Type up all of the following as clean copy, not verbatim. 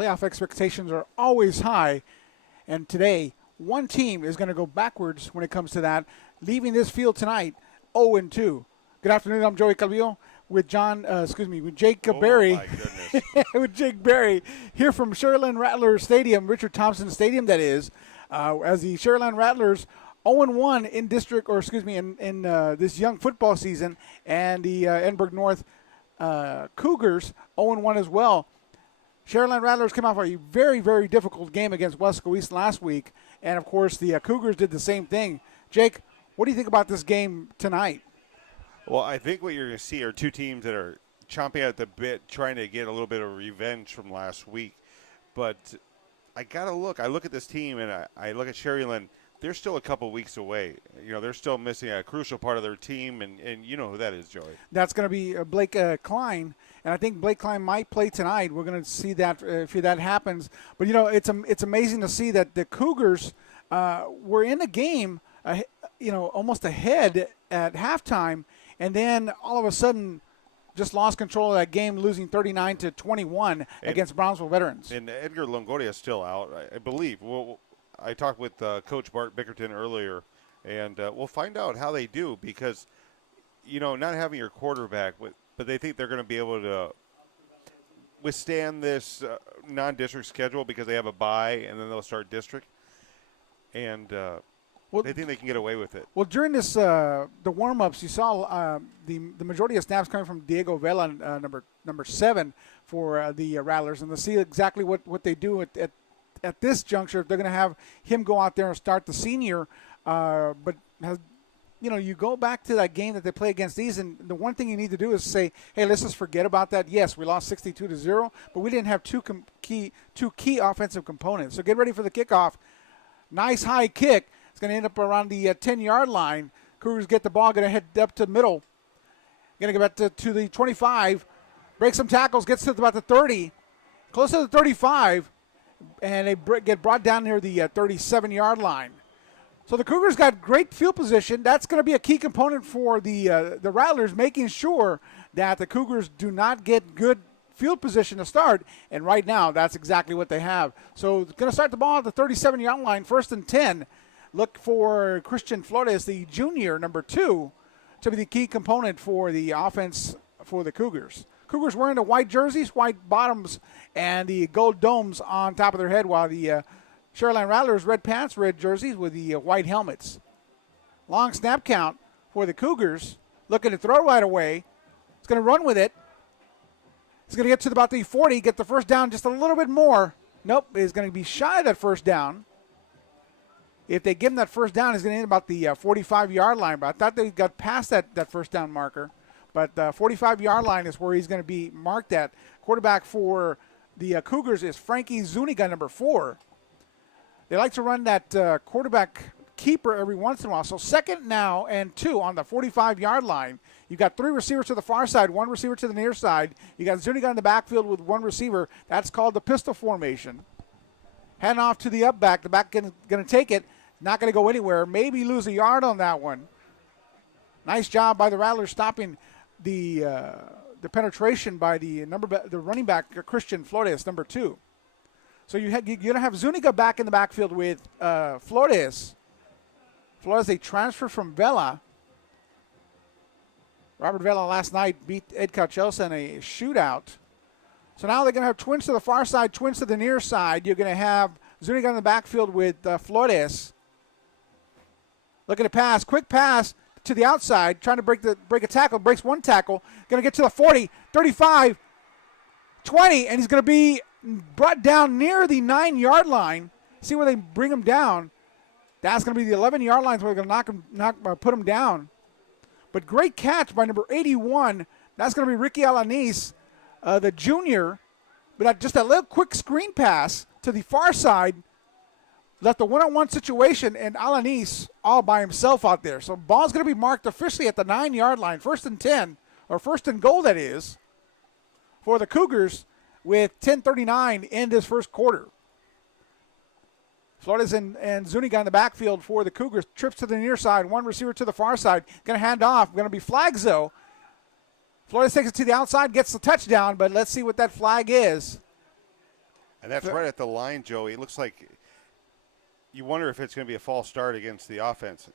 Playoff expectations are always high, and today one team is going to go backwards when it comes to that, leaving this field tonight 0-2. Good afternoon. I'm Joey Calvillo with Jake Berry. My goodness. With Jake Berry here from Sharyland Rattlers Stadium, Richard Thompson Stadium, that is, as the Sharyland Rattlers 0-1 in this young football season, and the Edinburg North Cougars 0-1 as well. Sharyland Rattlers came off a very, very difficult game against Wesco East last week, and of course the Cougars did the same thing. Jake, what do you think about this game tonight? Well, I think what you're going to see are two teams that are chomping at the bit, trying to get a little bit of revenge from last week. But I got to look. I look at this team, and I look at Sharyland. They're still a couple weeks away. You know, they're still missing a crucial part of their team, and you know who that is, Joey. That's going to be Blake Klein, and I think Blake Klein might play tonight. We're going to see that if that happens. But, you know, it's amazing to see that the Cougars were in the game, almost ahead at halftime, and then all of a sudden just lost control of that game, losing 39-21 against Brownsville Veterans. And Edgar Longoria is still out, I believe. Well, I talked with Coach Bart Bickerton earlier, and we'll find out how they do because, you know, not having your quarterback, but they think they're going to be able to withstand this non-district schedule because they have a bye and then they'll start district. And they think they can get away with it. Well, during this the warm-ups, you saw the majority of snaps coming from Diego Vela, number 7 for the Rattlers, and to see exactly what they do at this juncture. They're going to have him go out there and start the senior, you go back to that game that they play against these, and the one thing you need to do is say, hey, let's just forget about that. Yes, we lost 62-0, but we didn't have two key offensive components. So get ready for the kickoff. Nice high kick. It's going to end up around the 10-yard line. Cougars get the ball, going to head up to middle. Going to get back to the 25, break some tackles, gets to about the 30, close to the 35, and they get brought down near the 37-yard line. So the Cougars got great field position. That's going to be a key component for the Rattlers, making sure that the Cougars do not get good field position to start, and right now that's exactly what they have. So going to start the ball at the 37-yard line, 1st and 10. Look for Christian Flores, the junior, number 2, to be the key component for the offense for the Cougars. Cougars wearing the white jerseys, white bottoms, and the gold domes on top of their head, while the Sharyland Rattlers, red pants, red jerseys with the white helmets. Long snap count for the Cougars. Looking to throw right away. It's going to run with it. He's going to get to about the 40, get the first down just a little bit more. Nope, he's going to be shy of that first down. If they give him that first down, he's going to end about the 45-yard line. But I thought they got past that first down marker. But the 45-yard line is where he's going to be marked at. Quarterback for the Cougars is Frankie Zuniga, number 4. They like to run that quarterback keeper every once in a while. So 2nd now and 2 on the 45-yard line. You've got 3 receivers to the far side, 1 receiver to the near side. You got Zuniga in the backfield with 1 receiver. That's called the pistol formation. Hand off to the up back. The back going to take it. Not going to go anywhere. Maybe lose a yard on that one. Nice job by the Rattlers stopping the penetration by the running back, Christian Flores, number 2. So you're going to have Zuniga back in the backfield with Flores. Flores, a transfer from Vela. Robert Vela last night beat Ed Cauchosa in a shootout. So now they're going to have twins to the far side, twins to the near side. You're going to have Zuniga in the backfield with Flores. Looking to pass, quick pass to the outside, trying to break a tackle, breaks 1 tackle, going to get to the 40, 35, 20, and he's going to be brought down near the 9-yard line. See where they bring him down. That's going to be the 11-yard line where they're going to put him down. But great catch by number 81. That's going to be Ricky Alanis, the junior. But just a little quick screen pass to the far side. Left the one-on-one situation, and Alanis all by himself out there. So ball's going to be marked officially at the 9-yard line. 1st and 10, or 1st and goal, that is, for the Cougars with 10:39 in this first quarter. Flores and Zuniga in the backfield for the Cougars. Trips to the near side, 1 receiver to the far side. Going to hand off. Going to be flags, though. Flores takes it to the outside, gets the touchdown, but let's see what that flag is. And that's right at the line, Joey. It looks like you wonder if it's going to be a false start against the offense.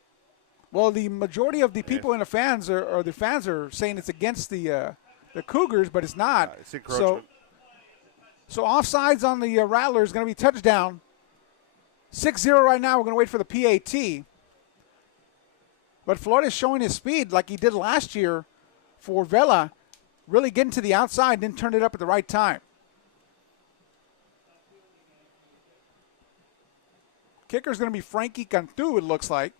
Well, the majority of the people in the fans are saying it's against the Cougars, but it's not. It's encroachment. So offsides on the Rattlers, going to be touchdown. 6-0 right now. We're going to wait for the PAT. But Florida's showing his speed like he did last year for Vela, really getting to the outside, didn't turn it up at the right time. Kicker's going to be Frankie Cantu, it looks like,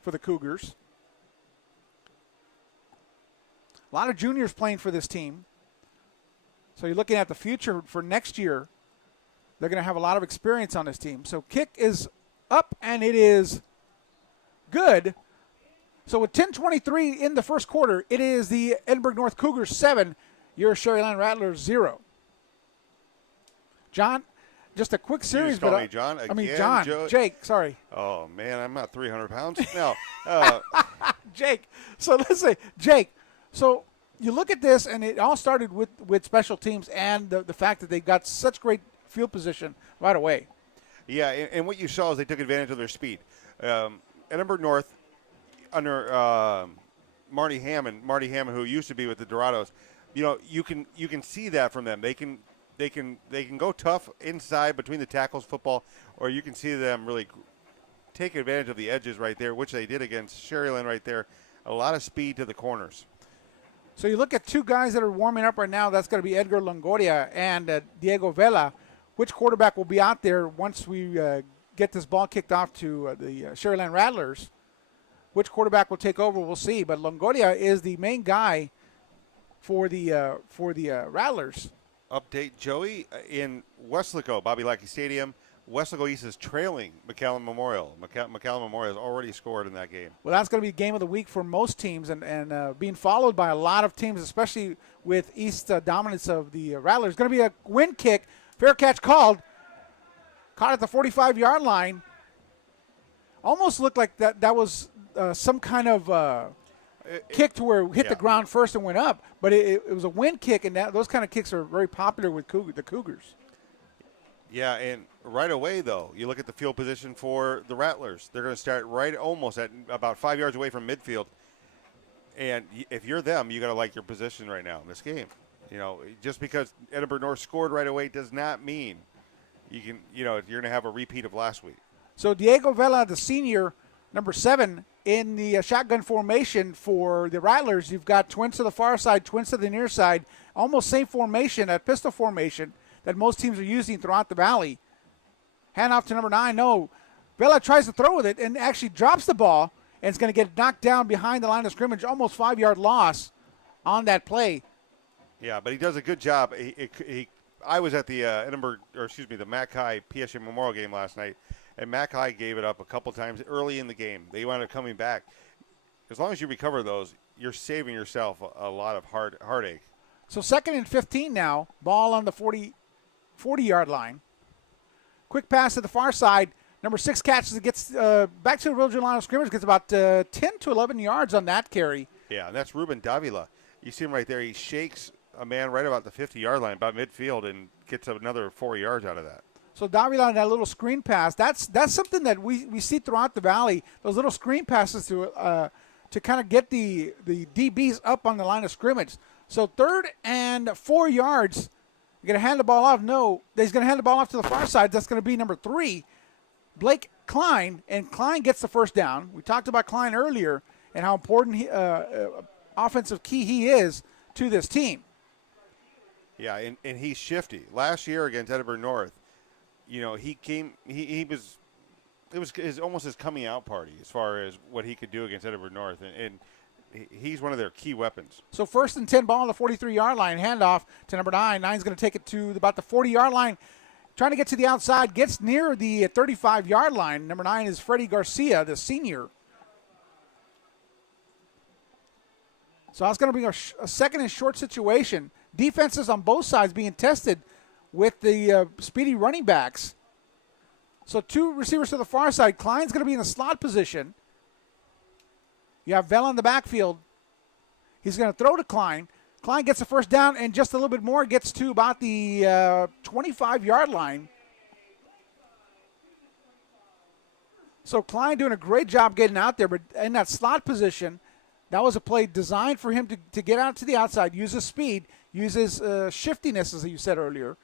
for the Cougars. A lot of juniors playing for this team. So you're looking at the future for next year. They're going to have a lot of experience on this team. So kick is up, and it is good. So with 10:23 in the first quarter, it is the Edinburg North Cougars 7, your Sharyland Rattlers 0. John, just a quick series. You just call me John again, I mean, John. Joe? Jake, sorry. Oh, man, I'm not 300 pounds. No. Jake. So let's say, Jake, so you look at this, and it all started with special teams and the fact that they got such great field position right away. Yeah, and what you saw is they took advantage of their speed. Edinburgh North, under Marty Hammond, who used to be with the Dorados, you can see that from them. They can go tough inside between the tackles, football, or you can see them really take advantage of the edges right there, which they did against Sharyland right there. A lot of speed to the corners. So you look at two guys that are warming up right now. That's going to be Edgar Longoria and Diego Vela. Which quarterback will be out there once we get this ball kicked off to the Sharyland Rattlers? Which quarterback will take over, we'll see. But Longoria is the main guy for the Rattlers. Update, Joey, in Weslaco, Bobby Lackey Stadium, Weslaco East is trailing McCallum Memorial. McCallum Memorial has already scored in that game. Well, that's going to be game of the week for most teams and being followed by a lot of teams, especially with East dominance of the Rattlers. Going to be a wind kick. Fair catch called. Caught at the 45-yard line. Almost looked like that was some kind of kick to where it hit the ground first and went up. But it was a wind kick, and those kind of kicks are very popular with the Cougars. Yeah, and right away, though, you look at the field position for the Rattlers. They're going to start right almost at about 5 yards away from midfield. And if you're them, you got to like your position right now in this game. Just because Edinburgh North scored right away does not mean you're going to have a repeat of last week. So Diego Vela, the senior, number 7, in the shotgun formation for the Rattlers. You've got twins to the far side, twins to the near side, almost same formation, that pistol formation that most teams are using throughout the valley. Hand off to number 9. No, Vela tries to throw with it and actually drops the ball and is going to get knocked down behind the line of scrimmage, almost 5-yard loss on that play. Yeah, but he does a good job. I was at the the Mackay PSA Memorial game last night, and Mackay gave it up a couple times early in the game. They wound up coming back. As long as you recover those, you're saving yourself a lot of heartache. So 2nd and 15 now. Ball on the 40-yard line. Quick pass to the far side. Number 6 catches it, gets back to the original line of scrimmage, gets about 10 to 11 yards on that carry. Yeah, and that's Ruben Davila. You see him right there. He shakes a man right about the 50-yard line, about midfield, and gets another 4 yards out of that. So Davila on that little screen pass, that's something that we see throughout the valley, those little screen passes to kind of get the DBs up on the line of scrimmage. So 3rd and 4 yards, you're going to hand the ball off. No, he's going to hand the ball off to the far side. That's going to be number 3, Blake Klein, and Klein gets the first down. We talked about Klein earlier and how important offensive key he is to this team. Yeah, and he's shifty. Last year against Edinburgh North, it was almost his coming out party as far as what he could do against Edinburgh North, and he's one of their key weapons. So 1st and 10, ball on the 43-yard line, handoff to number 9. 9's going to take it to about the 40-yard line, trying to get to the outside, gets near the 35-yard line. Number 9 is Freddie Garcia, the senior. So that's going to be a 2nd and short situation. Defenses on both sides being tested with the speedy running backs. So 2 receivers to the far side. Klein's going to be in the slot position. You have Vela in the backfield. He's going to throw to Klein. Klein gets the first down and just a little bit more, gets to about the 25-yard line. So Klein doing a great job getting out there, but in that slot position, that was a play designed for him to get out to the outside, use his speed, use his shiftiness, as you said earlier.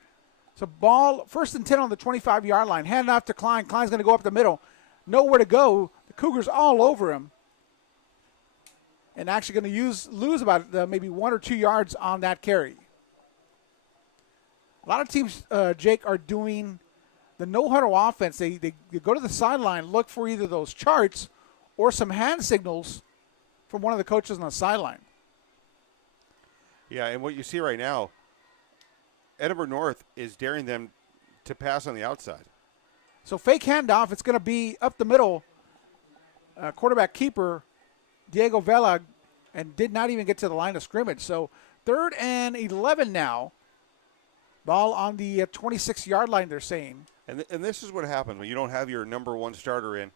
So ball, 1st and 10 on the 25-yard line. Hand off to Klein. Klein's going to go up the middle. Nowhere to go. The Cougars all over him. And actually going to lose about maybe 1 or 2 yards on that carry. A lot of teams, Jake, are doing the no-huddle offense. They go to the sideline, look for either those charts or some hand signals from one of the coaches on the sideline. Yeah, and what you see right now, Edinburg North is daring them to pass on the outside. So fake handoff, it's going to be up the middle. Quarterback keeper, Diego Vela, and did not even get to the line of scrimmage. So 3rd and 11 now. Ball on the 26-yard line, they're saying. And this is what happens when you don't have your number 1 starter in.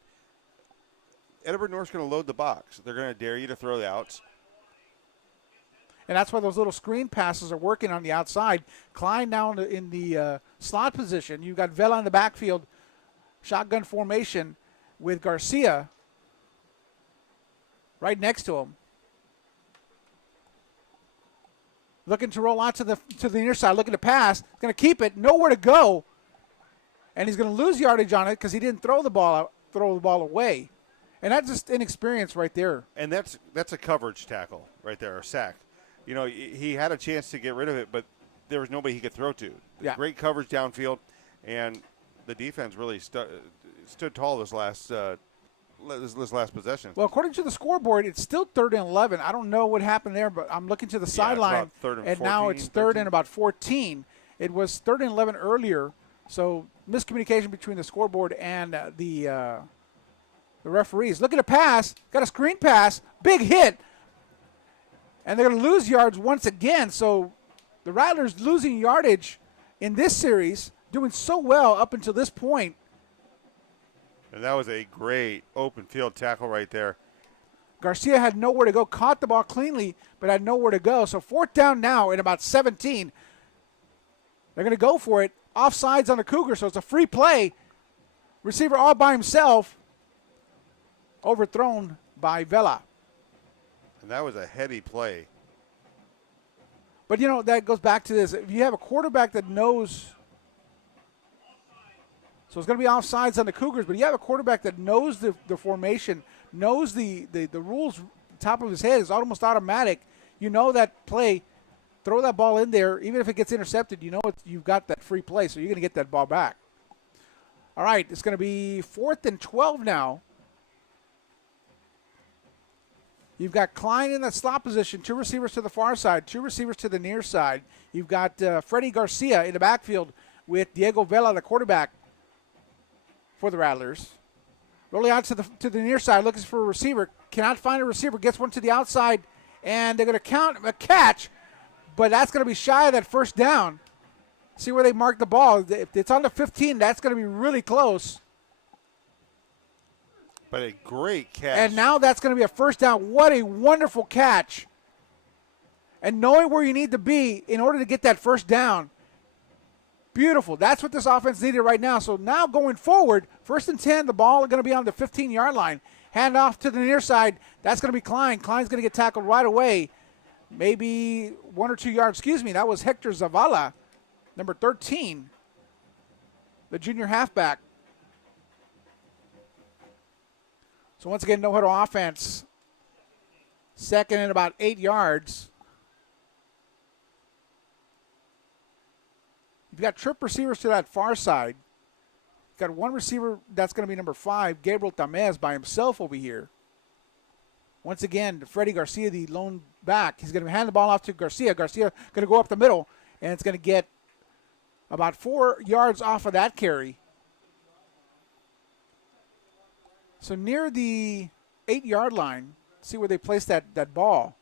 Edinburg North's going to load the box. They're going to dare you to throw the outs. And that's why those little screen passes are working on the outside. Klein now in the slot position. You've got Vela in the backfield, shotgun formation with Garcia right next to him. Looking to roll out to the near side, looking to pass. He's going to keep it, nowhere to go. And he's going to lose yardage on it because he didn't throw the ball away. And that's just inexperience right there. And that's a coverage tackle right there, a sack. You know, he had a chance to get rid of it, but there was nobody he could throw to. Yeah. Great coverage downfield, and the defense really stood tall this last possession. Well, according to the scoreboard, it's still 3rd and 11. I don't know what happened there, but I'm looking to the sideline, and now it's 3rd and about 14. It was 3rd and 11 earlier, so miscommunication between the scoreboard and the referees. Looking to pass, got a screen pass, big hit. And they're going to lose yards once again. So the Rattlers losing yardage in this series, doing so well up until this point. And that was a great open field tackle right there. Garcia had nowhere to go, caught the ball cleanly, but had nowhere to go. So 4th down now in about 17. They're going to go for it. Offsides on the Cougars, so it's a free play. Receiver all by himself. Overthrown by Vela. And that was a heady play. But, you know, that goes back to this. If you have a quarterback that knows, so it's going to be offsides on the Cougars, but you have a quarterback that knows the formation, knows the rules, top of his head is almost automatic. You know that play, throw that ball in there. Even if it gets intercepted, you know you've got that free play, so you're going to get that ball back. All right, it's going to be 4th and 12 now. You've got Klein in that slot position, 2 receivers to the far side, 2 receivers to the near side. You've got Freddie Garcia in the backfield with Diego Vela, the quarterback for the Rattlers. Rolling out to the near side, looking for a receiver. Cannot find a receiver, gets one to the outside, and they're going to count a catch, but that's going to be shy of that 1st down. See where they mark the ball. If it's on the 15, that's going to be really close. But a great catch. And now that's going to be a 1st down. What a wonderful catch. And knowing where you need to be in order to get that 1st down. Beautiful. That's what this offense needed right now. So now going forward, 1st and 10, the ball is going to be on the 15-yard line. Hand off to the near side. That's going to be Klein. Klein's going to get tackled right away. Maybe 1 or 2 yards. Excuse me, that was Hector Zavala, number 13, the junior halfback. So once again, no-huddle offense. 2nd and about 8 yards. You've got trip receivers to that far side. You've got 1 receiver, that's going to be number 5, Gabriel Tamez by himself over here. Once again, Freddie Garcia, the lone back. He's going to hand the ball off to Garcia. Garcia going to go up the middle, and it's going to get about 4 yards off of that carry. So near the 8-yard line, see where they place that ball.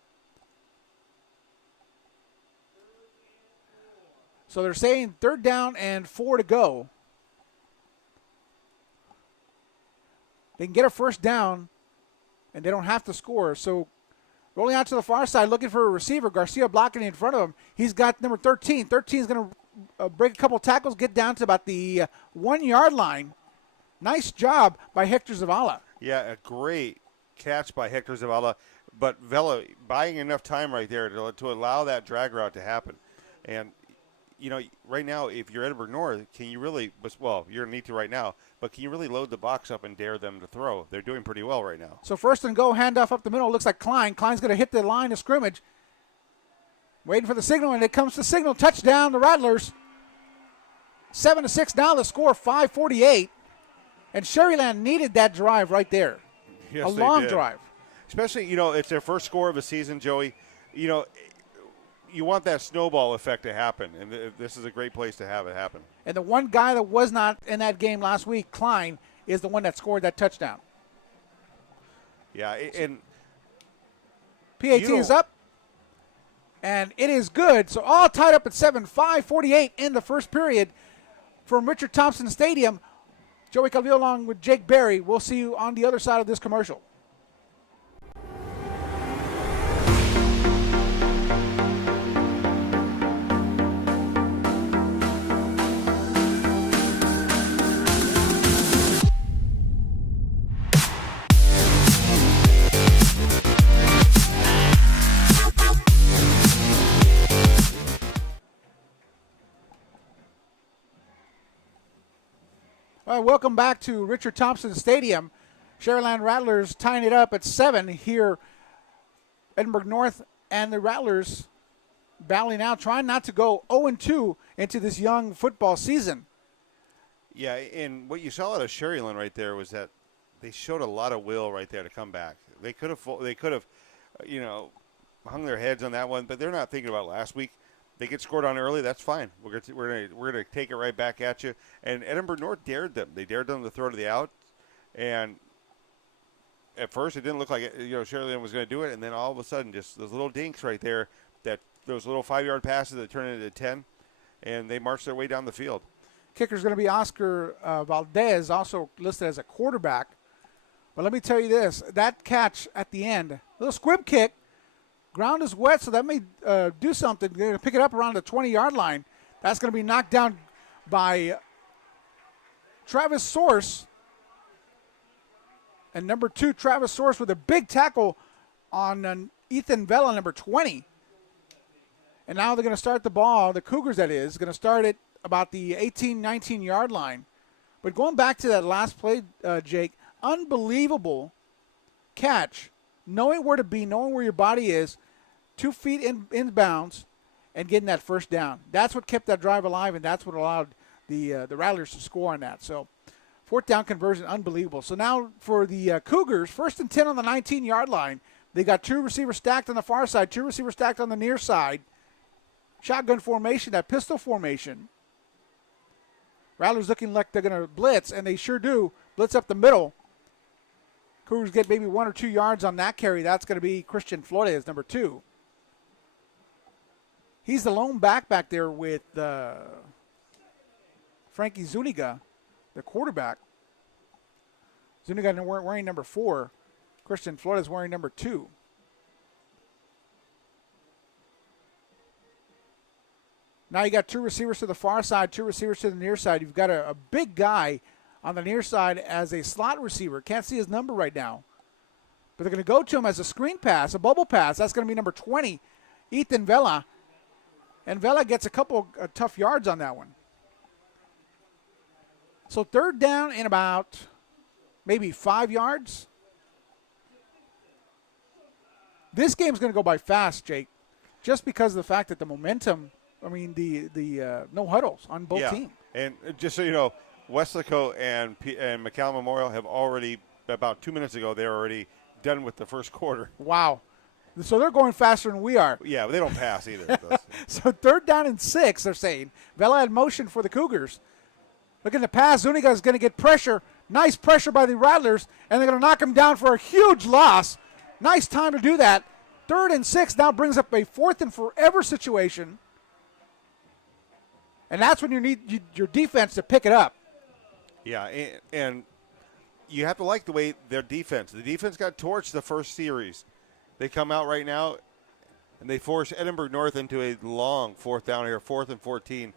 So they're saying 3rd down and 4 to go. They can get a 1st down, and they don't have to score. So Rolling out to the far side, looking for a receiver. Garcia blocking in front of him. He's got number 13. 13 is going to break a couple tackles, get down to about the 1 yard line. Nice job by Hector Zavala. Yeah, a great catch by Hector Zavala, but Vela buying enough time right there to allow that drag route to happen. And, you know, right now, if you're Edinburg North, can you really, well, you're going to need to right now, but can you really load the box up and dare them to throw? They're doing pretty well right now. So first and go, handoff up the middle. Looks like Klein. Klein's going to hit the line of scrimmage. Waiting for the signal, and it comes the signal. Touchdown, the Rattlers. 7-6 now, the score, 5:48. And Sharyland needed that drive right there. Yes, a long drive. Especially, you know, it's their first score of the season, Joey. You know, you want that snowball effect to happen, and this is a great place to have it happen. And the one guy that was not in that game last week, Klein, is the one that scored that touchdown. Yeah, and PAT is up, and it is good. So all tied up at 7, 5:48 in the first period from Richard Thompson Stadium. Joey Calvillo along with Jake Berry. We'll see you on the other side of this commercial. All right, welcome back to Richard Thompson Stadium. Sharyland Rattlers tying it up at 7 here. Edinburg North and the Rattlers battling out, trying not to go 0-2 into this young football season. Yeah, and what you saw out of Sharyland right there was that they showed a lot of will right there to come back. They could have, you know, hung their heads on that one, but they're not thinking about last week. They get scored on early. That's fine. We're gonna take it right back at you. And Edinburgh North dared them. They dared them to throw to the out. And at first, it didn't look like it, you know, Sharyland was going to do it. And then all of a sudden, just those little dinks right there, those little 5-yard passes that turn into 10, and they march their way down the field. Kicker's going to be Oscar Valdez, also listed as a quarterback. But let me tell you this: that catch at the end, little squib kick. Ground is wet, so that may do something. They're going to pick it up around the 20-yard line. That's going to be knocked down by Travis Source. And number 2, Travis Source with a big tackle on Ethan Vela, number 20. And now they're going to start the ball, the Cougars that is, going to start it about the 18, 19-yard line. But going back to that last play, Jake, unbelievable catch. Knowing where to be, knowing where your body is, 2 feet inbounds, and getting that first down. That's what kept that drive alive, and that's what allowed the Rattlers to score on that. So, 4th down conversion, unbelievable. So now for the Cougars, 1st and 10 on the 19-yard line. They got 2 receivers stacked on the far side, 2 receivers stacked on the near side. Shotgun formation, that pistol formation. Rattlers looking like they're going to blitz, and they sure do. Blitz up the middle. Cougars get maybe 1 or 2 yards on that carry. That's going to be Christian Flores, number 2. He's the lone back there with Frankie Zuniga, the quarterback. Zuniga wearing number 4. Christian Flores wearing number 2. Now you got 2 receivers to the far side, 2 receivers to the near side. You've got a big guy on the near side as a slot receiver. Can't see his number right now. But they're going to go to him as a screen pass, a bubble pass. That's going to be number 20, Ethan Vela. And Vela gets a couple tough yards on that one. So 3rd down in about maybe 5 yards. This game's going to go by fast, Jake, just because of the fact that the momentum, I mean, the no huddles on both teams. And just so you know, Weslaco and McAllen Memorial have already, about 2 minutes ago, they're already done with the first quarter. Wow. So they're going faster than we are. Yeah, but they don't pass either. So 3rd down and 6, they're saying. Vela had motion for the Cougars. Looking to pass. Zuniga is going to get pressure. Nice pressure by the Rattlers, and they're going to knock him down for a huge loss. Nice time to do that. 3rd and 6 now brings up a 4th and forever situation. And that's when you need your defense to pick it up. Yeah, and you have to like the way their defense. The defense got torched the first series, They come out right now, and they force Edinburg North into a long fourth down here, 4th and 14.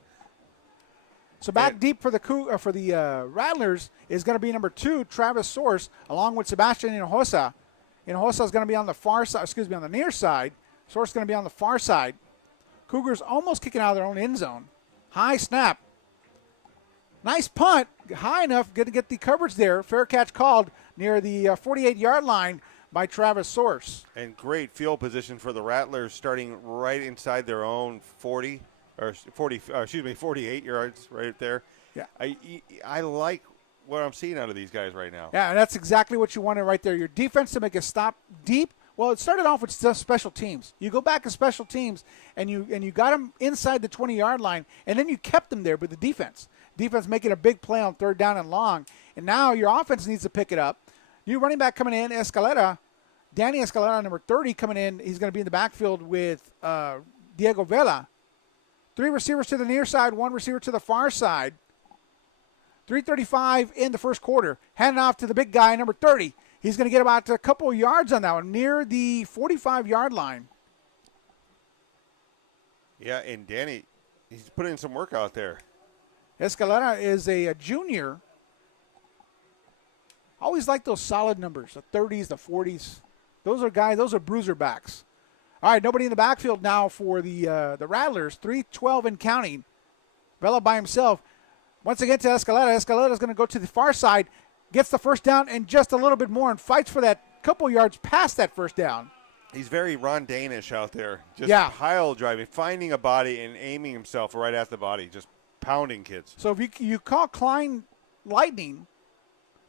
So back deep for the Rattlers is going to be number 2, Travis Source, along with Sebastian Hinojosa. Hinojosa is going to be on the far side, on the near side. Source is going to be on the far side. Cougars almost kicking out of their own end zone. High snap. Nice punt, high enough, good to get the coverage there. Fair catch called near the 48-yard line by Travis Source. And great field position for the Rattlers, starting right inside their own 48 yards right there. Yeah. I like what I'm seeing out of these guys right now. Yeah, and that's exactly what you wanted right there. Your defense to make a stop deep. Well, it started off with just special teams. You go back to special teams, and you got them inside the 20-yard line, and then you kept them there with the defense. Defense making a big play on 3rd down and long. And now your offense needs to pick it up. New running back coming in, Escalera. Danny Escalera, number 30, coming in. He's going to be in the backfield with Diego Vela. 3 receivers to the near side, 1 receiver to the far side. 3:35 in the first quarter. Handing off to the big guy, number 30. He's going to get about a couple of yards on that one, near the 45-yard line. Yeah, and Danny, he's put in some work out there. Escalera is a junior. Always like those solid numbers, the 30s, the 40s. Those are bruiser backs. All right, nobody in the backfield now for the Rattlers. 3:12 and counting. Vela by himself. Once again to Escalera. Escalera is going to go to the far side, gets the first down and just a little bit more, and fights for that couple yards past that first down. He's very Ron Danish out there. Just pile driving, finding a body and aiming himself right at the body, just pounding kids. So if you call Klein lightning,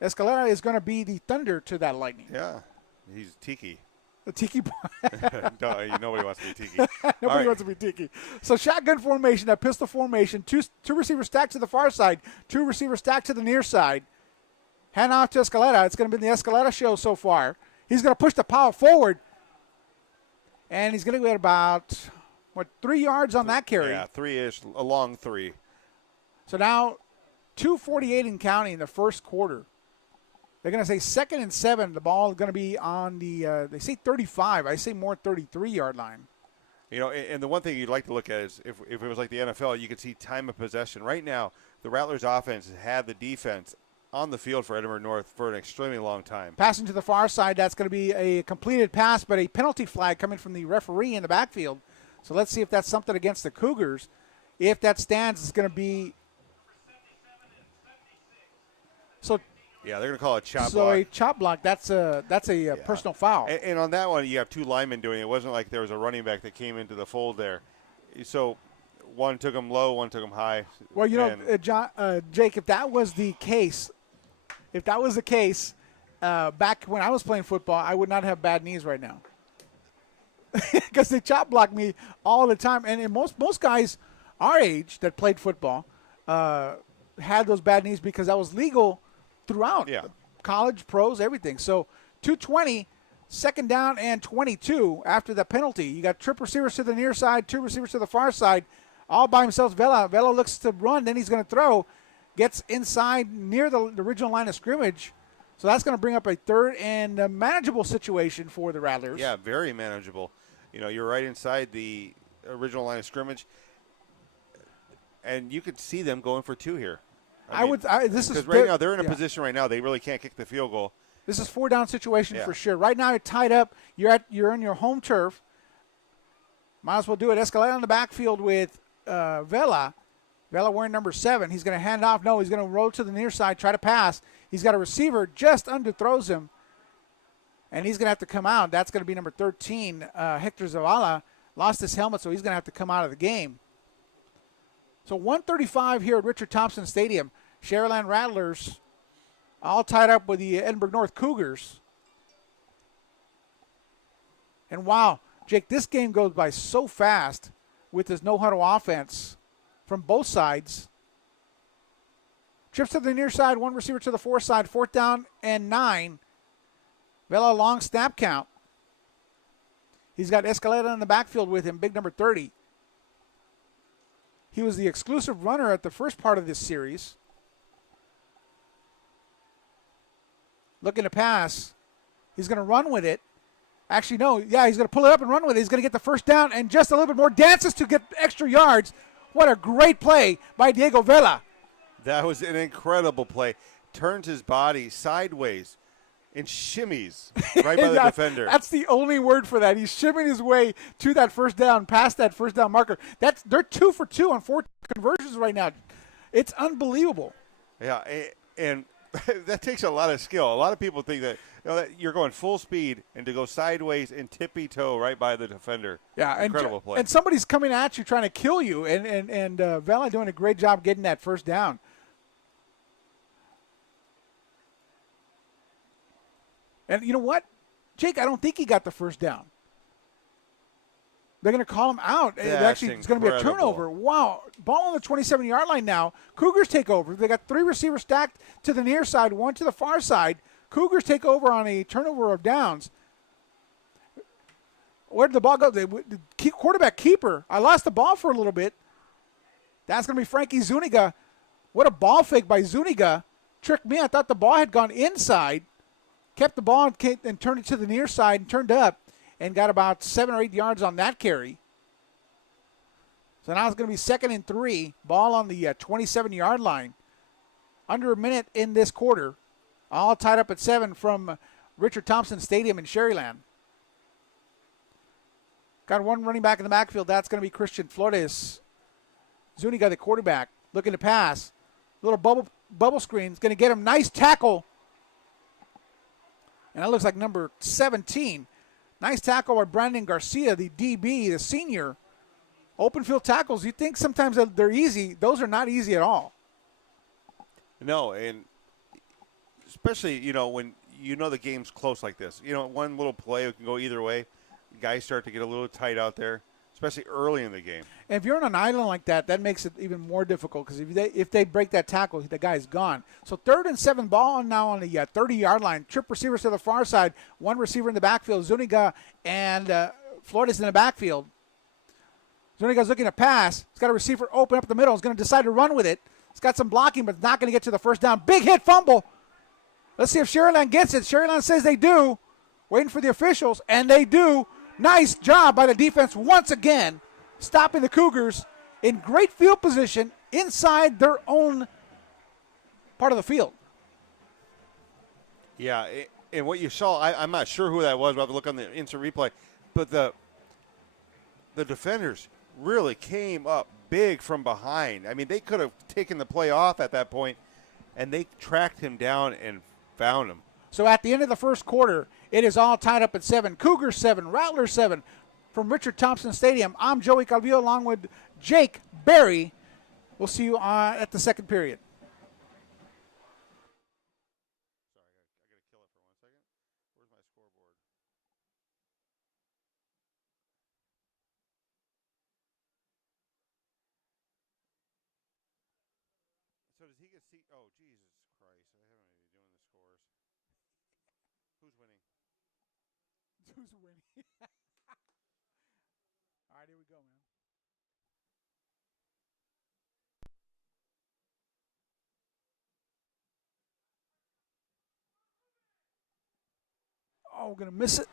Escalera is going to be the thunder to that lightning. Yeah, he's Tiki. The Tiki boy. Nobody wants to be Tiki. Nobody wants to be Tiki. So shotgun formation, that pistol formation, two receivers stacked to the far side, 2 receivers stacked to the near side. Hand off to Escalera. It's going to be the Escalera show so far. He's going to push the power forward, and he's going to get about, 3 yards on that carry. Yeah, 3-ish, a long 3. So now 2:48 and counting in the first quarter. They're going to say 2nd and 7. The ball is going to be on the, they say 35. I say more 33-yard line. And the one thing you'd like to look at is if it was like the NFL, you could see time of possession. Right now, the Rattlers offense has had the defense on the field for Edinburg North for an extremely long time. Passing to the far side, that's going to be a completed pass, but a penalty flag coming from the referee in the backfield. So let's see if that's something against the Cougars. If that stands, it's going to be. So. Yeah, they're going to call it chop block. So a chop block, that's a personal foul. And on that one, you have 2 linemen doing it. It wasn't like there was a running back that came into the fold there. So one took him low, one took him high. Well, Jake, if that was the case, back when I was playing football, I would not have bad knees right now. Because they chop block me all the time. And most guys our age that played football had those bad knees because that was legal throughout. Yeah. College, pros, everything. So 2:20, 2nd down and 22 after the penalty. You got trip receivers to the near side, 2 receivers to the far side, all by himself. Vela looks to run, then he's going to throw. Gets inside near the original line of scrimmage. So that's going to bring up a 3rd and manageable situation for the Rattlers. Yeah, very manageable. You're right inside the original line of scrimmage, and you could see them going for 2 here. Because right now they're in a position right now they really can't kick the field goal. This is 4-down situation for sure. Right now you're tied up. You're on your home turf. Might as well do it. Escalera on the backfield with Vela. Vela wearing number 7. He's going to hand off. No, he's going to roll to the near side, try to pass. He's got a receiver, just underthrows him, and he's going to have to come out. That's going to be number 13, Hector Zavala. Lost his helmet, so he's going to have to come out of the game. So 1:35 here at Richard Thompson Stadium. Sharyland Rattlers all tied up with the Edinburg North Cougars. And wow, Jake, this game goes by so fast with this no-huddle offense from both sides. Trips to the near side, 1 receiver to the far side, 4th down and 9. Vela long snap count. He's got Escalera in the backfield with him, big number 30. He was the exclusive runner at the first part of this series. Looking to pass. He's going to run with it. Actually, no. Yeah, he's going to pull it up and run with it. He's going to get the first down and just a little bit more. Dances to get extra yards. What a great play by Diego Vela. That was an incredible play. Turns his body sideways and shimmies right by the defender. That's the only word for that. He's shimming his way to that first down, past that first down marker. They're 2 for 2 on 4 conversions right now. It's unbelievable. Yeah, and that takes a lot of skill. A lot of people think that, that you're going full speed and to go sideways and tippy-toe right by the defender. Yeah, incredible play. And somebody's coming at you trying to kill you, and Vela doing a great job getting that first down. And you know what, Jake? I don't think he got the first down. They're going to call him out. It's going to be a turnover. Wow. Ball on the 27-yard line now. Cougars take over. They got 3 receivers stacked to the near side, 1 to the far side. Cougars take over on a turnover of downs. Where did the ball go? The quarterback keeper. I lost the ball for a little bit. That's going to be Frankie Zuniga. What a ball fake by Zuniga. Tricked me. I thought the ball had gone inside. Kept the ball and turned it to the near side and turned up and got about 7 or 8 yards on that carry. So now it's going to be 2nd and 3. Ball on the 27-yard line. Under a minute in this quarter. All tied up at 7 from Richard Thompson Stadium in Sharyland. Got one running back in the backfield. That's going to be Christian Flores. Zuniga, the quarterback, looking to pass. Little bubble screen. It's going to get him. Nice tackle. And that looks like number 17. Nice tackle by Brandon Garcia, the DB, the senior. Open field tackles, you think sometimes they're easy. Those are not easy at all. No, and especially, when the game's close like this. One little play can go either way. Guys start to get a little tight out there, especially early in the game. And if you're on an island like that, that makes it even more difficult because if they break that tackle, the guy's gone. So 3rd and 7, ball now on the 30-yard line. Trip receivers to the far side. 1 receiver in the backfield, Zuniga and Flores in the backfield. Zuniga's looking to pass. He's got a receiver open up the middle. He's going to decide to run with it. He's got some blocking, but not going to get to the first down. Big hit fumble. Let's see if Sharyland gets it. Sharyland says they do. Waiting for the officials, and they do. Nice job by the defense once again, stopping the Cougars in great field position inside their own part of the field. Yeah, and what you saw, I'm not sure who that was. We'll have to look on the instant replay. But the defenders really came up big from behind. I mean, they could have taken the play off at that point, and they tracked him down and found him. So at the end of the first quarter, it is all tied up at 7. Cougars 7, Rattlers 7. From Richard Thompson Stadium, I'm Joey Calvillo along with Jake Berry. We'll see you at the second period. So does he get seat? Oh, Jesus Christ. I haven't even doing the scores. Who's winning? Who's winning? All right, here we go, man. Oh, we're gonna miss it.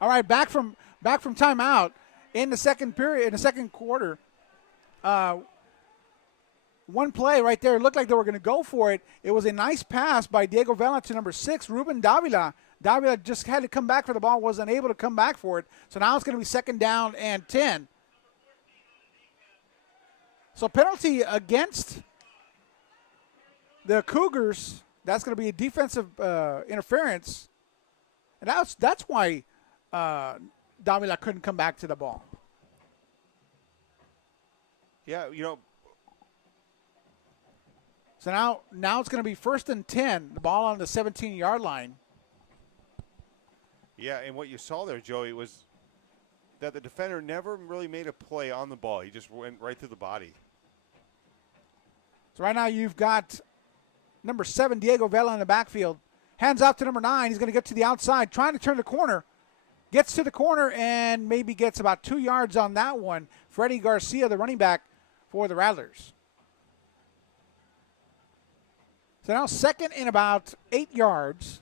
All right, back from timeout in the second period, in the second quarter. One play right there. It looked like they were going to go for it. It was a nice pass by Diego Vela to number 6, Ruben Davila. Davila just had to come back for the ball, wasn't able to come back for it. So now it's going to be 2nd down and 10. So penalty against the Cougars. That's going to be a defensive interference. And that's why Davila couldn't come back to the ball. Yeah, So now it's going to be 1st and 10, the ball on the 17-yard line. Yeah, and what you saw there, Joey, was that the defender never really made a play on the ball. He just went right through the body. So right now you've got number 7, Diego Vela in the backfield. Hands off to number 9. He's going to get to the outside, trying to turn the corner. Gets to the corner and maybe gets about 2 yards on that one. Freddie Garcia, the running back for the Rattlers. So now 2nd and about 8 yards.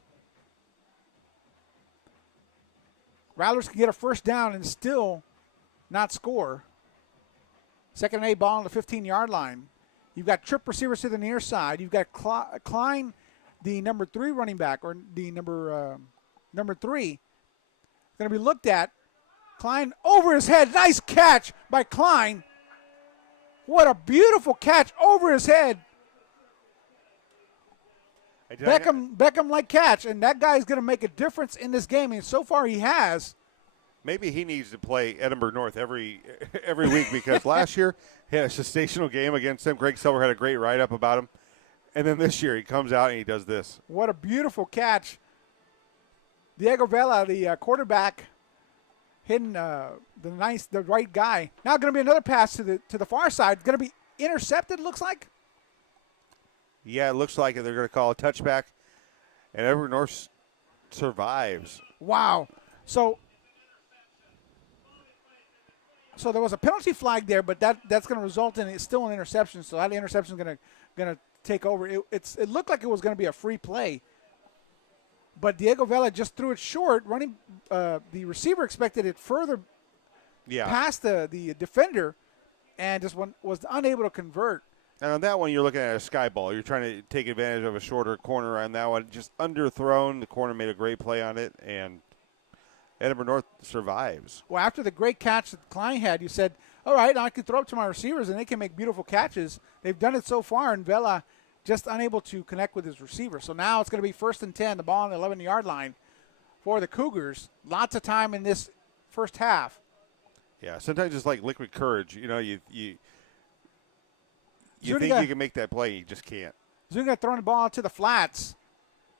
Rattlers can get a first down and still not score. Second and 8, ball on the 15-yard line. You've got trip receivers to the near side. You've got Klein, the number 3 running back, or the number 3, going to be looked at. Klein over his head. Nice catch by Klein. What a beautiful catch over his head. Beckham-like catch, and that guy's going to make a difference in this game, and so far he has. Maybe he needs to play Edinburg North every week because last year he had a sensational game against them. Greg Silver had a great write-up about him. And then this year he comes out and he does this. What a beautiful catch. Diego Vela, the quarterback, hitting the right guy. Now going to be another pass to the far side. Going to be intercepted, looks like. Yeah, it looks like it. They're going to call a touchback. And Edinburg North survives. Wow. So there was a penalty flag there, but that's going to result in still an interception. So that interception is going to take over. It looked like it was going to be a free play, but Diego Vela just threw it short. The receiver expected it further past the defender, and just was unable to convert. And on that one, you're looking at a sky ball. You're trying to take advantage of a shorter corner on that one. Just underthrown. The corner made a great play on it, and Edinburg North survives. Well, after the great catch that Klein had, you said, all right, I can throw it to my receivers, and they can make beautiful catches. They've done it so far, and Vela just unable to connect with his receiver. So now it's going to be 1st and 10, the ball on the 11-yard line for the Cougars. Lots of time in this first half. Yeah, sometimes it's like liquid courage. You know, you think you can make that play, you just can't. Zuniga throwing the ball to the flats.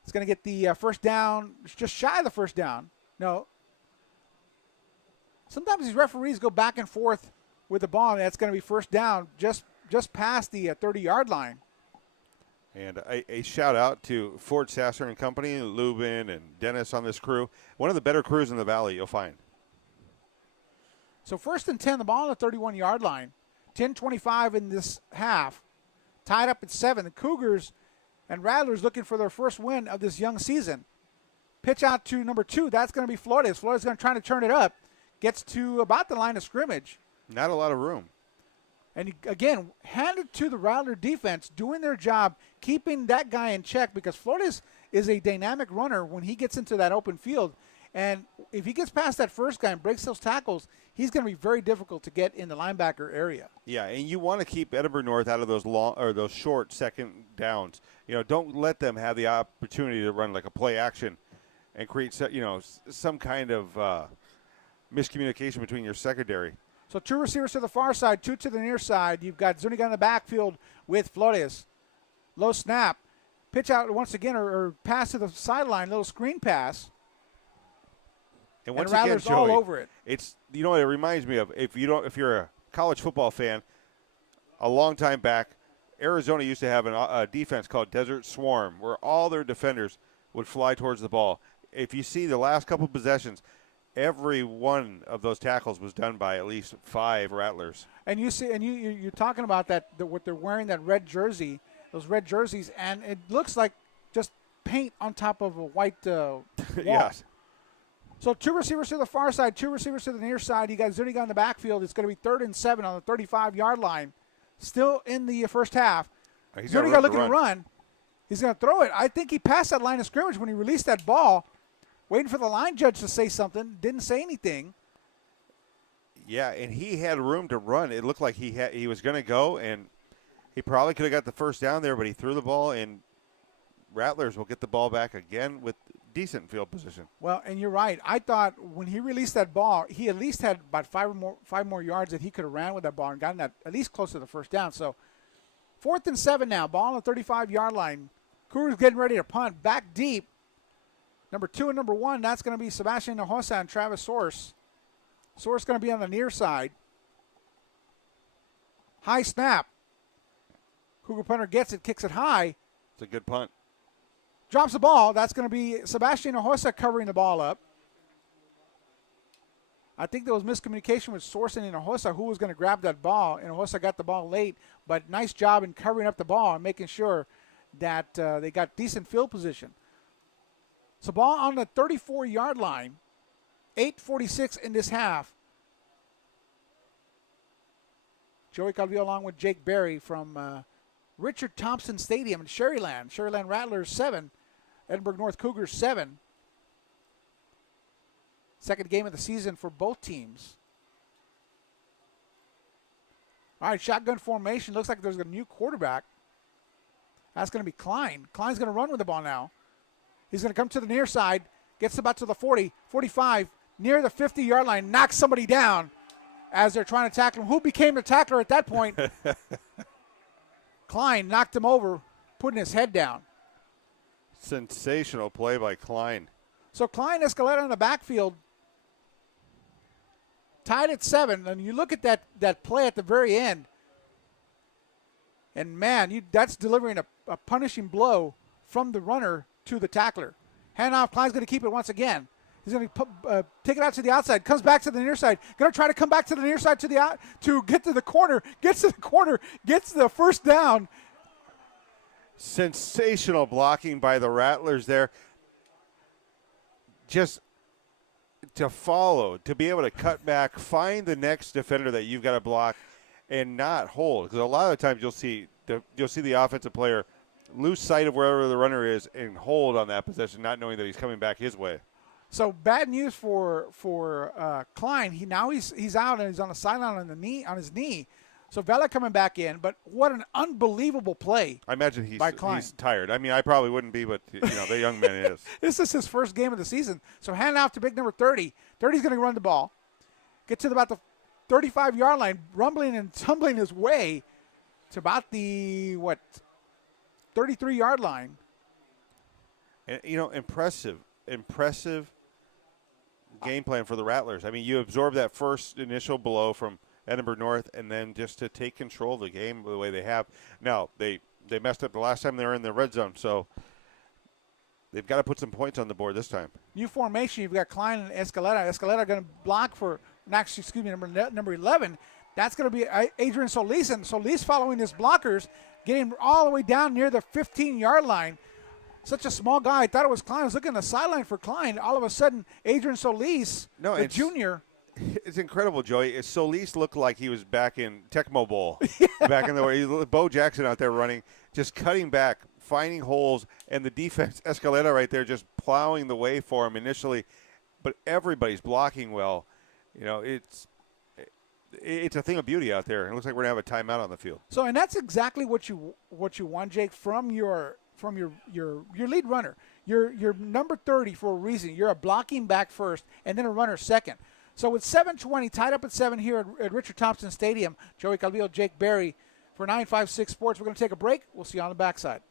It's going to get the first down, just shy of the first down. No. Sometimes these referees go back and forth with the ball, and that's going to be first down just past the 30-yard line. And a shout-out to Ford Sasser and Company, Lubin and Dennis on this crew. One of the better crews in the Valley you'll find. So 1st and 10, the ball on the 31-yard line. 10:25 in this half. Tied up at 7. The Cougars and Rattlers looking for their first win of this young season. Pitch out to number 2. That's going to be Flores. Flores is going to try to turn it up. Gets to about the line of scrimmage. Not a lot of room. And again, handed to the Rattler defense, doing their job, keeping that guy in check, because Flores is a dynamic runner when he gets into that open field. And if he gets past that first guy and breaks those tackles, he's going to be very difficult to get in the linebacker area. Yeah, and you want to keep Edinburg North out of those long or those short second downs. You know, don't let them have the opportunity to run like a play action and create some kind of miscommunication between your secondary. So 2 receivers to the far side, 2 to the near side. You've got Zuniga in the backfield with Flores. Low snap. Pitch out once again or pass to the sideline, little screen pass. And once and again, Joey, all over it. It's what it reminds me of. If you're a college football fan, a long time back, Arizona used to have a defense called Desert Swarm, where all their defenders would fly towards the ball. If you see the last couple possessions, every one of those tackles was done by at least 5 Rattlers. And you see, and you're talking about that what they're wearing, that red jersey, those red jerseys, and it looks like just paint on top of a white wall. Yes. So 2 receivers to the far side, 2 receivers to the near side. You got Zuniga in the backfield. It's going to be 3rd and 7 on the 35-yard line. Still in the first half. Zuniga looking to run. He's going to throw it. I think he passed that line of scrimmage when he released that ball. Waiting for the line judge to say something. Didn't say anything. Yeah, and he had room to run. It looked like he was going to go, and he probably could have got the first down there, but he threw the ball, and Rattlers will get the ball back again with decent field position. Well, and you're right. I thought when he released that ball, he at least had about 5 more yards that he could have ran with that ball and gotten that at least close to the first down. So 4th and 7 now. Ball on the 35-yard line. Cougars getting ready to punt. Back deep. Number 2 and number 1, that's going to be Sebastian Hinojosa and Travis Source. Source going to be on the near side. High snap. Cougar punter gets it, kicks it high. It's a good punt. Drops the ball. That's going to be Sebastian Hinojosa covering the ball up. I think there was miscommunication with Source and Hinojosa who was going to grab that ball. Hinojosa got the ball late, but nice job in covering up the ball and making sure that they got decent field position. So ball on the 34-yard line. 8:46 in this half. Joey Calvillo along with Jake Berry from Richard Thompson Stadium in Sharyland. Sharyland Rattlers 7, Edinburg North Cougars 7. Second game of the season for both teams. All right, shotgun formation. Looks like there's a new quarterback. That's going to be Klein. Klein's going to run with the ball now. He's going to come to the near side. Gets about to the 40, 45, near the 50-yard line. Knocks somebody down as they're trying to tackle him. Who became the tackler at that point? Klein knocked him over, putting his head down. Sensational play by Klein. So Klein Escalera in the backfield, tied at 7. And you look at that play at the very end, and man, that's delivering a punishing blow from the runner to the tackler. Handoff, Klein's going to keep it once again. He's going to take it out to the outside, comes back to the near side, going to try to come back to the near side to get to the corner, gets to the corner, gets the first down. Sensational blocking by the Rattlers there. Just to follow, to be able to cut back, find the next defender that you've got to block and not hold. Because a lot of times you'll see the offensive player lose sight of wherever the runner is and hold on that possession, not knowing that he's coming back his way. So bad news for Klein. He's out and he's on the sideline on his knee. So Vela coming back in, but what an unbelievable play! I imagine he's tired. I mean, I probably wouldn't be, but the young man is. This is his first game of the season. So hand off to big number 30. 30's going to run the ball, get to about the 35-yard line, rumbling and tumbling his way to about the 33-yard line. And impressive game plan for the Rattlers. I mean, you absorb that first initial blow from Edinburg North, and then just to take control of the game the way they have. Now, they messed up the last time they were in the red zone, so they've got to put some points on the board this time. New formation, you've got Klein and Escalera. Escalera going to block for, number 11. That's going to be Adrian Solis, and Solis following his blockers, getting all the way down near the 15-yard line. Such a small guy. I thought it was Klein. I was looking at the sideline for Klein. All of a sudden, Adrian Solis, the junior. It's incredible, Joey. Solis looked like he was back in Tecmo Bowl, back in the way. Bo Jackson out there running, just cutting back, finding holes, and the defense, Escalera right there, just plowing the way for him initially. But everybody's blocking well. It's a thing of beauty out there. It looks like we're gonna have a timeout on the field. So, and that's exactly what you want, Jake, from your lead runner. You're number 30 for a reason. You're a blocking back first, and then a runner second. So with 7:20 tied up at 7 here at Richard Thompson Stadium, Joey Calvillo, Jake Berry for 956 Sports. We're going to take a break. We'll see you on the backside.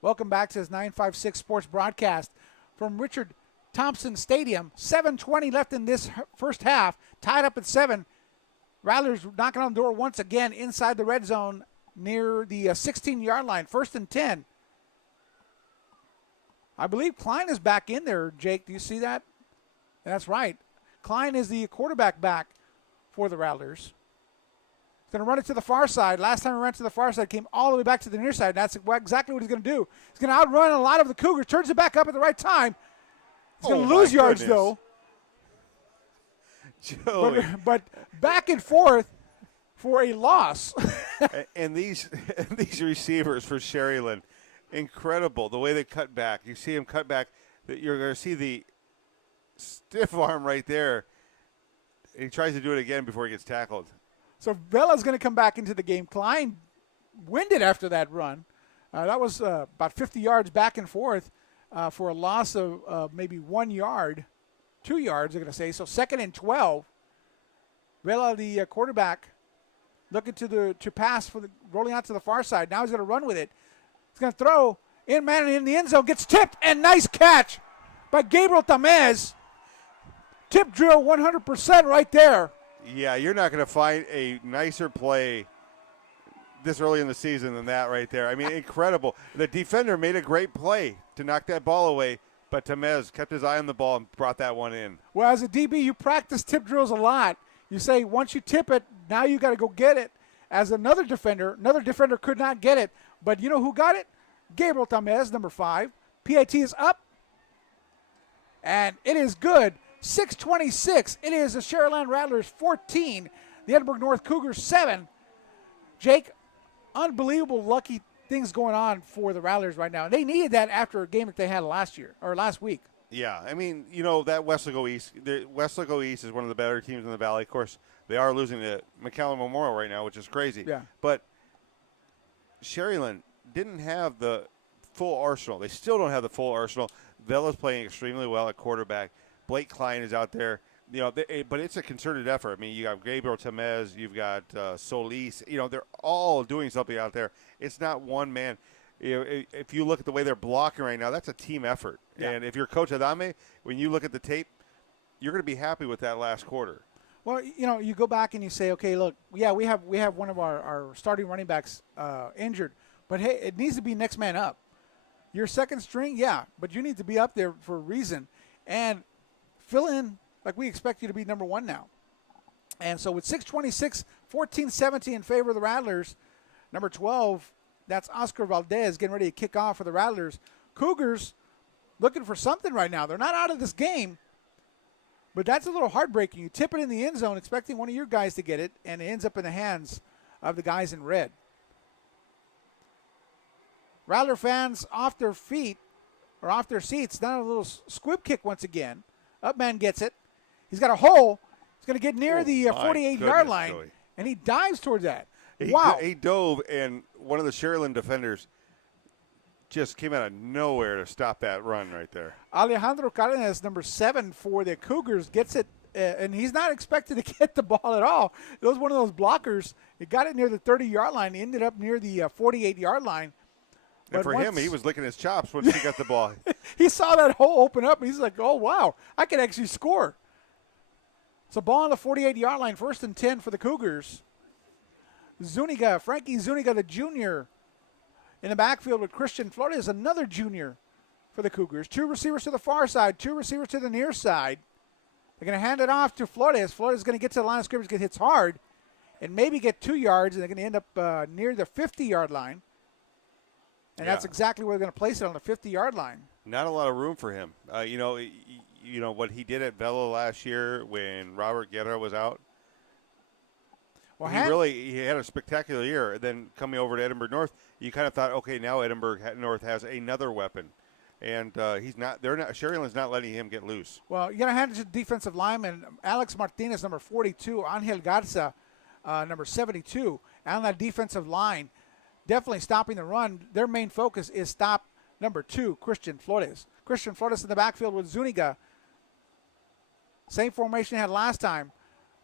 Welcome back to this 956 Sports broadcast from Richard Thompson Stadium. 7:20 left in this first half, tied up at 7. Rattlers knocking on the door once again inside the red zone near the 16-yard line, 1st and 10. I believe Klein is back in there, Jake. Do you see that? That's right. Klein is the quarterback back for the Rattlers. Going to run it to the far side. Last time he ran to the far side, came all the way back to the near side. That's exactly what he's going to do. He's going to outrun a lot of the Cougars. Turns it back up at the right time. He's going to lose yards, though. Joey. But back and forth for a loss. and these receivers for Sharyland, incredible. The way they cut back. You see him cut back. You're going to see the stiff arm right there. He tries to do it again before he gets tackled. So Vela's going to come back into the game. Klein winded after that run. That was about 50 yards back and forth for a loss of maybe 1 yard, 2 yards, I'm going to say. So 2nd and 12. Vela, the quarterback, looking to pass rolling out to the far side. Now he's going to run with it. He's going to throw in the end zone. Gets tipped, and nice catch by Gabriel Tamez. Tip drill 100% right there. Yeah, you're not going to find a nicer play this early in the season than that right there. I mean, incredible. The defender made a great play to knock that ball away, but Tamez kept his eye on the ball and brought that one in. Well, as a DB, you practice tip drills a lot. You say once you tip it, now you got to go get it. As another defender could not get it. But you know who got it? Gabriel Tamez, number 5. PAT is up. And it is good. 6:26. It is the Sharyland Rattlers 14. The Edinburg North Cougars 7. Jake, unbelievable lucky things going on for the Rattlers right now. They needed that after a game that they had last week. Yeah, I mean, you know, that Westlake East. Westlake East is one of the better teams in the Valley. Of course, they are losing to McCallum Memorial right now, which is crazy. Yeah. But Sharyland didn't have the full arsenal. They still don't have the full arsenal. Vella's playing extremely well at quarterback. Blake Klein is out there. You know, but it's a concerted effort. I mean, you got Gabriel Tamez, you've got Solis. You know, they're all doing something out there. It's not one man. You know, if you look at the way they're blocking right now, that's a team effort. Yeah. And if you're Coach Adame, when you look at the tape, you're going to be happy with that last quarter. Well, you know, you go back and you say, okay, look, yeah, we have one of our starting running backs injured, but hey, it needs to be next man up. Your second string, yeah, but you need to be up there for a reason and fill in like we expect you to be number 1 now. And so with 6:26, 14-17 in favor of the Rattlers, number 12, that's Oscar Valdez getting ready to kick off for the Rattlers. Cougars looking for something right now. They're not out of this game, but that's a little heartbreaking. You tip it in the end zone expecting one of your guys to get it, and it ends up in the hands of the guys in red. Rattler fans off their feet or off their seats. Now a little squib kick once again. Upman gets it. He's got a hole. He's going to get near the 48-yard line, Joey. and he dives towards that. He dove, and one of the Sharyland defenders just came out of nowhere to stop that run right there. Alejandro Cardenas, number 7 for the Cougars, gets it, and he's not expected to get the ball at all. It was one of those blockers. It got it near the 30-yard line. He ended up near the 48-yard line. And for him, he was licking his chops once he got the ball. He saw that hole open up, and he's like, oh, wow, I can actually score. So ball on the 48-yard line, 1st and 10 for the Cougars. Frankie Zuniga, the junior, in the backfield with Christian Flores, another junior for the Cougars. 2 receivers to the far side, 2 receivers to the near side. They're going to hand it off to Flores. Flores is going to get to the line of scrimmage, get hits hard, and maybe get 2 yards, and they're going to end up near the 50-yard line. And that's exactly where they're going to place it, on the 50-yard line. Not a lot of room for him. You know what he did at Vela last year when Robert Guerra was out. Well, he had a spectacular year. Then coming over to Edinburg North, you kind of thought, okay, now Edinburg North has another weapon, and he's not. They're not. Sharyland's not letting him get loose. Well, you got to hand it to the defensive lineman Alex Martinez, number 42, Angel Garza, number 72, on that defensive line, definitely stopping the run. Their main focus is stop number 2, Christian Flores. Christian Flores in the backfield with Zuniga. Same formation he had last time.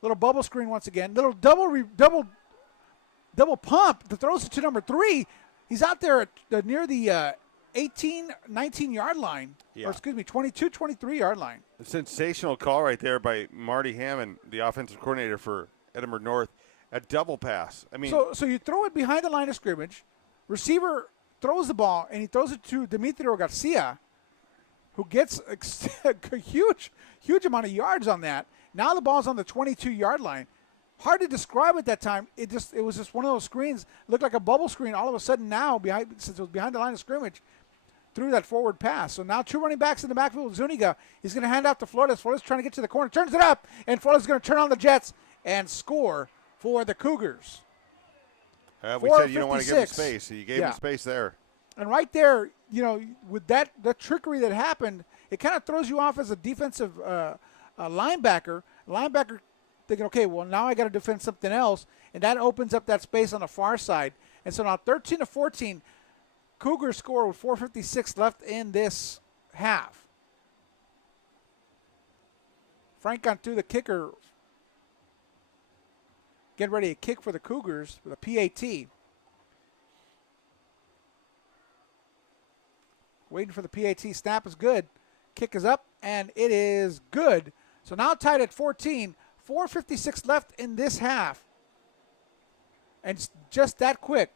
Little bubble screen once again. Little double pump that throws it to number 3. He's out there at near the 18, 19-yard line. Yeah. Or excuse me, 22, 23-yard line. A sensational call right there by Marty Hammond, the offensive coordinator for Edinburg North. A double pass. I mean, so you throw it behind the line of scrimmage. Receiver throws the ball, and he throws it to Demetrio Garcia, who gets a huge amount of yards on that. Now the ball's on the 22-yard line. Hard to describe at that time. It was just one of those screens. It looked like a bubble screen. All of a sudden now, since it was behind the line of scrimmage, threw that forward pass. So now 2 running backs in the backfield. Zuniga, he's going to hand out to Flores. Flores trying to get to the corner. Turns it up, and Flores is going to turn on the Jets and score for the Cougars. We said you don't want to give him space. So you gave him space there. And right there, you know, with that the trickery that happened, it kind of throws you off as a defensive linebacker. Linebacker thinking, okay, well, now I got to defend something else, and that opens up that space on the far side. And so now 13-14, Cougars score with 4:56 left in this half. Frank Cantu, the kicker, getting ready to kick for the Cougars with a PAT. Waiting for the PAT. Snap is good. Kick is up, and it is good. So now tied at 14. 4:56 left in this half. And just that quick,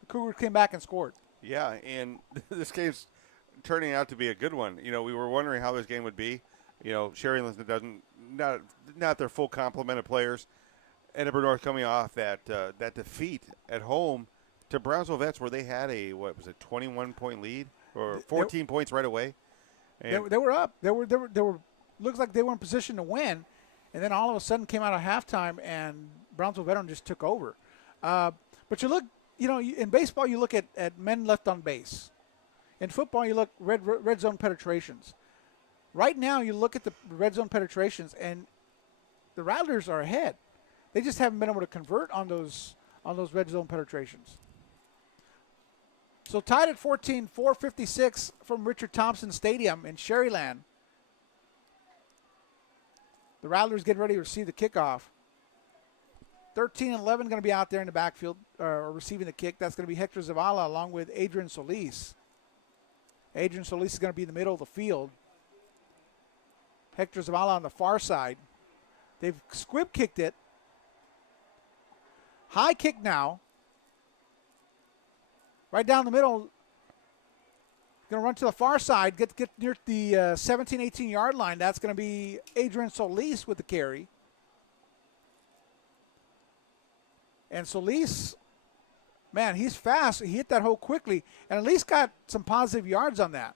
the Cougars came back and scored. Yeah, and this game's turning out to be a good one. You know, we were wondering how this game would be. You know, Sharyland doesn't not their full complement of players. Edinburg North coming off that defeat at home to Brownsville Vets, where they had a 21-point lead or 14 points right away. And They were up. They were looks like they were in position to win, and then all of a sudden came out of halftime and Brownsville Veteran just took over. But you look, in baseball you look at men left on base. In football you look red zone penetrations. Right now you look at the red zone penetrations and the Rattlers are ahead. They just haven't been able to convert on those red zone penetrations. So tied at 14, 4:56 from Richard Thompson Stadium in Sharyland. The Rattlers getting ready to receive the kickoff. 13 and 11 going to be out there in the backfield receiving the kick. That's going to be Hector Zavala along with Adrian Solis. Adrian Solis is going to be in the middle of the field. Hector Zavala on the far side. They've squib kicked it. High kick now. Right down the middle. Going to run to the far side. Get near the 17, 18-yard line. That's going to be Adrian Solis with the carry. And Solis, man, he's fast. He hit that hole quickly and at least got some positive yards on that.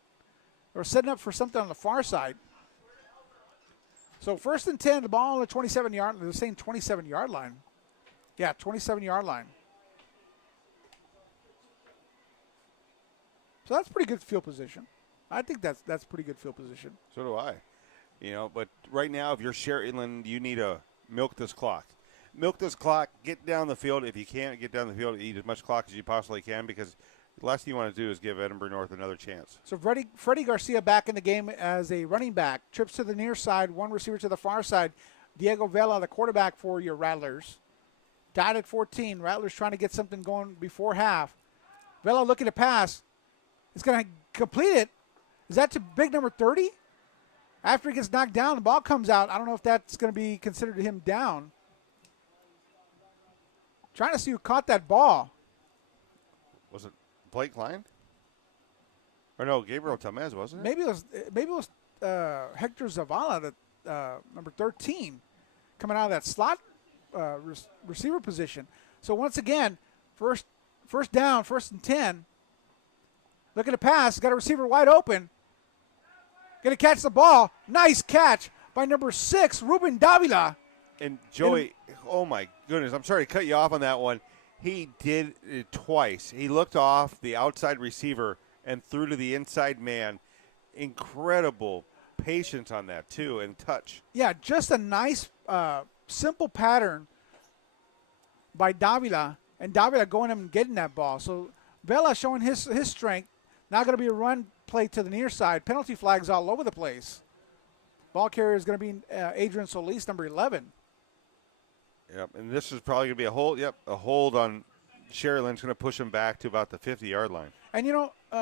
Or setting up for something on the far side. So 1st and 10, the ball on the 27-yard line. They're saying 27-yard line. Yeah, 27-yard line. So that's pretty good field position. I think that's pretty good field position. so do I. But right now, if you're Sharyland, you need to milk this clock. Milk this clock, get down the field. If you can't get down the field, eat as much clock as you possibly can, because the last thing you want to do is give Edinburg North another chance. So Freddie Garcia back in the game as a running back. Trips to the near side, one receiver to the far side. Diego Vela, the quarterback for your Rattlers. Tied at 14. Rattlers trying to get something going before half. Vela looking to pass. He's going to complete it. Is that to big number 30? After he gets knocked down, the ball comes out. I don't know if that's going to be considered him down. Trying to see who caught that ball. Was it Blake Klein? Or no, Gabriel Tamez, wasn't it? Maybe it was Hector Zavala, number 13, coming out of that slot receiver position. So once again, first down, 1st and 10. Looking to pass, got a receiver wide open. Going to catch the ball. Nice catch by number 6, Ruben Davila. And Joey, oh my goodness, I'm sorry to cut you off on that one. He did it twice. He looked off the outside receiver and threw to the inside man. Incredible patience on that, too, and touch. Yeah, just a nice, simple pattern by Davila, and Davila going up and getting that ball. So Vela showing his strength. Now going to be a run play to the near side. Penalty flags all over the place. Ball carrier is going to be Adrian Solis, number 11. Yep, and this is probably going to be a hold. Yep, a hold on Sharyland's going to push him back to about the 50-yard line. And,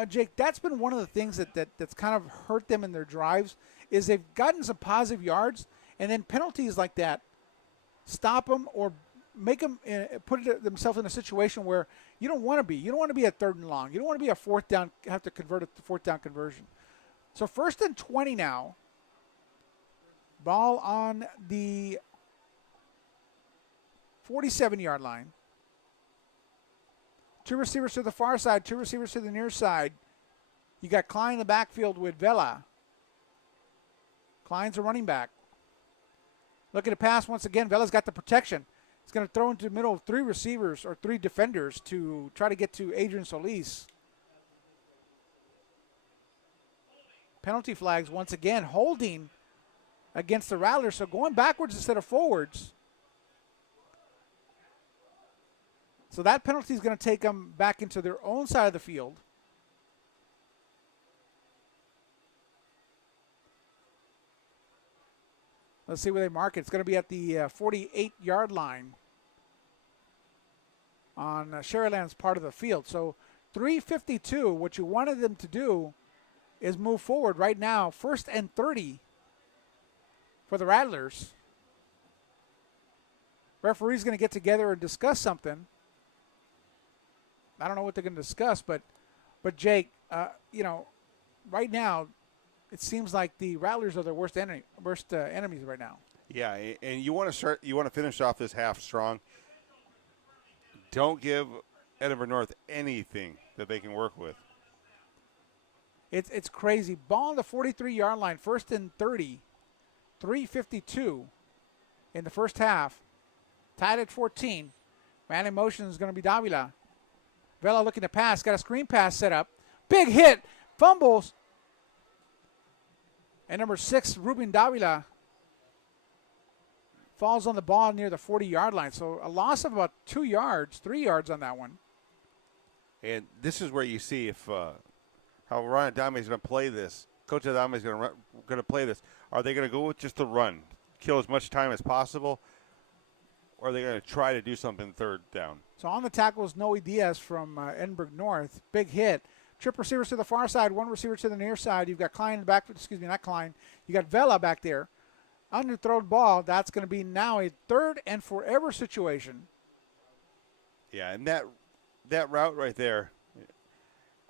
Jake, that's been one of the things that's kind of hurt them in their drives is they've gotten some positive yards, and then penalties like that stop them or make them put themselves in a situation where you don't want to be. You don't want to be at 3rd and long. You don't want to be a 4th down, have to convert it to 4th down conversion. So 1st and 20 now. Ball on the 47-yard line. 2 receivers to the far side, 2 receivers to the near side. You got Klein in the backfield with Vela. Klein's a running back. Looking to pass once again. Vela's got the protection. He's going to throw into the middle of 3 receivers or 3 defenders to try to get to Adrian Solis. Penalty flags once again. Holding against the Rattlers. So going backwards instead of forwards. So that penalty is going to take them back into their own side of the field. Let's see where they mark it. It's going to be at the 48-yard line on Sharyland's part of the field. So 3:52, what you wanted them to do is move forward right now. 1st and 30 for the Rattlers. Referee's going to get together and discuss something. I don't know what they're going to discuss, but Jake, right now, it seems like the Rattlers are their worst enemies right now. Yeah, and you want to finish off this half strong. Don't give Edinburg North anything that they can work with. It's crazy. Ball on the 43-yard line, 1st and 30, 3:52 in the first half. Tied at 14. Man in motion is going to be Davila. Vela looking to pass. Got a screen pass set up. Big hit. Fumbles. And number 6, Ruben Davila, falls on the ball near the 40-yard line. So a loss of about 3 yards on that one. And this is where you see if how Ron Adame is going to play this. Coach Adame is going to play this. Are they going to go with just the run, kill as much time as possible, or are they going to try to do something third down? So on the tackle is Noe Diaz from Edinburg North. Big hit. Trip receivers to the far side, 1 receiver to the near side. You've got Klein in the back. Excuse me, not Klein. You got Vela back there. Underthrown ball. That's going to be now a 3rd and forever situation. Yeah, and that route right there,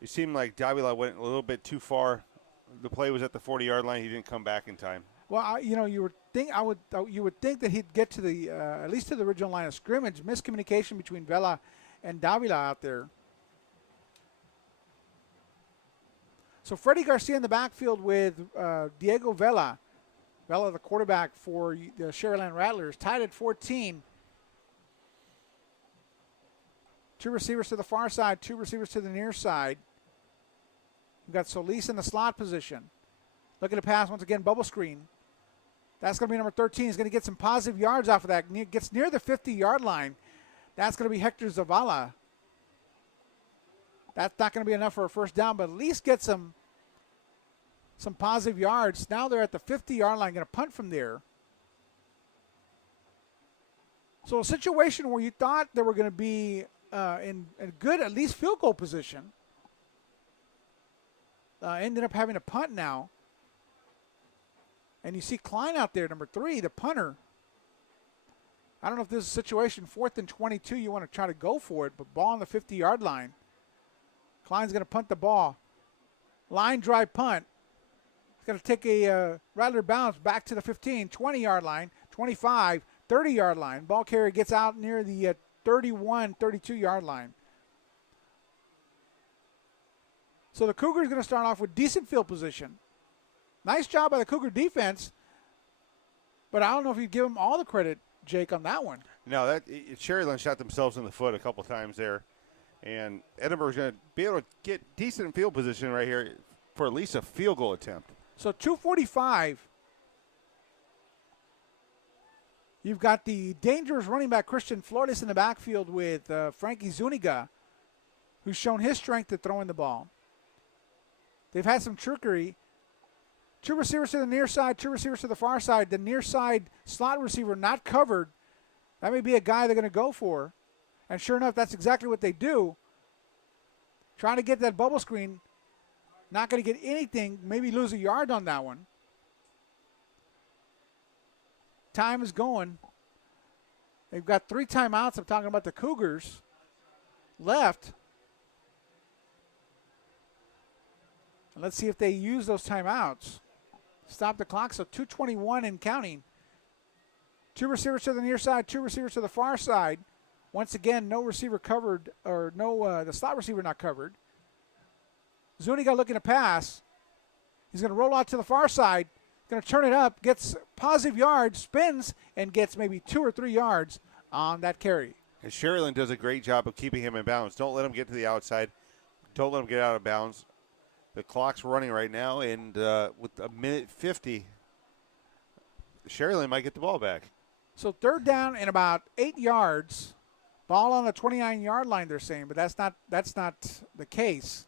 it seemed like Davila went a little bit too far. The play was at the 40-yard line. He didn't come back in time. Well, you would think that he'd get to the at least to the original line of scrimmage. Miscommunication between Vela and Davila out there. So Freddie Garcia in the backfield with Diego Vela. Vela, the quarterback for the Sharyland Rattlers, tied at 14. 2 receivers to the far side, 2 receivers to the near side. We've got Solis in the slot position. Looking to pass once again, bubble screen. That's going to be number 13. He's going to get some positive yards off of that. Gets near the 50-yard line. That's going to be Hector Zavala. That's not going to be enough for a first down, but at least get some positive yards. Now they're at the 50-yard line, going to punt from there. So a situation where you thought they were going to be in a good, at least field goal position, ended up having a punt now. And you see Klein out there, number 3, the punter. I don't know if this is a situation, 4th and 22, you want to try to go for it, but ball on the 50-yard line. Klein's going to punt the ball. Line drive punt. He's going to take a Rattler bounce back to the 15, 20-yard line, 25, 30-yard line. Ball carrier gets out near the 31, 32-yard line. So the Cougars are going to start off with decent field position. Nice job by the Cougar defense, but I don't know if you'd give them all the credit, Jake, on that one. No, Sharyland shot themselves in the foot a couple times there, and Edinburgh's going to be able to get decent field position right here for at least a field goal attempt. So 2:45. You've got the dangerous running back Christian Flores in the backfield with Frankie Zuniga, who's shown his strength at throwing the ball. They've had some trickery. 2 receivers to the near side, 2 receivers to the far side. The near side slot receiver not covered. That may be a guy they're going to go for. And sure enough, that's exactly what they do. Trying to get that bubble screen. Not going to get anything. Maybe lose a yard on that one. Time is going. They've got 3 timeouts. I'm talking about the Cougars left. And let's see if they use those timeouts. Stop the clock, so 2:21 and counting. 2 receivers to the near side, 2 receivers to the far side. Once again, no receiver covered, or the slot receiver not covered. Zuniga looking to pass. He's going to roll out to the far side. Going to turn it up, gets positive yards, spins, and gets maybe 2 or 3 yards on that carry. And Sharyland does a great job of keeping him in bounds. Don't let him get to the outside. Don't let him get out of bounds. The clock's running right now, and with 1:50, Sharyland might get the ball back. So 3rd down and about 8 yards. Ball on the 29-yard line, they're saying, but that's not the case.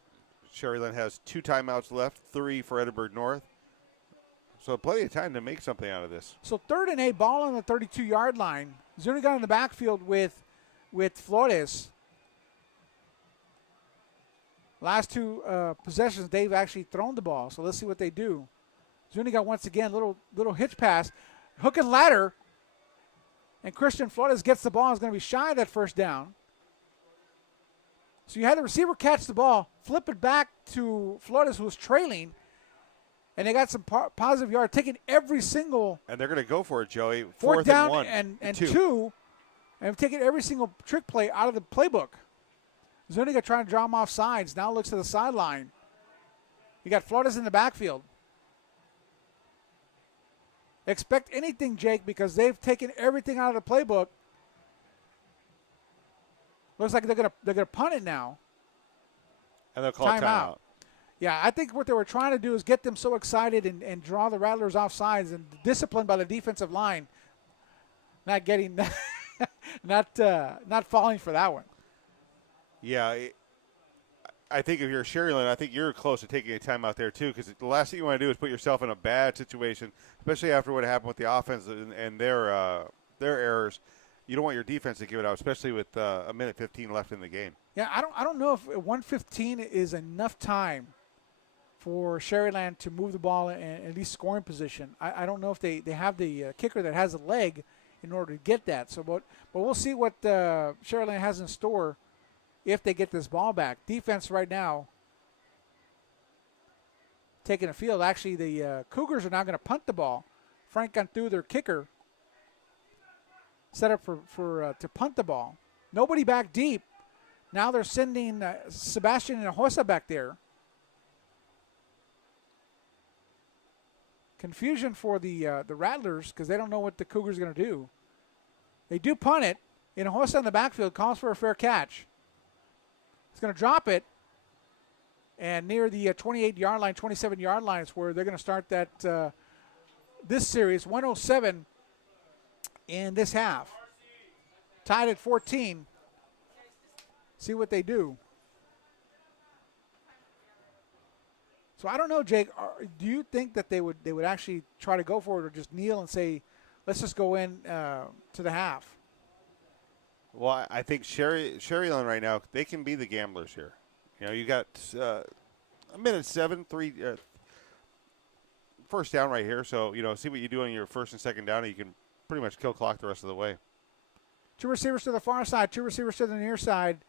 Sharyland has 2 timeouts left, 3 for Edinburg North. So plenty of time to make something out of this. So 3rd and 8, ball on the 32-yard line. Zuniga in the backfield with Flores. Last 2 possessions, they've actually thrown the ball. So let's see what they do. Zuniga once again, little hitch pass. Hook and ladder. And Christian Flores gets the ball. Is going to be shy of that first down. So you had the receiver catch the ball, flip it back to Flores, who was trailing, and they got some positive yard, taking every single And they're going to go for it, Joey. fourth down and 1. and two, and taking every single trick play out of the playbook. Zuniga trying to draw him off sides. Now looks to the sideline. You got Flores in the backfield. Expect anything, Jake, because they've taken everything out of the playbook. Looks like they're gonna punt it now. And they'll call timeout. Yeah, I think what they were trying to do is get them so excited and draw the Rattlers off sides and disciplined by the defensive line. Not getting, not falling for that one. Yeah, I think if you're Sharyland, I think you're close to taking a timeout there too, because the last thing you want to do is put yourself in a bad situation, especially after what happened with the offense and their errors. You don't want your defense to give it out, especially with a minute 15 left in the game. Yeah, I don't know if 1:15 is enough time for Sharyland to move the ball in at least scoring position. I don't know if they have the kicker that has a leg in order to get that. So, but we'll see what Sharyland has in store if they get this ball back. Defense right now taking a field. Actually, the Cougars are now going to punt the ball. Frank Cantu, their kicker, set up for to punt the ball. Nobody back deep. Now they're sending Sebastian and Hossa back there. Confusion for the Rattlers because they don't know what the Cougars are going to do. They do punt it. Hossa in the backfield calls for a fair catch. He's going to drop it. And near the 28-yard line, 27-yard line is where they're going to start that this series. 107 in this half. Tied at 14. See what they do. So I don't know, Jake. Do you think that they would actually try to go for it or just kneel and say, let's just go in to the half? Well, I think Sharyland right now, they can be the gamblers here. You know, you got a minute 7, 3 first down right here. So, see what you do on your first and second down, and you can pretty much kill clock the rest of the way. Two receivers to the far side, two receivers to the near side.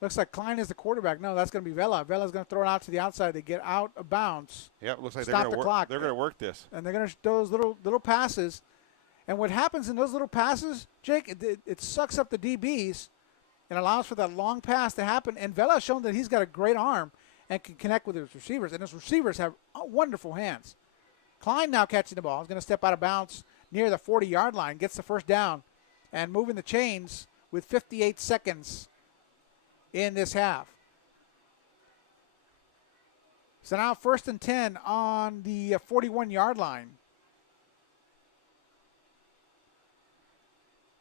Looks like Klein is the quarterback. No, that's going to be Vela. Vela's going to throw it out to the outside. They get out of bounds. Yeah, it looks like Stop the clock. They're going to work this. And they're going to those little passes. And what happens in those little passes, Jake, it sucks up the DBs and allows for that long pass to happen. And Vela has shown that he's got a great arm and can connect with his receivers. And his receivers have wonderful hands. Klein now catching the ball. He's going to step out of bounds near the 40-yard line, gets the first down, and moving the chains with 58 seconds in this half. So now 1st and 10 on the 41-yard line.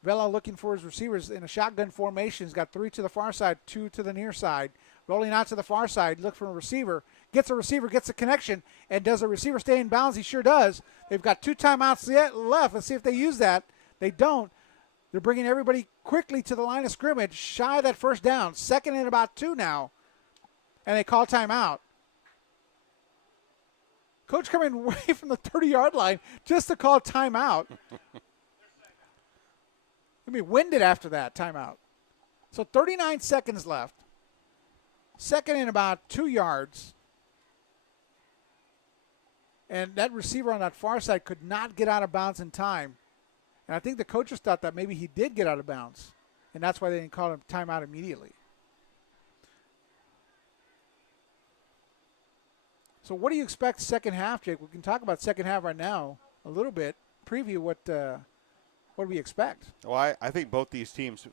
Vela looking for his receivers in a shotgun formation. He's got 3 to the far side, 2 to the near side. Rolling out to the far side, look for a receiver. Gets a connection, and does the receiver stay in bounds? He sure does. They've got 2 timeouts left. Let's see if they use that. They don't. They're bringing everybody quickly to the line of scrimmage, shy of that first down. 2nd and about 2 now, and they call timeout. Coach coming away from the 30-yard line just to call timeout. Gonna be winded after that timeout. So 39 seconds left. 2nd and about 2 yards. And that receiver on that far side could not get out of bounds in time. And I think the coaches thought that maybe he did get out of bounds. And that's why they didn't call him timeout immediately. So what do you expect second half, Jake? We can talk about second half right now a little bit. Preview what do we expect? Well, I think both these teams,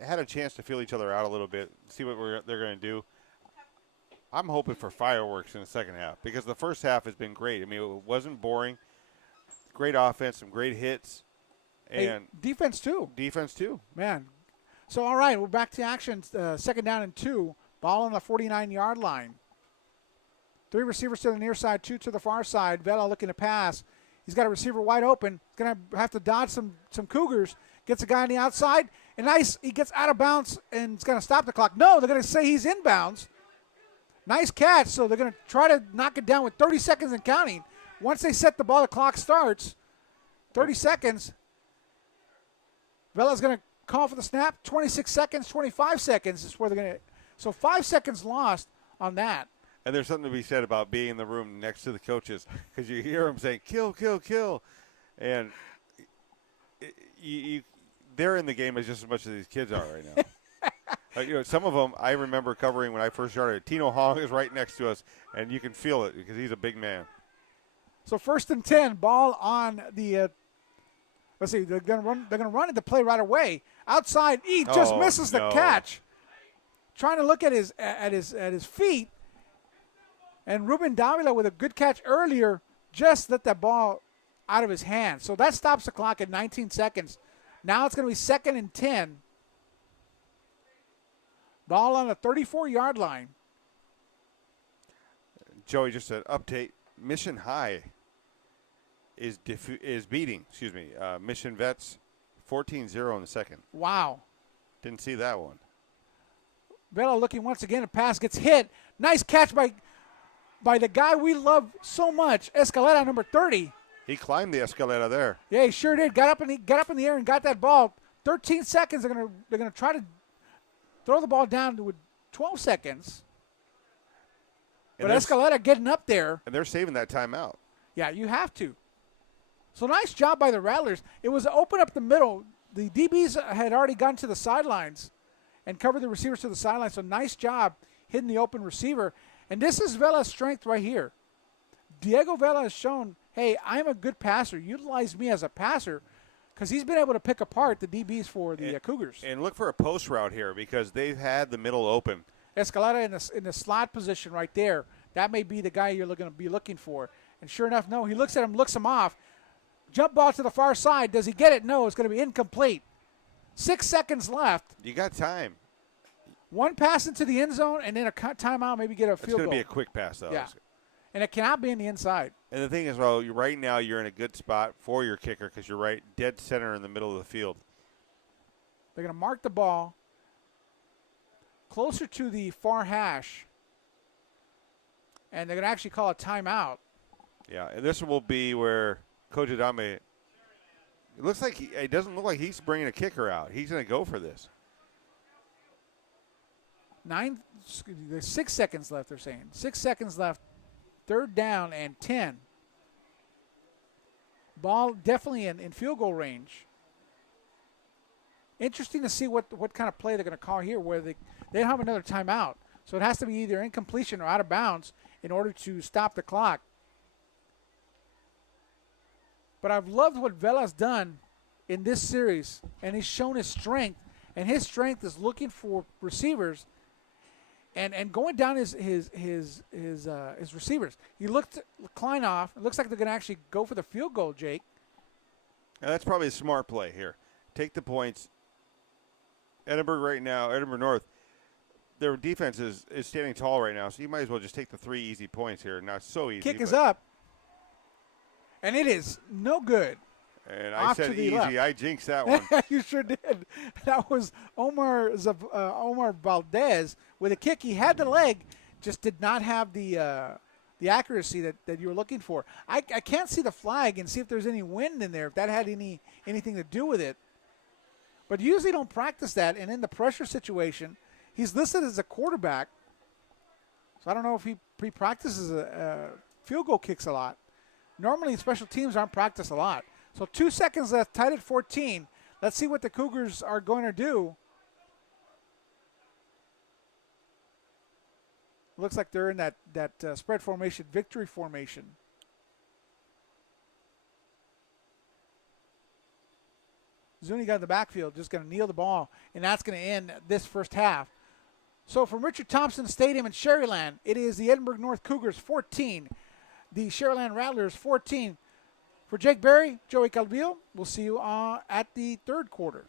had a chance to feel each other out a little bit, see what they're going to do. I'm hoping for fireworks in the second half because the first half has been great. I mean, it wasn't boring. Great offense, some great hits, and defense too. Defense too, man. So all right, we're back to action. 2nd down and 2. Ball on the 49-yard line. 3 receivers to the near side, 2 to the far side. Vela looking to pass. He's got a receiver wide open. He's going to have to dodge some Cougars. Gets a guy on the outside. And nice, he gets out of bounds and it's going to stop the clock. No, they're going to say he's in bounds. Nice catch. So they're going to try to knock it down with 30 seconds and counting. Once they set the ball, the clock starts. 30 seconds. Vela's going to call for the snap. 26 seconds, 25 seconds is where they're going to. So 5 seconds lost on that. And there's something to be said about being in the room next to the coaches because you hear them saying, kill, kill, kill. And they're in the game as just as much as these kids are right now. Some of them I remember covering when I first started. Tino Hong is right next to us, and you can feel it because he's a big man. So 1st and 10, ball on the let's see, they're going to run into play right away. Outside, he just misses the catch. Trying to look at his feet. And Ruben Davila with a good catch earlier just let that ball out of his hand. So that stops the clock at 19 seconds. Now it's going to be 2nd and 10. Ball on the 34-yard line. Joey, just an update. Mission High is beating, Mission Vets 14-0 in the second. Wow. Didn't see that one. Vela looking once again. A pass gets hit. Nice catch by the guy we love so much, Escalera, number 30. He climbed the escalator there. Yeah, he sure did. Got up in the air and got that ball. 13 seconds. They're gonna try to throw the ball down to 12 seconds. But Escalera getting up there. And they're saving that timeout. Yeah, you have to. So nice job by the Rattlers. It was open up the middle. The DBs had already gone to the sidelines and covered the receivers to the sidelines. So nice job hitting the open receiver. And this is Vela's strength right here. Diego Vela has shown, hey, I'm a good passer. Utilize me as a passer because he's been able to pick apart the DBs for the Cougars. And look for a post route here because they've had the middle open. Escalera in the slot position right there. That may be the guy you're going to be looking for. And sure enough, no, he looks at him, looks him off. Jump ball to the far side. Does he get it? No, it's going to be incomplete. 6 seconds left. You got time. One pass into the end zone and then a timeout, maybe get a field goal. It's going to be a quick pass, though. Yeah. And it cannot be in the inside. And the thing is, well, right now you're in a good spot for your kicker because you're right dead center in the middle of the field. They're going to mark the ball closer to the far hash. And they're going to actually call a timeout. Yeah, and this will be where Coach Adame, it looks like it doesn't look like he's bringing a kicker out. He's going to go for this. There's 6 seconds left, they're saying. 6 seconds left. 3rd down and 10. Ball definitely in field goal range. Interesting to see what kind of play they're going to call here where they don't have another timeout. So it has to be either incompletion or out of bounds in order to stop the clock. But I've loved what Vela's done in this series, and he's shown his strength, and his strength is looking for receivers and going down his receivers. He looked Klein off. It looks like they're going to actually go for the field goal, Jake. And that's probably a smart play here. Take the points. Edinburg right now, Edinburg North, their defense is standing tall right now, so you might as well just take the 3 easy points here. Not so easy. Kick is up. And it is no good. And I said easy. Left. I jinxed that one. You sure did. That was Omar Valdez with a kick. He had the leg, just did not have the accuracy that you were looking for. I can't see the flag and see if there's any wind in there, if that had anything to do with it. But usually don't practice that. And in the pressure situation, he's listed as a quarterback. So I don't know if he practices field goal kicks a lot. Normally, special teams aren't practiced a lot. So 2 seconds left, tied at 14. Let's see what the Cougars are going to do. Looks like they're in that spread formation, victory formation. Zuni got in the backfield, just going to kneel the ball, and that's going to end this first half. So from Richard Thompson Stadium in Sharyland, it is the Edinburg North Cougars 14, the Sharyland Rattlers 14. For Jake Berry, Joey Calvillo, we'll see you at the 3rd quarter.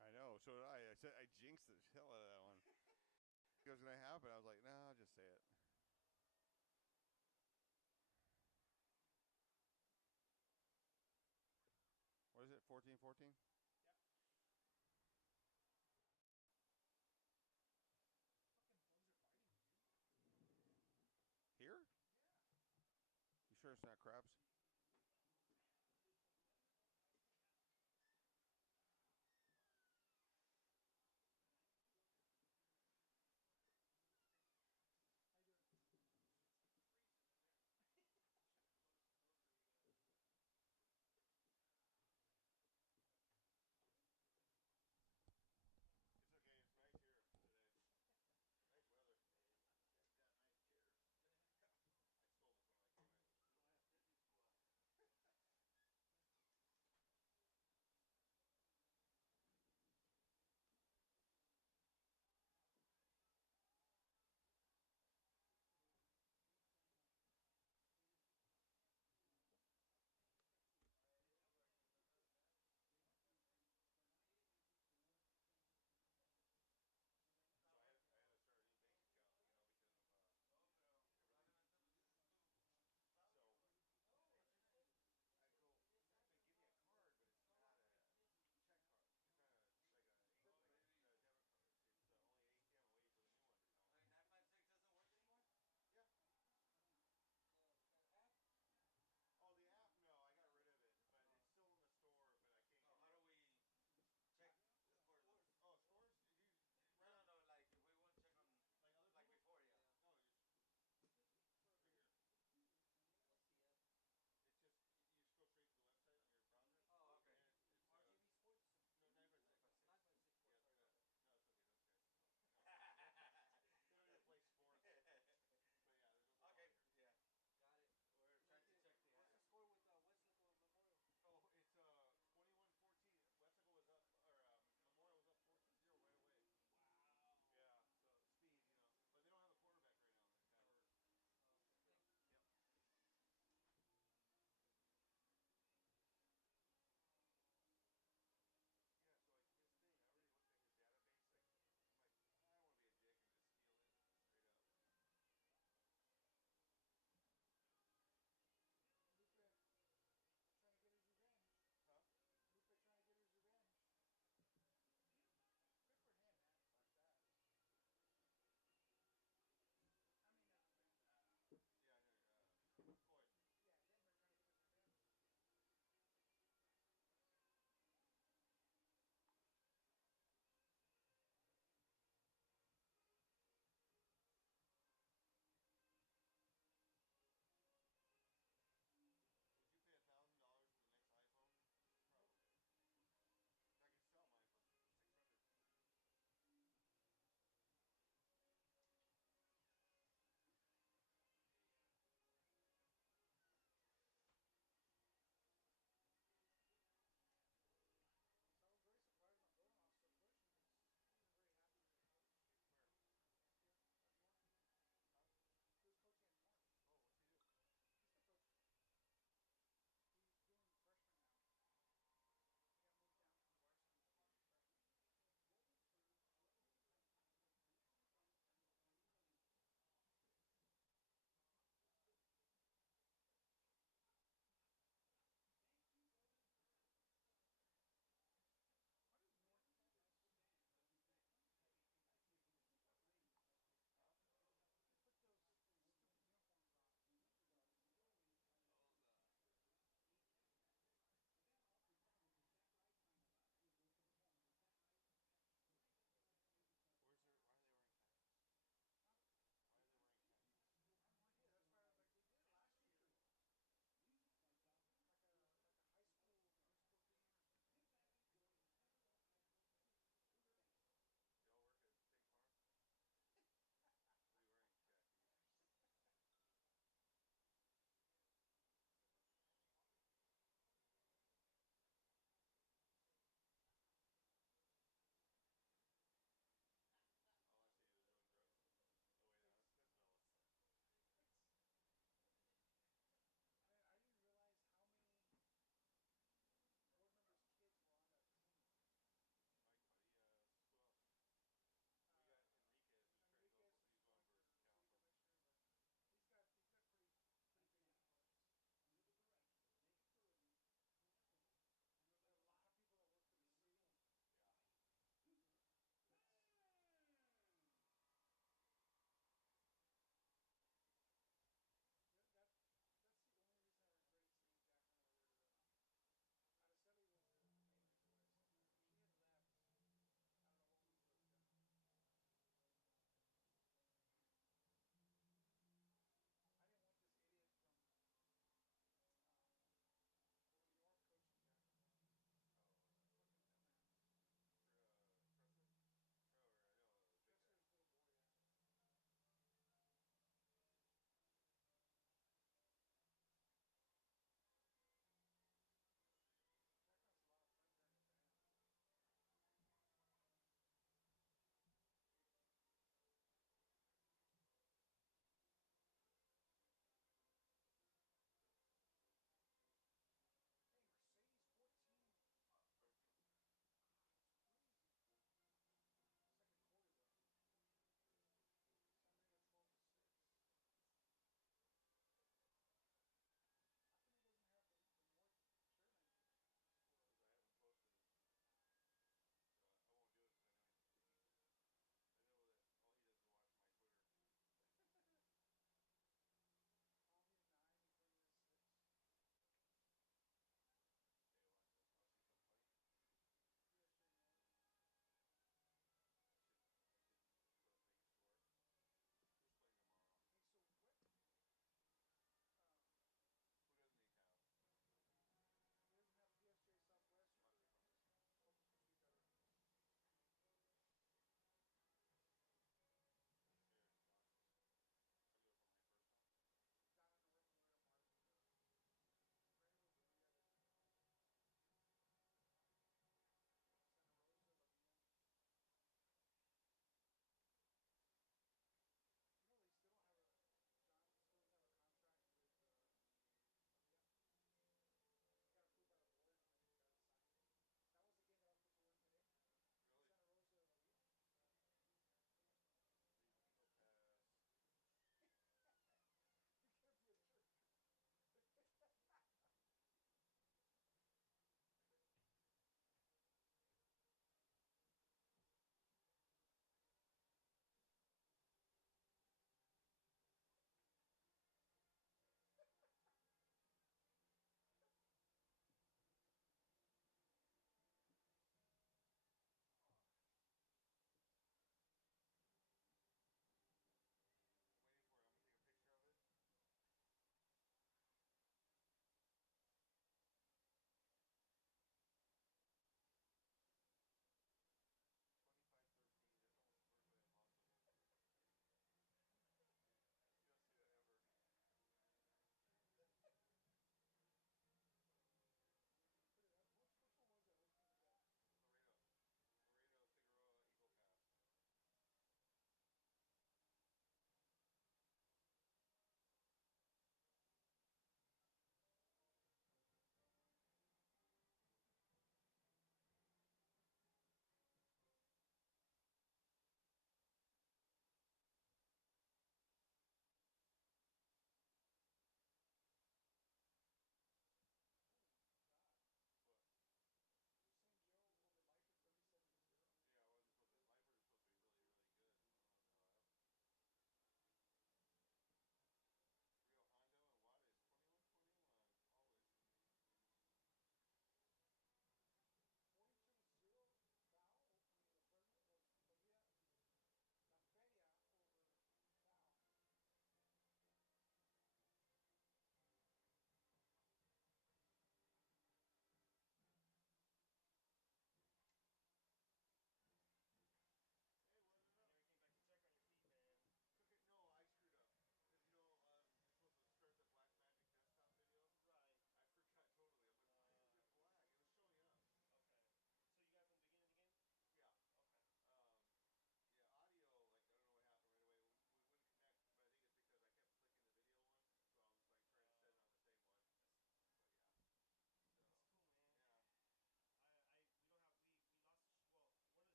I know, so did I. I said I jinxed the hell out of that one. It was going to happen. I was like, no, I'll just say it. What is it, 14-14? that crabs? How you doing? It's freezing in there. Should have closed the door for you guys. It's okay. It's nice here today. Nice weather. It's got nice chairs. I stole this one when I came in. Oh yeah.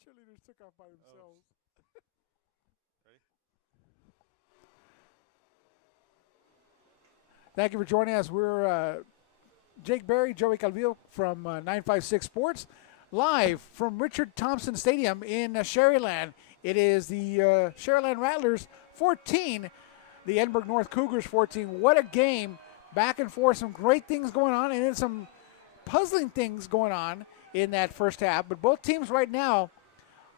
cheerleaders took off by themselves. Ready? Thank you for joining us. We're Jake Berry, Joey Calvillo from 956 Sports, live from Richard Thompson Stadium in Sharyland. It is the Sharyland Rattlers 14, the Edinburg North Cougars 14. What a game. Back and forth, some great things going on, and then some puzzling things going on in that first half. But both teams right now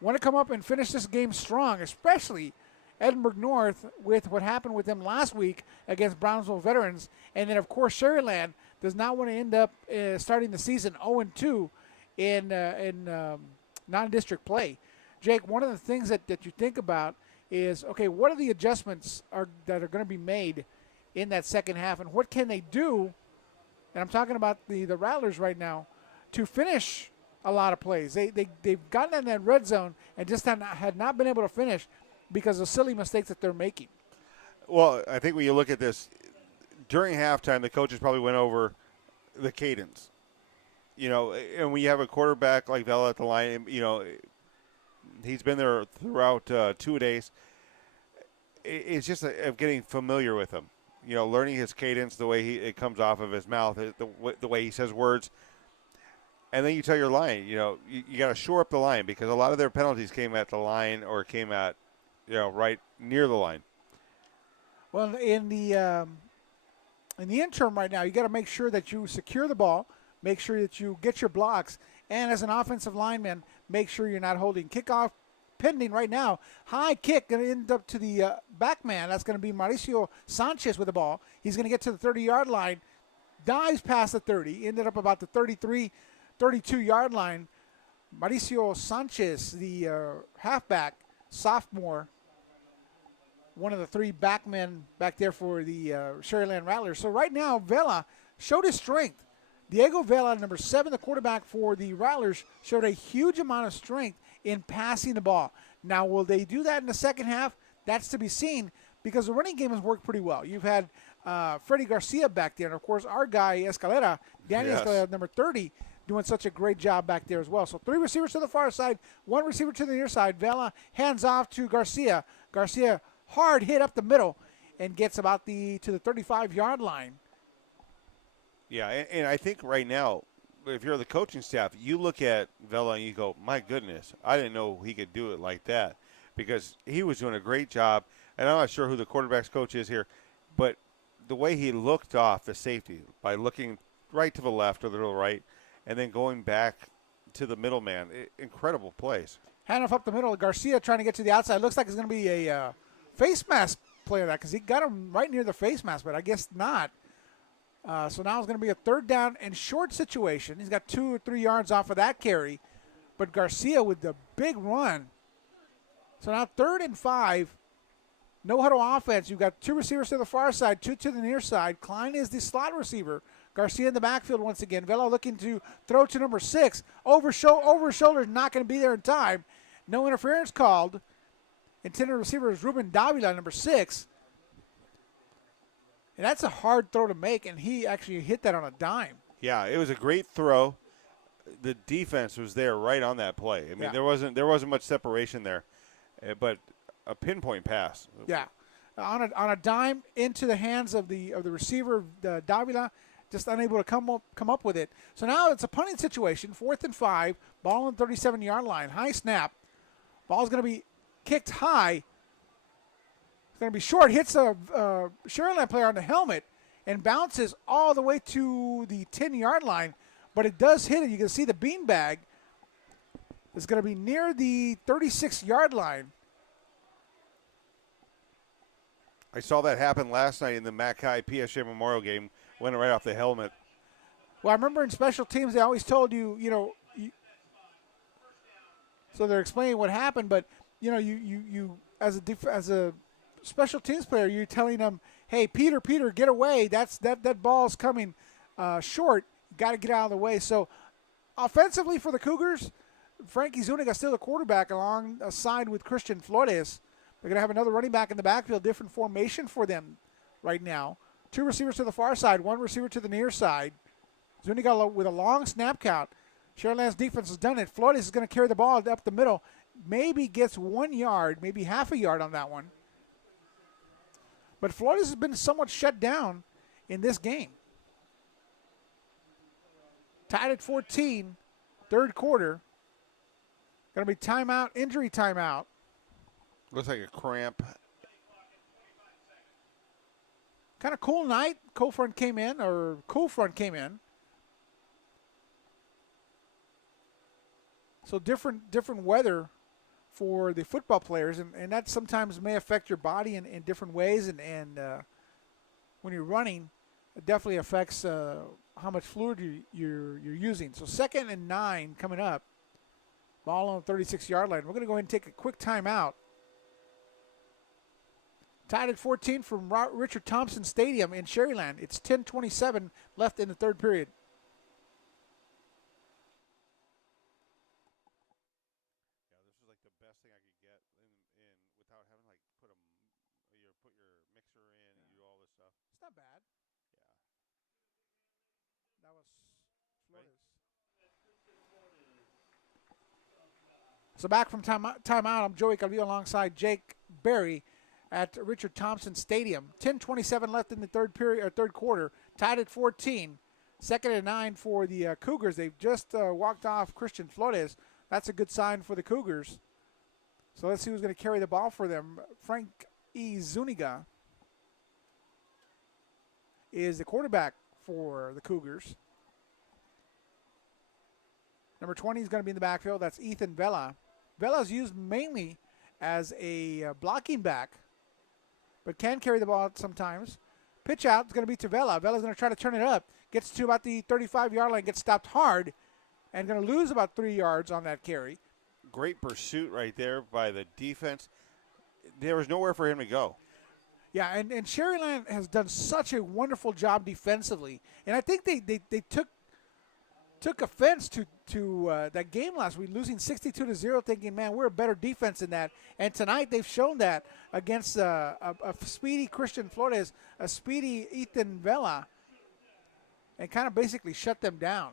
want to come up and finish this game strong, especially Edinburg North with what happened with them last week against Brownsville Veterans. And then, of course, Sharyland does not want to end up starting the season 0-2 in non-district play. Jake, one of the things that you think about is, okay, what are the adjustments that are going to be made in that second half, and what can they do, and I'm talking about the Rattlers right now, to finish a lot of plays. They've gotten in that red zone and just had not been able to finish because of silly mistakes that they're making. Well, I think when you look at this, during halftime, the coaches probably went over the cadence. You know, and when you have a quarterback like Vela at the line, you know, he's been there throughout 2 days. It's just of getting familiar with him. You know, learning his cadence, the way it comes off of his mouth, the way he says words. And then you tell your line, you know, you got to shore up the line because a lot of their penalties came at the line or came at, you know, right near the line. Well, in the interim right now, you got to make sure that you secure the ball, make sure that you get your blocks, and as an offensive lineman, make sure you're not holding. Kickoff pending right now. High kick going to end up to the back man. That's going to be Mauricio Sanchez with the ball. He's going to get to the 30-yard line, dives past the 30, ended up about the 33, 32-yard line. Mauricio Sanchez, the halfback, sophomore, one of the three backmen back there for the Sharyland Rattlers. So right now, Vela showed his strength. Diego Vela, number 7, the quarterback for the Rattlers, showed a huge amount of strength in passing the ball. Now, will they do that in the second half? That's to be seen because the running game has worked pretty well. You've had Freddie Garcia back there, and, of course, our guy, Escalera, Danny Escalera, number 30, doing such a great job back there as well. So 3 receivers to the far side, 1 receiver to the near side. Vela hands off to Garcia. Garcia, hard hit up the middle and gets about to the 35-yard line. Yeah, and I think right now, if you're the coaching staff, you look at Vela and you go, my goodness, I didn't know he could do it like that because he was doing a great job. And I'm not sure who the quarterback's coach is here, but the way he looked off the safety by looking right to the left or the right and then going back to the middleman, incredible plays. Handoff up the middle. Garcia trying to get to the outside. Looks like it's going to be a face mask play of that because he got him right near the face mask, but I guess not. So now it's going to be a 3rd down and short situation. He's got 2 or 3 yards off of that carry. But Garcia with the big run. So now 3rd and 5. No huddle offense. You've got 2 receivers to the far side, 2 to the near side. Klein is the slot receiver. Garcia in the backfield once again. Vela looking to throw to number 6. Over shoulder, not going to be there in time. No interference called. Intended receiver is Ruben Davila, number 6. And that's a hard throw to make, and he actually hit that on a dime. Yeah, it was a great throw. The defense was there right on that play. I mean, there wasn't much separation there, but a pinpoint pass. Yeah, on a dime into the hands of the receiver, Davila, just unable to come up with it. So now it's a punting situation, 4th and 5, ball on the 37-yard line, high snap. Ball's going to be kicked high. It's going to be short, hits a Sharyland player on the helmet and bounces all the way to the 10-yard line, but it does hit it. You can see the beanbag is going to be near the 36-yard line. I saw that happen last night in the Mackay PSJ Memorial game, went right off the helmet. Well, I remember in special teams they always told you, so they're explaining what happened, but, you as a special teams player, you're telling them, hey, Peter, get away. That ball's coming short. Got to get out of the way. So offensively for the Cougars, Frankie Zuniga still the quarterback alongside with Christian Flores. They're going to have another running back in the backfield, different formation for them right now. 2 receivers to the far side, 1 receiver to the near side. Zuniga with a long snap count. Sharyland's defense has done it. Flores is going to carry the ball up the middle. Maybe gets 1 yard, maybe half a yard on that one. But Flores has been somewhat shut down in this game. Tied at 14, third quarter. Going to be timeout, injury timeout. Looks like a cramp. Kind of cool night. Cool front came in. So different weather for the football players, and that sometimes may affect your body in different ways. And when you're running, it definitely affects how much fluid you're using. So 2nd and 9 coming up. Ball on the 36-yard line. We're going to go ahead and take a quick timeout. Tied at 14 from Richard Thompson Stadium in Sharyland. It's 10:27 left in the third period. Yeah, this is like the best thing I could get in without having like put your mixer in and do all this stuff. It's not bad. Yeah. That was Flores. Right. So back from timeout, I'm Joey Calvillo alongside Jake Berry at Richard Thompson Stadium. 10:27 left in the third quarter. Tied at 14. 2nd and 9 for the Cougars. They've just walked off Christian Flores. That's a good sign for the Cougars. So let's see who's going to carry the ball for them. Frank E. Zuniga is the quarterback for the Cougars. Number 20 is going to be in the backfield. That's Ethan Vela. Vela's used mainly as a blocking back, but can carry the ball sometimes. Pitch out is going to be to Vela. Vela's going to try to turn it up. Gets to about the 35-yard line, gets stopped hard, and going to lose about 3 yards on that carry. Great pursuit right there by the defense. There was nowhere for him to go. Yeah, and Sharyland has done such a wonderful job defensively. And I think they took offense to that game last week, losing 62-0, thinking, man, we're a better defense than that. And tonight they've shown that against a speedy Christian Flores, a speedy Ethan Vela, and kind of basically shut them down.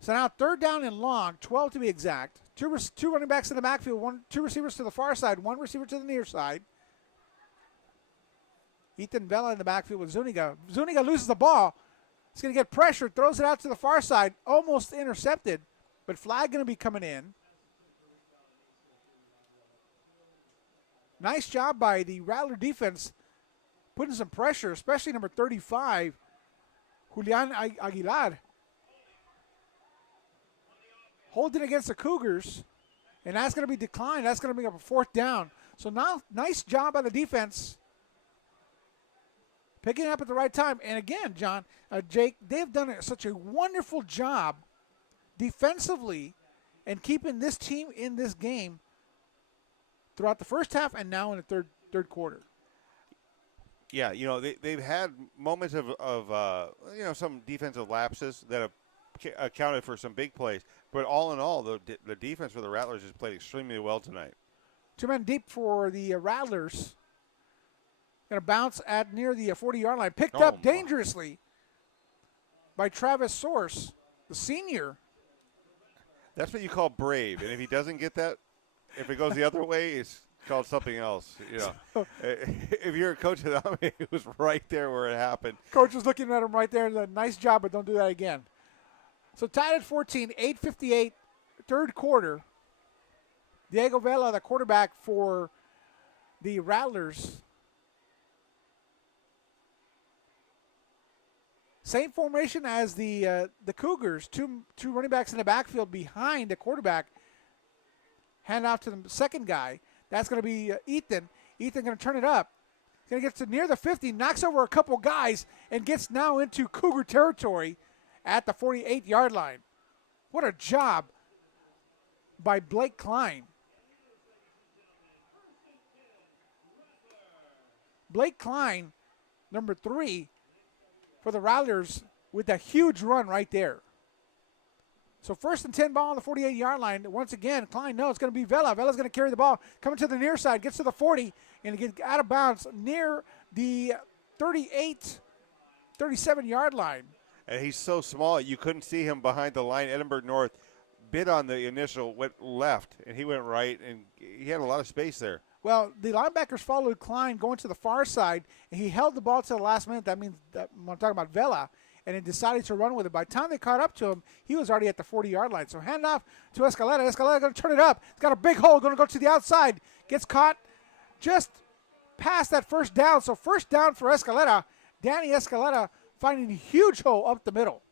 So now 3rd down and long, 12 to be exact. Two running backs in the backfield, two receivers to the far side, one receiver to the near side. Ethan Vela in the backfield with Zuniga. Zuniga loses the ball. He's going to get pressure, throws it out to the far side, almost intercepted, but flag going to be coming in. Nice job by the Rattler defense putting some pressure, especially number 35, Julian Aguilar. Holding against the Cougars, and that's going to be declined. That's going to bring up a 4th down. So now, nice job by the defense. Picking it up at the right time. And again, John, Jake, they've done such a wonderful job defensively and keeping this team in this game throughout the first half and now in the third quarter. Yeah, they've had moments of some defensive lapses that have accounted for some big plays. But all in all, the defense for the Rattlers has played extremely well tonight. 2 men deep for the Rattlers. Going to bounce at near the 40-yard line. Picked up dangerously by Travis Source, the senior. That's what you call brave. And if he doesn't get that, if it goes the other way, it's called something else. If you're a coach of the Army, it was right there where it happened. Coach was looking at him right there. Nice job, but don't do that again. So tied at 14, 8:58, third quarter. Diego Vela, the quarterback for the Rattlers. Same formation as the Cougars. Two running backs in the backfield behind the quarterback. Hand off to the second guy. That's going to be Ethan. Ethan going to turn it up. He's going to get to near the 50, knocks over a couple guys, and gets now into Cougar territory at the 48-yard line. What a job by Blake Klein. Blake Klein, number 3, for the Rattlers with a huge run right there. So 1st and 10 ball on the 48-yard line. Once again, Klein, no, it's going to be Vela. Vela's going to carry the ball. Coming to the near side, gets to the 40, and get out of bounds near the 37-yard line. And he's so small, you couldn't see him behind the line. Edinburg North bid on the initial, went left, and he went right, and he had a lot of space there. Well, the linebackers followed Klein going to the far side, and he held the ball to the last minute. That means that when I'm talking about Vela, and he decided to run with it. By the time they caught up to him, he was already at the 40-yard line. So hand off to Escaleta. Escaleta going to turn it up. He's got a big hole, going to go to the outside. Gets caught just past that first down. So first down for Escaleta. Danny Escaleta finding a huge hole up the middle.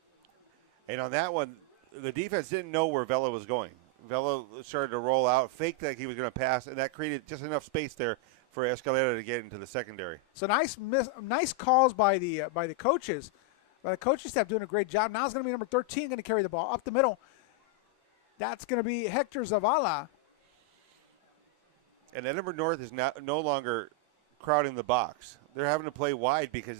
And on that one, the defense didn't know where Vela was going. Vela started to roll out, faked like he was going to pass, and that created just enough space there for Escaleta to get into the secondary. So nice calls by the coaches. The coaching staff doing a great job. Now it's going to be number 13 going to carry the ball up the middle. That's going to be Hector Zavala. And Edinburg North is no longer crowding the box. They're having to play wide because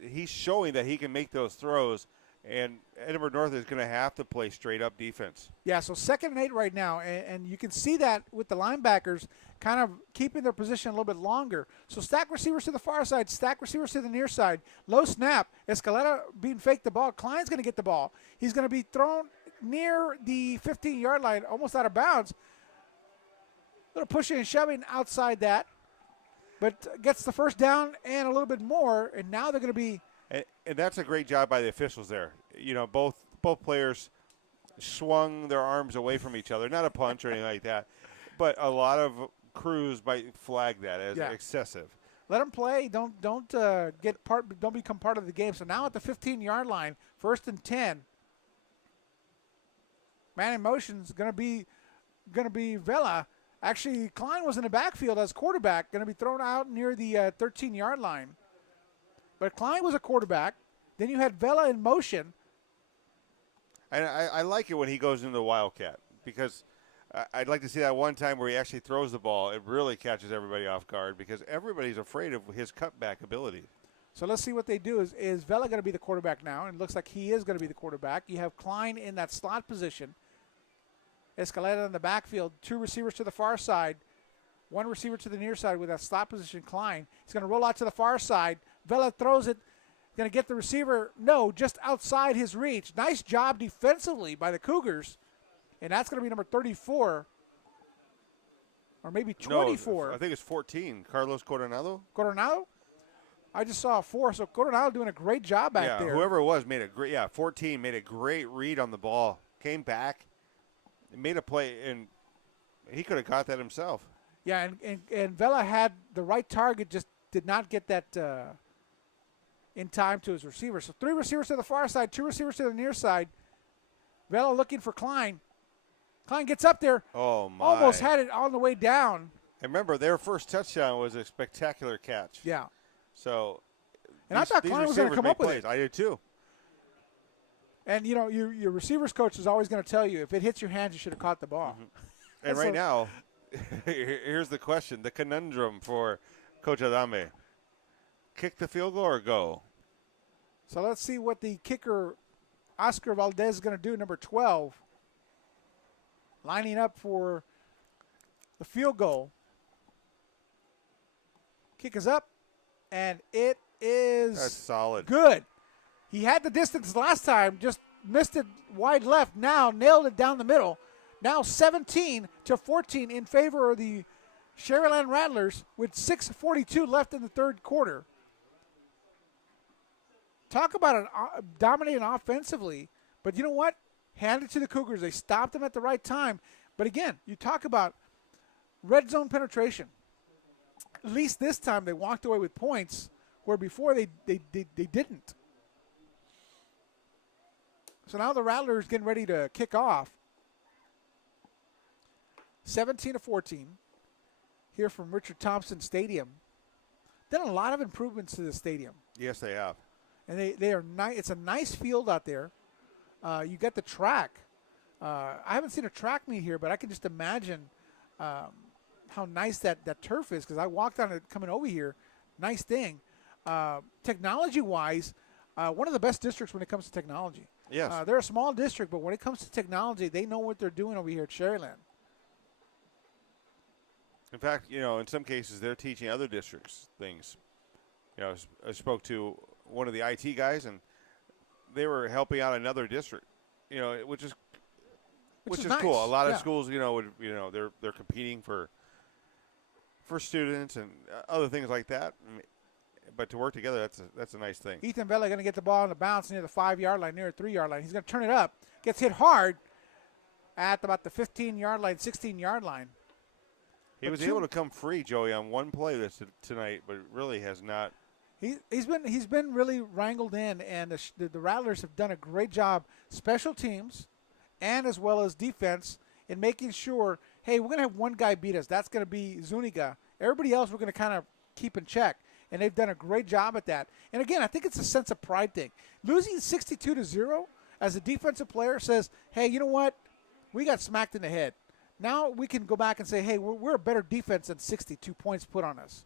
he's showing that he can make those throws, and Edinburg North is going to have to play straight-up defense. Yeah, so 2nd and 8 right now, and you can see that with the linebackers kind of keeping their position a little bit longer. So stack receivers to the far side, stack receivers to the near side. Low snap. Escaleta being faked the ball. Klein's going to get the ball. He's going to be thrown near the 15-yard line, almost out of bounds. A little pushing and shoving outside that, but gets the first down and a little bit more, and now they're going to be – And that's a great job by the officials there. You know, both players swung their arms away from each other. Not a punch or anything like that, but a lot of crews might flag that as excessive. Let them play. Don't become part of the game. So now at the 15-yard line, 1st and 10. Man in motion is going to be Vela. Actually, Klein was in the backfield as quarterback, going to be thrown out near the 13-yard line. But Klein was a quarterback. Then you had Vela in motion. And I like it when he goes into the Wildcat because I'd like to see that one time where he actually throws the ball. It really catches everybody off guard because everybody's afraid of his cutback ability. So let's see what they do. Is Vela going to be the quarterback now? And it looks like he is going to be the quarterback. You have Klein in that slot position. Escaleta in the backfield. 2 receivers to the far side. 1 receiver to the near side with that slot position, Klein. He's going to roll out to the far side. Vela throws it. Going to get the receiver. No, just outside his reach. Nice job defensively by the Cougars. And that's going to be number 34. Or maybe 24. No, I think it's 14. Carlos Coronado. Coronado? I just saw a 4. So Coronado doing a great job back there. Whoever it was made a great, 14 made a great read on the ball. Came back, made a play, and he could have caught that himself. Yeah, and Vela had the right target, just did not get that in time to his receiver. So 3 receivers to the far side, 2 receivers to the near side. Vela looking for Klein. Klein gets up there. Oh, my. Almost had it on the way down. And remember, their first touchdown was a spectacular catch. Yeah. So, and I thought Klein was going to come up with it. I did too. And, you know, your receivers coach is always going to tell you, if it hits your hands, you should have caught the ball. Mm-hmm. And right now, here's the question, the conundrum for Coach Adame. Kick the field goal or go? So let's see what the kicker, Oscar Valdez, is going to do, number 12. Lining up for the field goal. Kick is up, and it is That's solid. Good. He had the distance last time, just missed it wide left. Now nailed it down the middle. Now 17-14 in favor of the Sharyland Rattlers with 6:42 left in the third quarter. Talk about dominating offensively. But you know what? Hand it to the Cougars. They stopped them at the right time. But again, you talk about red zone penetration. At least this time they walked away with points where before they didn't. So now the Rattlers getting ready to kick off. 17-14 here from Richard Thompson Stadium. Done a lot of improvements to the stadium. Yes, they have. And they are nice. It's a nice field out there. You got the track. I haven't seen a track meet here, but I can just imagine how nice that turf is because I walked on it coming over here. Nice thing. Technology-wise, one of the best districts when it comes to technology. Yes. They're a small district, but when it comes to technology, they know what they're doing over here at Sharyland. In fact, you know, in some cases, they're teaching other districts things. You know, I spoke to one of the IT guys, and they were helping out another district, which is nice. cool. A lot of Yeah. schools, they're competing for students and other things like that. But to work together, that's a nice thing. Ethan Vela going to get the ball on the bounce near the 5-yard line, near the 3-yard line. He's going to turn it up. Gets hit hard at about the 15-yard line, 16-yard line. He was able to come free, Joey, on one play tonight, but really has not. He's been really wrangled in, and the Rattlers have done a great job, special teams, and as well as defense, in making sure, hey, we're going to have one guy beat us. That's going to be Zuniga. Everybody else we're going to kind of keep in check, and they've done a great job at that. And again, I think it's a sense of pride thing. Losing 62-0 as a defensive player says, hey, you know what? We got smacked in the head. Now we can go back and say, hey, we're a better defense than 62 points put on us.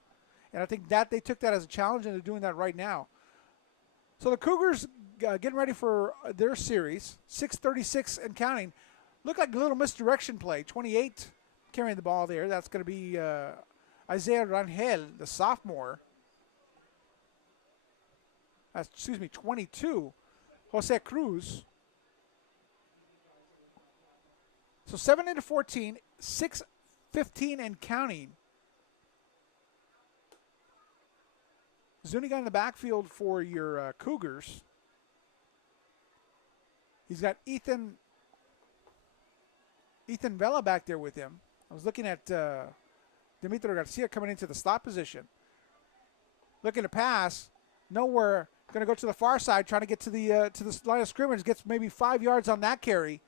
And I think that they took that as a challenge, and they're doing that right now. So the Cougars getting ready for their series, 6:36 and counting. Look like a little misdirection play. 28 carrying the ball there. That's going to be Isaiah Rangel, the sophomore. 22, Jose Cruz. So 7-14, 6:15 and counting. Zuniga in the backfield for your Cougars. He's got Ethan Vela back there with him. I was looking at Dimitro Garcia coming into the slot position. Looking to pass. Nowhere. Going to go to the far side, trying to get to the line of scrimmage. Gets maybe 5 yards on that carry.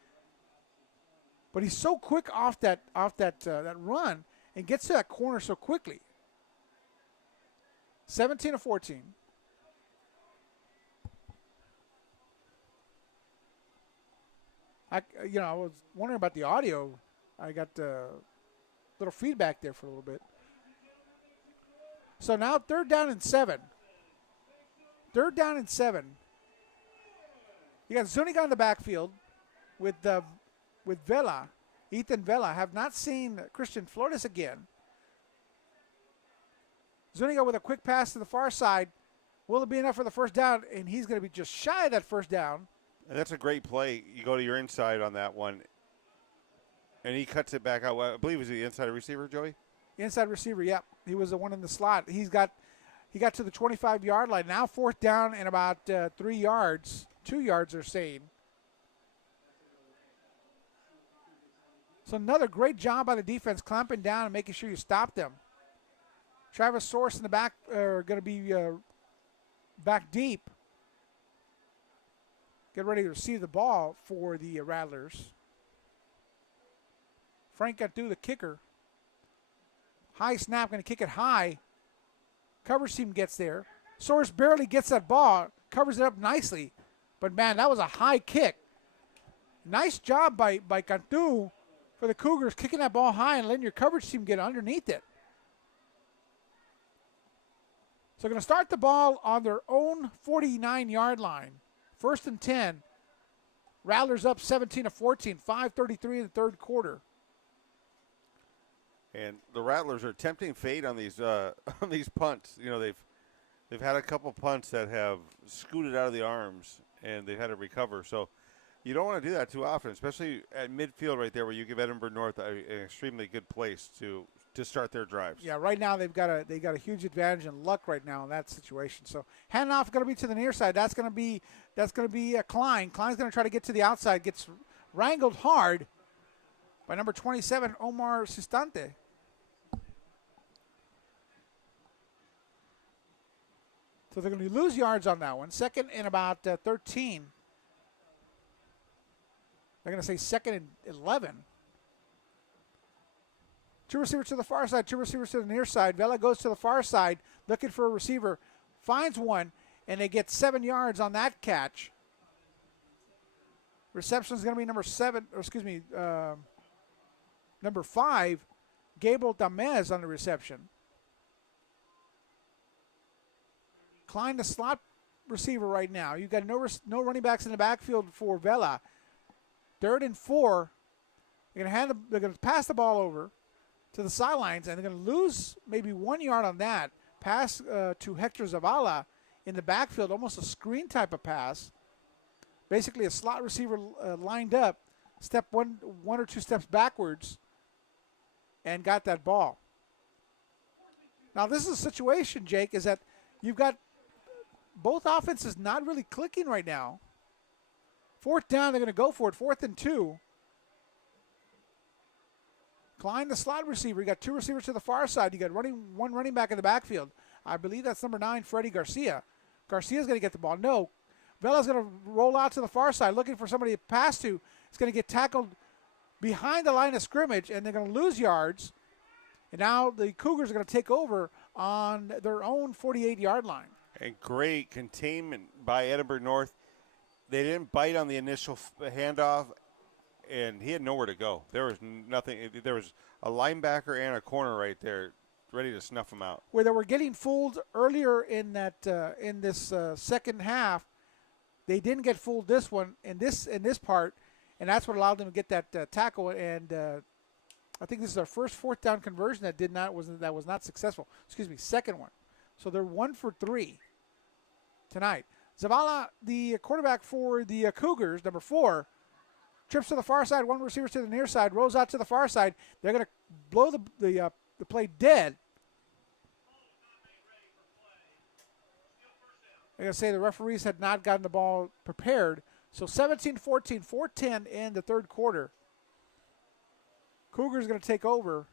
But he's so quick off that run and gets to that corner so quickly. 17-14. I was wondering about the audio. I got a little feedback there for a little bit. So now 3rd down and 7. 3rd down and 7. You got Zuniga in the backfield with Vela. Ethan Vela. Have not seen Christian Flores again. Zuniga with a quick pass to the far side. Will it be enough for the first down? And he's going to be just shy of that first down. And that's a great play. You go to your inside on that one. And he cuts it back out. I believe he's the inside receiver, Joey? Inside receiver, yep. He was the one in the slot. He got to the 25-yard line. Now 4th down and about 3 yards. 2 yards, they're saying. So another great job by the defense, clamping down and making sure you stop them. Travis Source in the back are going to be back deep. Get ready to receive the ball for the Rattlers. Frank Cantu, the kicker. High snap, going to kick it high. Coverage team gets there. Source barely gets that ball, covers it up nicely. But, man, that was a high kick. Nice job by Cantu for the Cougars, kicking that ball high and letting your coverage team get underneath it. So going to start the ball on their own 49-yard line. 1st and 10. Rattlers up 17-14, 5:33 in the 3rd quarter. And the Rattlers are tempting fate on these punts. They've had a couple punts that have scooted out of the arms, and they've had to recover. So you don't want to do that too often, especially at midfield right there where you give Edinburg North an extremely good place to start their drives. Yeah, right now they got a huge advantage in luck right now in that situation. So handoff going to be to the near side. That's going to be Klein. Klein's going to try to get to the outside. Gets wrangled hard by number 27, Omar Sistante. So they're going to lose yards on that one. 2nd and about 13. They're going to say 2nd and 11. 2 receivers to the far side, 2 receivers to the near side. Vela goes to the far side, looking for a receiver, finds one, and they get 7 yards on that catch. Reception is going to be number 5, Gabriel Tamez on the reception. Klein, the slot receiver right now. You've got no running backs in the backfield for Vela. 3rd and 4. They're going to pass the ball over to the sidelines, and they're going to lose maybe 1 yard on that. Pass to Hector Zavala in the backfield, almost a screen type of pass. basically a slot receiver lined up, step one or two steps backwards, and got that ball. Now this is a situation, Jake, is that you've got both offenses not really clicking right now. Fourth down, they're going to go for it. 4th and 2. Klein, the slot receiver. You got 2 receivers to the far side. You got one running back in the backfield. I believe that's number 9, Freddie Garcia. Garcia's going to get the ball. No. Vela's going to roll out to the far side looking for somebody to pass to. It's going to get tackled behind the line of scrimmage, and they're going to lose yards. And now the Cougars are going to take over on their own 48-yard line. And great containment by Edinburg North. They didn't bite on the initial handoff, and he had nowhere to go. There was nothing. There was a linebacker and a corner right there ready to snuff him out. Where they were getting fooled earlier in that in this second half, they didn't get fooled this one in this part, and that's what allowed them to get that tackle. And I think this is our first 4th down conversion that was not successful. Excuse me, second one. So they're 1 for 3 tonight. Zavala, the quarterback for the Cougars, number 4, trips to the far side, 1 receiver to the near side, rolls out to the far side. They're going to blow the play dead. They're going to say the referees had not gotten the ball prepared. So 17-14, 4:10 in the third quarter. Cougars going to take over.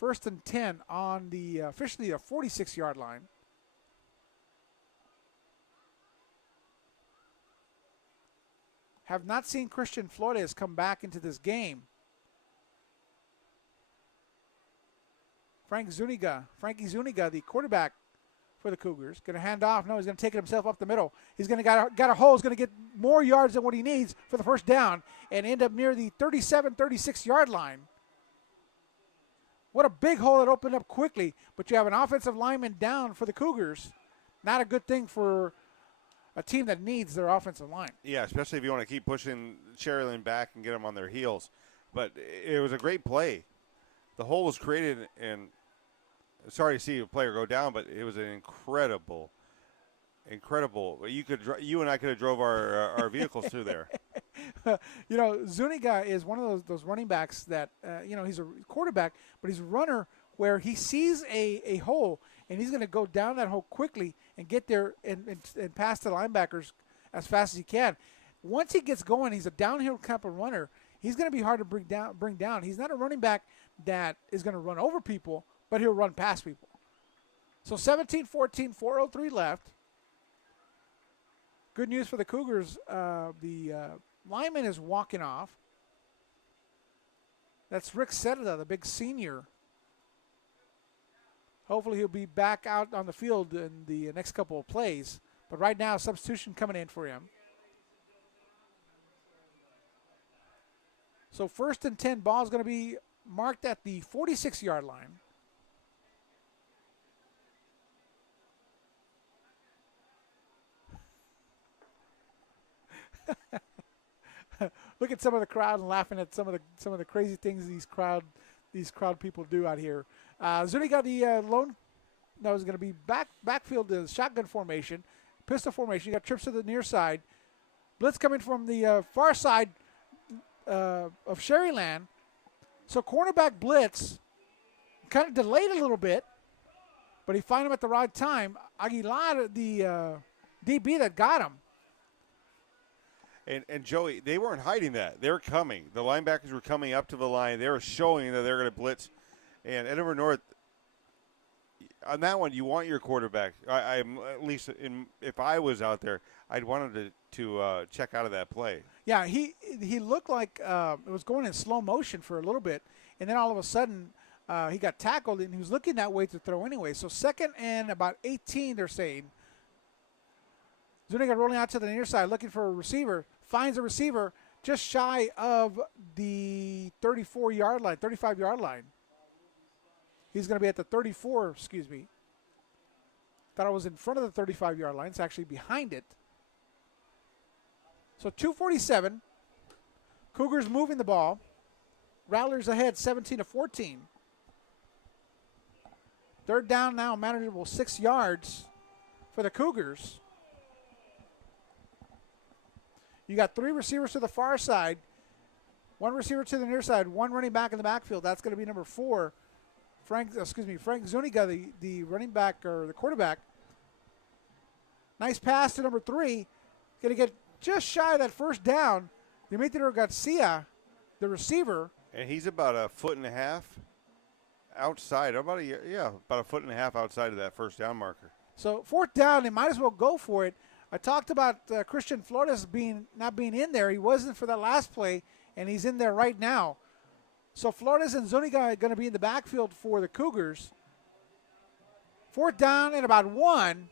1st and 10 on the officially a 46-yard line. Have not seen Christian Flores come back into this game. Frankie Zuniga, the quarterback for the Cougars, going to hand off. No, he's going to take it himself up the middle. He's going to got a hole. He's going to get more yards than what he needs for the first down and end up near the 37, 36-yard line. What a big hole that opened up quickly, but you have an offensive lineman down for the Cougars. Not a good thing for a team that needs their offensive line. Yeah, especially if you want to keep pushing Sharyland back and get them on their heels. But it was a great play. The hole was created, and sorry to see a player go down, but it was an incredible. You and I could have drove our vehicles through there. You know, Zuniga is one of those running backs that, he's a quarterback, but he's a runner where he sees a hole, and he's going to go down that hole quickly and get there and pass the linebackers as fast as he can. Once he gets going, he's a downhill type of runner. He's going to be hard to bring down. He's not a running back that is going to run over people, but he'll run past people. So 17-14, 4:03 left. Good news for the Cougars. The lineman is walking off. That's Rick Sedda, the big senior. Hopefully he'll be back out on the field in the next couple of plays. But right now, substitution coming in for him. So 1st and 10, ball is going to be marked at the 46-yard line. Look at some of the crowd and laughing at some of the crazy things these crowd people do out here. Zuniga, the lone, no, is going to be backfield, the shotgun formation, pistol formation. You got trips to the near side. Blitz coming from the far side of Sharyland. So cornerback blitz kind of delayed a little bit, but he found him at the right time. Aguilar, the DB that got him. And Joey, they weren't hiding that. They were coming. The linebackers were coming up to the line. They were showing that they were going to blitz. And Edinburg North, on that one, you want your quarterback. I'm at least if I was out there, I'd want him to check out of that play. Yeah, he looked like it was going in slow motion for a little bit, and then all of a sudden he got tackled, and he was looking that way to throw anyway. So 2nd and about 18, they're saying. Zuniga rolling out to the near side, looking for a receiver. Finds a receiver just shy of the 35-yard line. He's going to be at the 34, excuse me. Thought I was in front of the 35-yard line. It's actually behind it. So 2:47. Cougars moving the ball. Rattlers ahead 17-14. 3rd down now, manageable 6 yards for the Cougars. You got 3 receivers to the far side, 1 receiver to the near side, 1 running back in the backfield. That's going to be number 4, Frank Zuniga, the running back or the quarterback. Nice pass to number 3. Going to get just shy of that first down. Dimitri Garcia, the receiver. And he's about a foot and a half outside. About a foot and a half outside of that first down marker. So 4th down, they might as well go for it. I talked about Christian Flores not being in there. He wasn't for that last play, and he's in there right now. So Flores and Zuniga are going to be in the backfield for the Cougars. 4th down and about 1.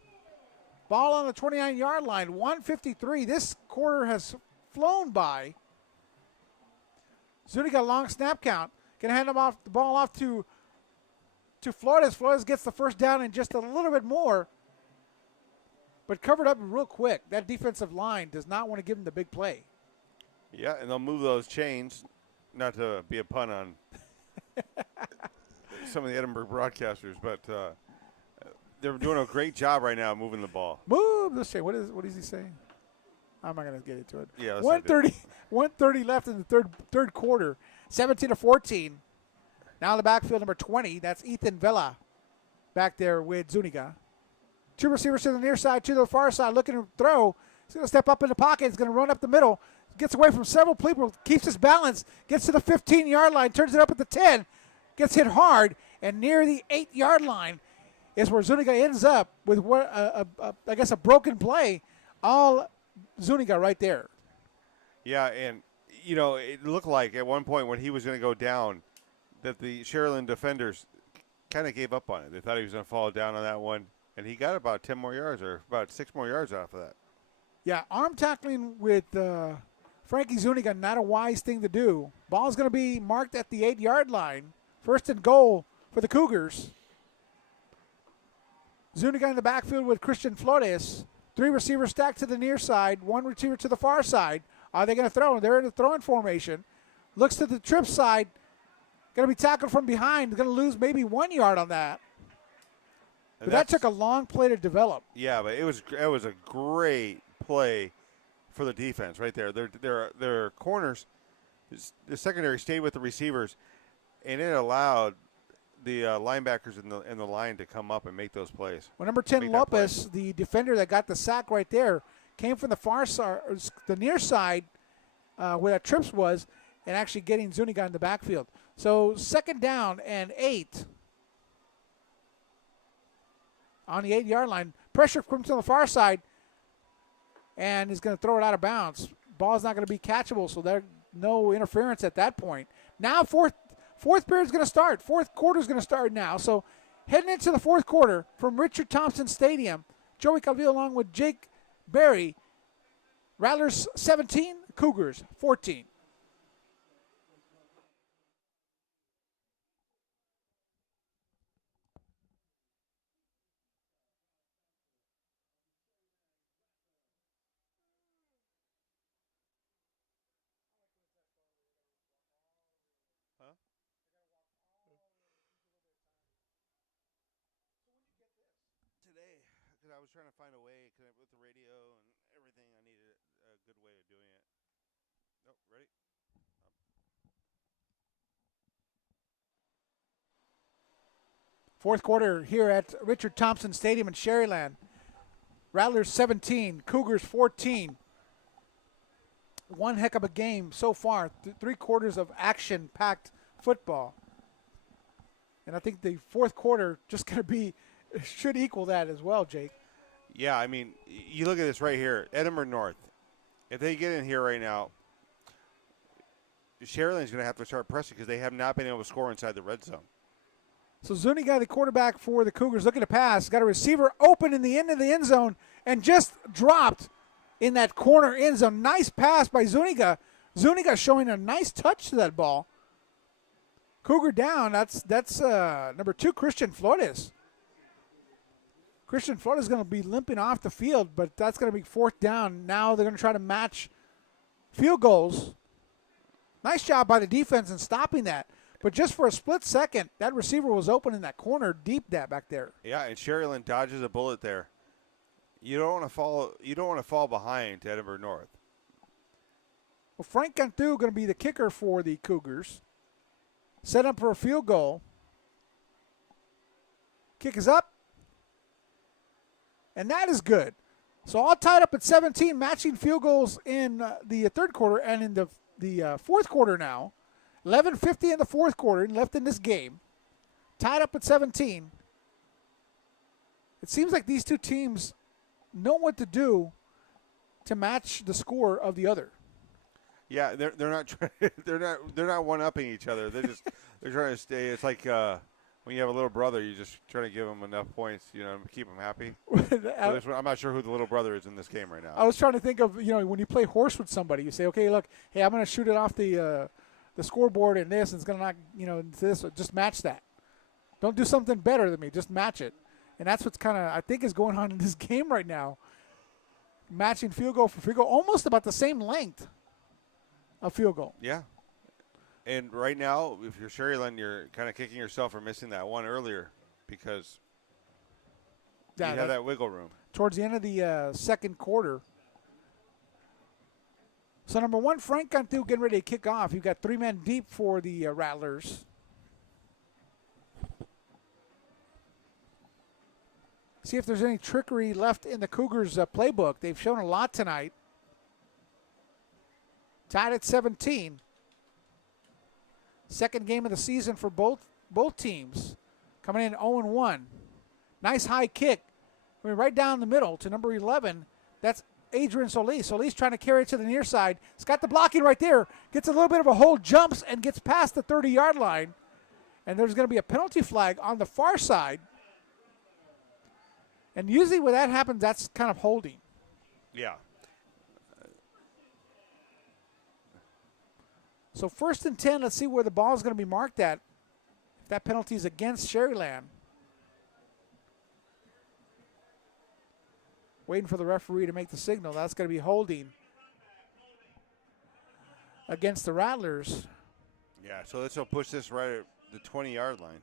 Ball on the 29-yard line, 1:53. This quarter has flown by. Zuniga long snap count. Going to hand the ball off to Flores. Flores gets the first down and just a little bit more, but covered up real quick. That defensive line does not want to give him the big play. Yeah, and they'll move those chains, not to be a pun on some of the Edinburgh broadcasters, but they're doing a great job right now moving the ball. Move the chain. What is he saying? I'm not going to get into it. Yeah, 1:30 left in the third quarter. 17-14. Now in the backfield, number 20. That's Ethan Vela back there with Zuniga. 2 receivers to the near side, 2 to the far side, looking to throw. He's going to step up in the pocket. He's going to run up the middle. Gets away from several people, keeps his balance, gets to the 15-yard line, turns it up at the 10, gets hit hard, and near the 8-yard line is where Zuniga ends up with I guess a broken play. All Zuniga right there. Yeah, and, it looked like at one point when he was going to go down that the Sharyland defenders kind of gave up on it. They thought he was going to fall down on that one, and he got about 10 more yards or about 6 more yards off of that. Yeah, arm tackling with Frankie Zuniga, not a wise thing to do. Ball's going to be marked at the 8-yard line. 1st and goal for the Cougars. Zuniga in the backfield with Christian Flores. 3 receivers stacked to the near side, 1 receiver to the far side. Are they going to throw? They're in the throwing formation. Looks to the trip side. Going to be tackled from behind. Going to lose maybe 1 yard on that. But that took a long play to develop. Yeah, but it was a great play for the defense right there. Their corners, the secondary stayed with the receivers, and it allowed the linebackers in the line to come up and make those plays. Well, number 10, Lopez, the defender that got the sack right there, came from the far side, the near side where that trips was, and actually getting Zuniga in the backfield. So 2nd down and 8 on the 8-yard line. Pressure comes on the far side, and he's going to throw it out of bounds. Ball's not going to be catchable, so there's no interference at that point. Now fourth period is going to start. 4th quarter is going to start now. So heading into the 4th quarter from Richard Thompson Stadium, Joey Calvillo along with Jake Berry. Rattlers 17, Cougars 14. Today, because I was trying to find a way, with the radio and everything, I needed a good way of doing it. Oh, ready? Fourth quarter here at Richard Thompson Stadium in Sharyland. Rattlers 17, Cougars 14. One heck of a game so far. 3 quarters of action-packed football. And I think the 4th quarter just going to be, should equal that as well, Jake. Yeah, I mean, you look at this right here. Edinburgh North. If they get in here right now, Sharyland's going to have to start pressing because they have not been able to score inside the red zone. So Zuniga, the quarterback for the Cougars, looking to pass. Got a receiver open in the end of the end zone and just dropped in that corner end zone. Nice pass by Zuniga. Zuniga showing a nice touch to that ball. Cougar down. That's number 2, Christian Flores. Christian Flores is going to be limping off the field, but that's going to be 4th down. Now they're going to try to match field goals. Nice job by the defense in stopping that. But just for a split second, that receiver was open in that corner, deep that back there. Yeah, and Sharyland dodges a bullet there. You don't want to fall. You don't want to fall behind to Edinburgh North. Well, Frank Cantu going to be the kicker for the Cougars. Set up for a field goal. Kick is up. And that is good. So all tied up at 17, matching field goals in the third quarter and in the fourth quarter now. 11:50 in the fourth quarter left in this game. Tied up at 17. It seems like these two teams know what to do to match the score of the other. Yeah, they're not they're not one upping each other. They're trying to stay. It's like when you have a little brother, you just try to give him enough points, to keep him happy. I'm not sure who the little brother is in this game right now. I was trying to think of when you play horse with somebody, you say, okay, look, hey, I'm going to shoot it off the scoreboard and this, and it's going to knock into this. Just match that. Don't do something better than me. Just match it. And that's what's kind of I think is going on in this game right now. Matching field goal for field goal, almost about the same length. A field goal. Yeah. And right now, if you're Sharyland, you're kind of kicking yourself for missing that one earlier because you have that wiggle room. Towards the end of the second quarter. So, number one, Frank Cantu getting ready to kick off. You've got 3 men deep for the Rattlers. See if there's any trickery left in the Cougars' playbook. They've shown a lot tonight. Tied at 17. Second game of the season for both teams. Coming in 0-1. Nice high kick. Right down the middle to number 11. That's Adrian Solis. Solis trying to carry it to the near side. He's got the blocking right there. Gets a little bit of a hold, jumps, and gets past the 30-yard line. And there's going to be a penalty flag on the far side. And usually when that happens, that's kind of holding. Yeah. So 1st and 10, let's see where the ball is going to be marked at. If that penalty is against Sharyland. Waiting for the referee to make the signal. That's going to be holding against the Rattlers. Yeah, so this will push this right at the 20-yard line.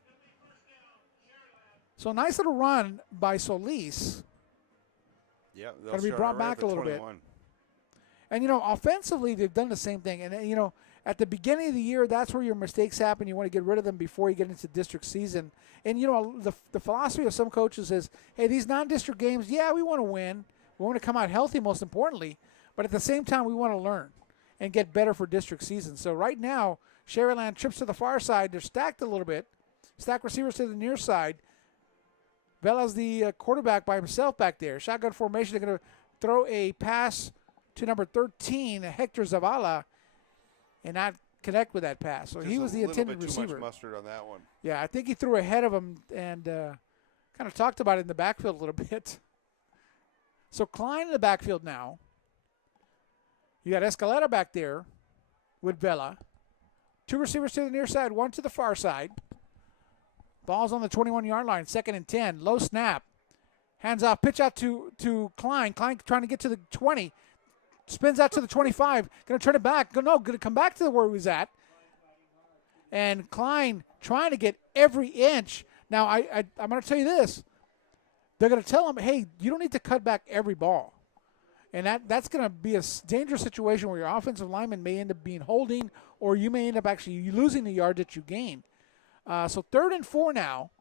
So nice little run by Solis. Yeah, going to be brought back a little 21. bit. And, offensively, they've done the same thing. And, at the beginning of the year, that's where your mistakes happen. You want to get rid of them before you get into district season. And, the philosophy of some coaches is, hey, these non-district games, yeah, we want to win. We want to come out healthy, most importantly. But at the same time, we want to learn and get better for district season. So right now, Sharyland trips to the far side. They're stacked a little bit. Stack receivers to the near side. Vela's the quarterback by himself back there. Shotgun formation. They're going to throw a pass to number 13, Hector Zavala, and not connect with that pass. So he was the intended receiver. Too much mustard on that one. Yeah, I think he threw ahead of him and kind of talked about it in the backfield a little bit. So Klein in the backfield now. You got Escalera back there with Vela. 2 receivers to the near side, 1 to the far side. Ball's on the 21-yard line, 2nd and 10. Low snap. Hands off, pitch out to Klein. Klein trying to get to the 20. Spins out to the 25. Going to turn it back. Going to come back to where he was at. And Klein trying to get every inch. Now, I'm going to tell you this. They're going to tell him, hey, you don't need to cut back every ball. And that's going to be a dangerous situation where your offensive lineman may end up being holding, or you may end up actually losing the yard that you gained. So 3rd and 4 now.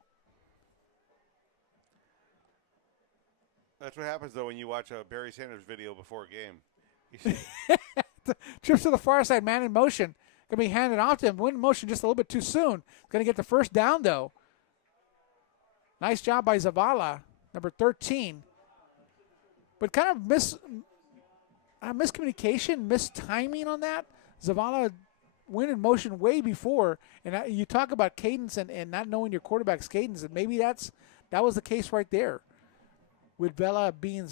That's what happens, though, when you watch a Barry Sanders video before a game. Trips to the far side, man in motion. Going to be handed off to him. Went in motion just a little bit too soon. Going to get the first down, though. Nice job by Zavala, number 13. But kind of miscommunication, mistiming on that. Zavala went in motion way before. And you talk about cadence and not knowing your quarterback's cadence. And maybe that was the case right there. With Vela being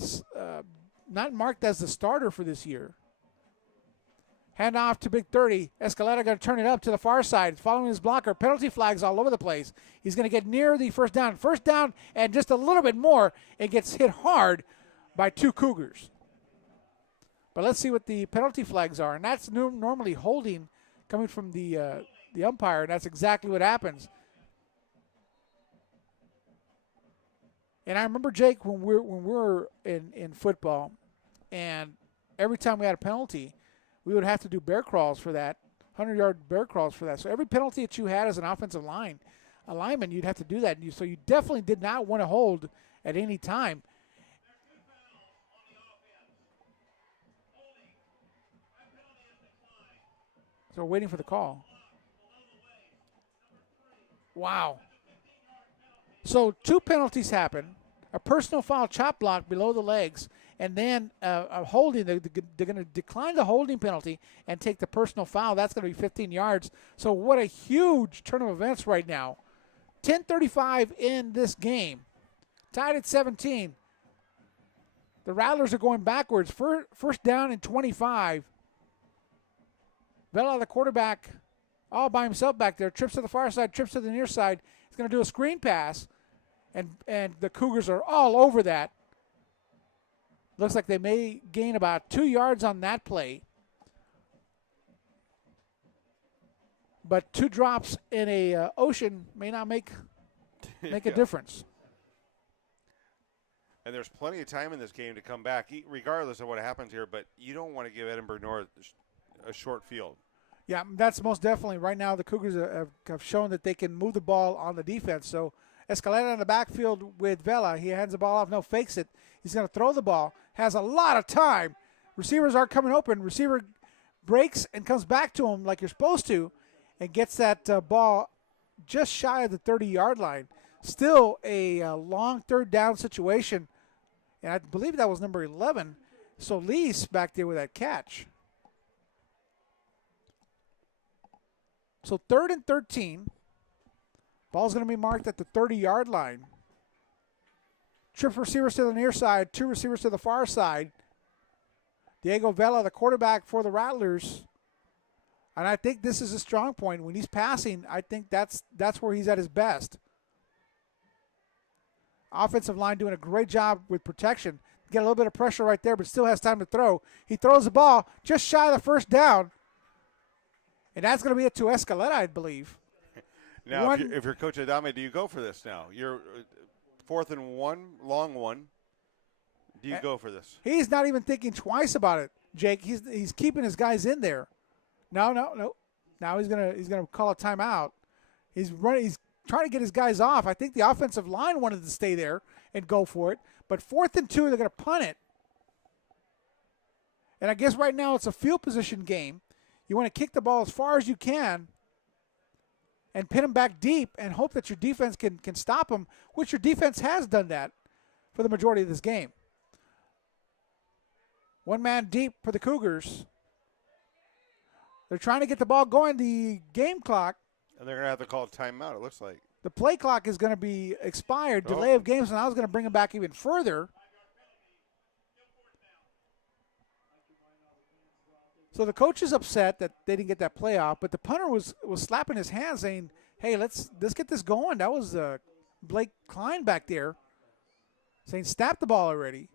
not marked as the starter for this year. Hand off to Big 30. Escalera going to turn it up to the far side. Following his blocker. Penalty flags all over the place. He's going to get near the first down. First down and just a little bit more. It gets hit hard by 2 Cougars. But let's see what the penalty flags are. And that's normally holding coming from the umpire. And that's exactly what happens. And I remember, Jake, when we were in football, and every time we had a penalty, we would have to do bear crawls for that, 100-yard bear crawls for that. So every penalty that you had as an offensive lineman, you'd have to do that. So you definitely did not want to hold at any time. So we're waiting for the call. Wow. So 2 penalties happen. A personal foul, chop block below the legs, and then a holding. They're going to decline the holding penalty and take the personal foul. That's going to be 15 yards. So what a huge turn of events right now. 10:35 in this game. Tied at 17. The Rattlers are going backwards. First down and 25. Vela, the quarterback, all by himself back there. Trips to the far side, trips to the near side. He's going to do a screen pass, and the Cougars are all over that. Looks like they may gain about 2 yards on that play. But 2 drops in a ocean may not make a difference. And there's plenty of time in this game to come back, regardless of what happens here. But you don't want to give Edinburg North a short field. Yeah, that's most definitely. Right now, the Cougars have shown that they can move the ball on the defense. So Escalera in the backfield with Vela. He hands the ball off, no, fakes it. He's going to throw the ball. Has a lot of time. Receivers aren't coming open. Receiver breaks and comes back to him like you're supposed to and gets that ball just shy of the 30-yard line. Still a long third down situation. And I believe that was number 11. Solis back there with that catch. So 3rd and 13. Ball's going to be marked at the 30-yard line. Trip receivers to the near side, 2 receivers to the far side. Diego Vela, the quarterback for the Rattlers. And I think this is a strong point. When he's passing, I think that's where he's at his best. Offensive line doing a great job with protection. Get a little bit of pressure right there, but still has time to throw. He throws the ball just shy of the first down. And that's going to be it to Escalera, I believe. Now, if you're Coach Adame, do you go for this now? You're 4th and 1, long one. Do you go for this? He's not even thinking twice about it, Jake. He's keeping his guys in there. No. Now he's gonna call a timeout. He's trying to get his guys off. I think the offensive line wanted to stay there and go for it. But 4th and 2, they're going to punt it. And I guess right now it's a field position game. You want to kick the ball as far as you can and pin them back deep and hope that your defense can stop them, which your defense has done that for the majority of this game. 1 man deep for the Cougars. They're trying to get the ball going. The game clock. And they're going to have to call a timeout, it looks like. The play clock is going to be expired. Delay of games, and I was going to bring them back even further. So the coach is upset that they didn't get that play off, but the punter was slapping his hands saying, hey, let's get this going. That was Blake Klein back there saying, snap the ball already.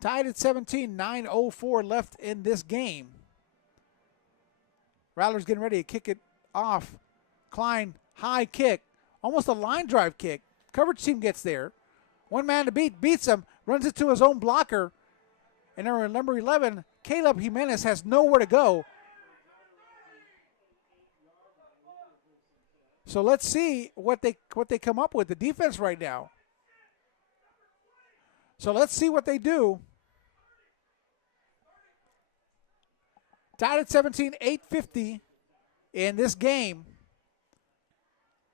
Tied at 17, 9:04 left in this game. Rattlers getting ready to kick it off. Klein, high kick, almost a line drive kick. Coverage team gets there. 1 man to beats him, runs it to his own blocker. And number 11, Caleb Jimenez, has nowhere to go. So let's see what they come up with, the defense right now. So let's see what they do. Tied at 17, 8:50 in this game.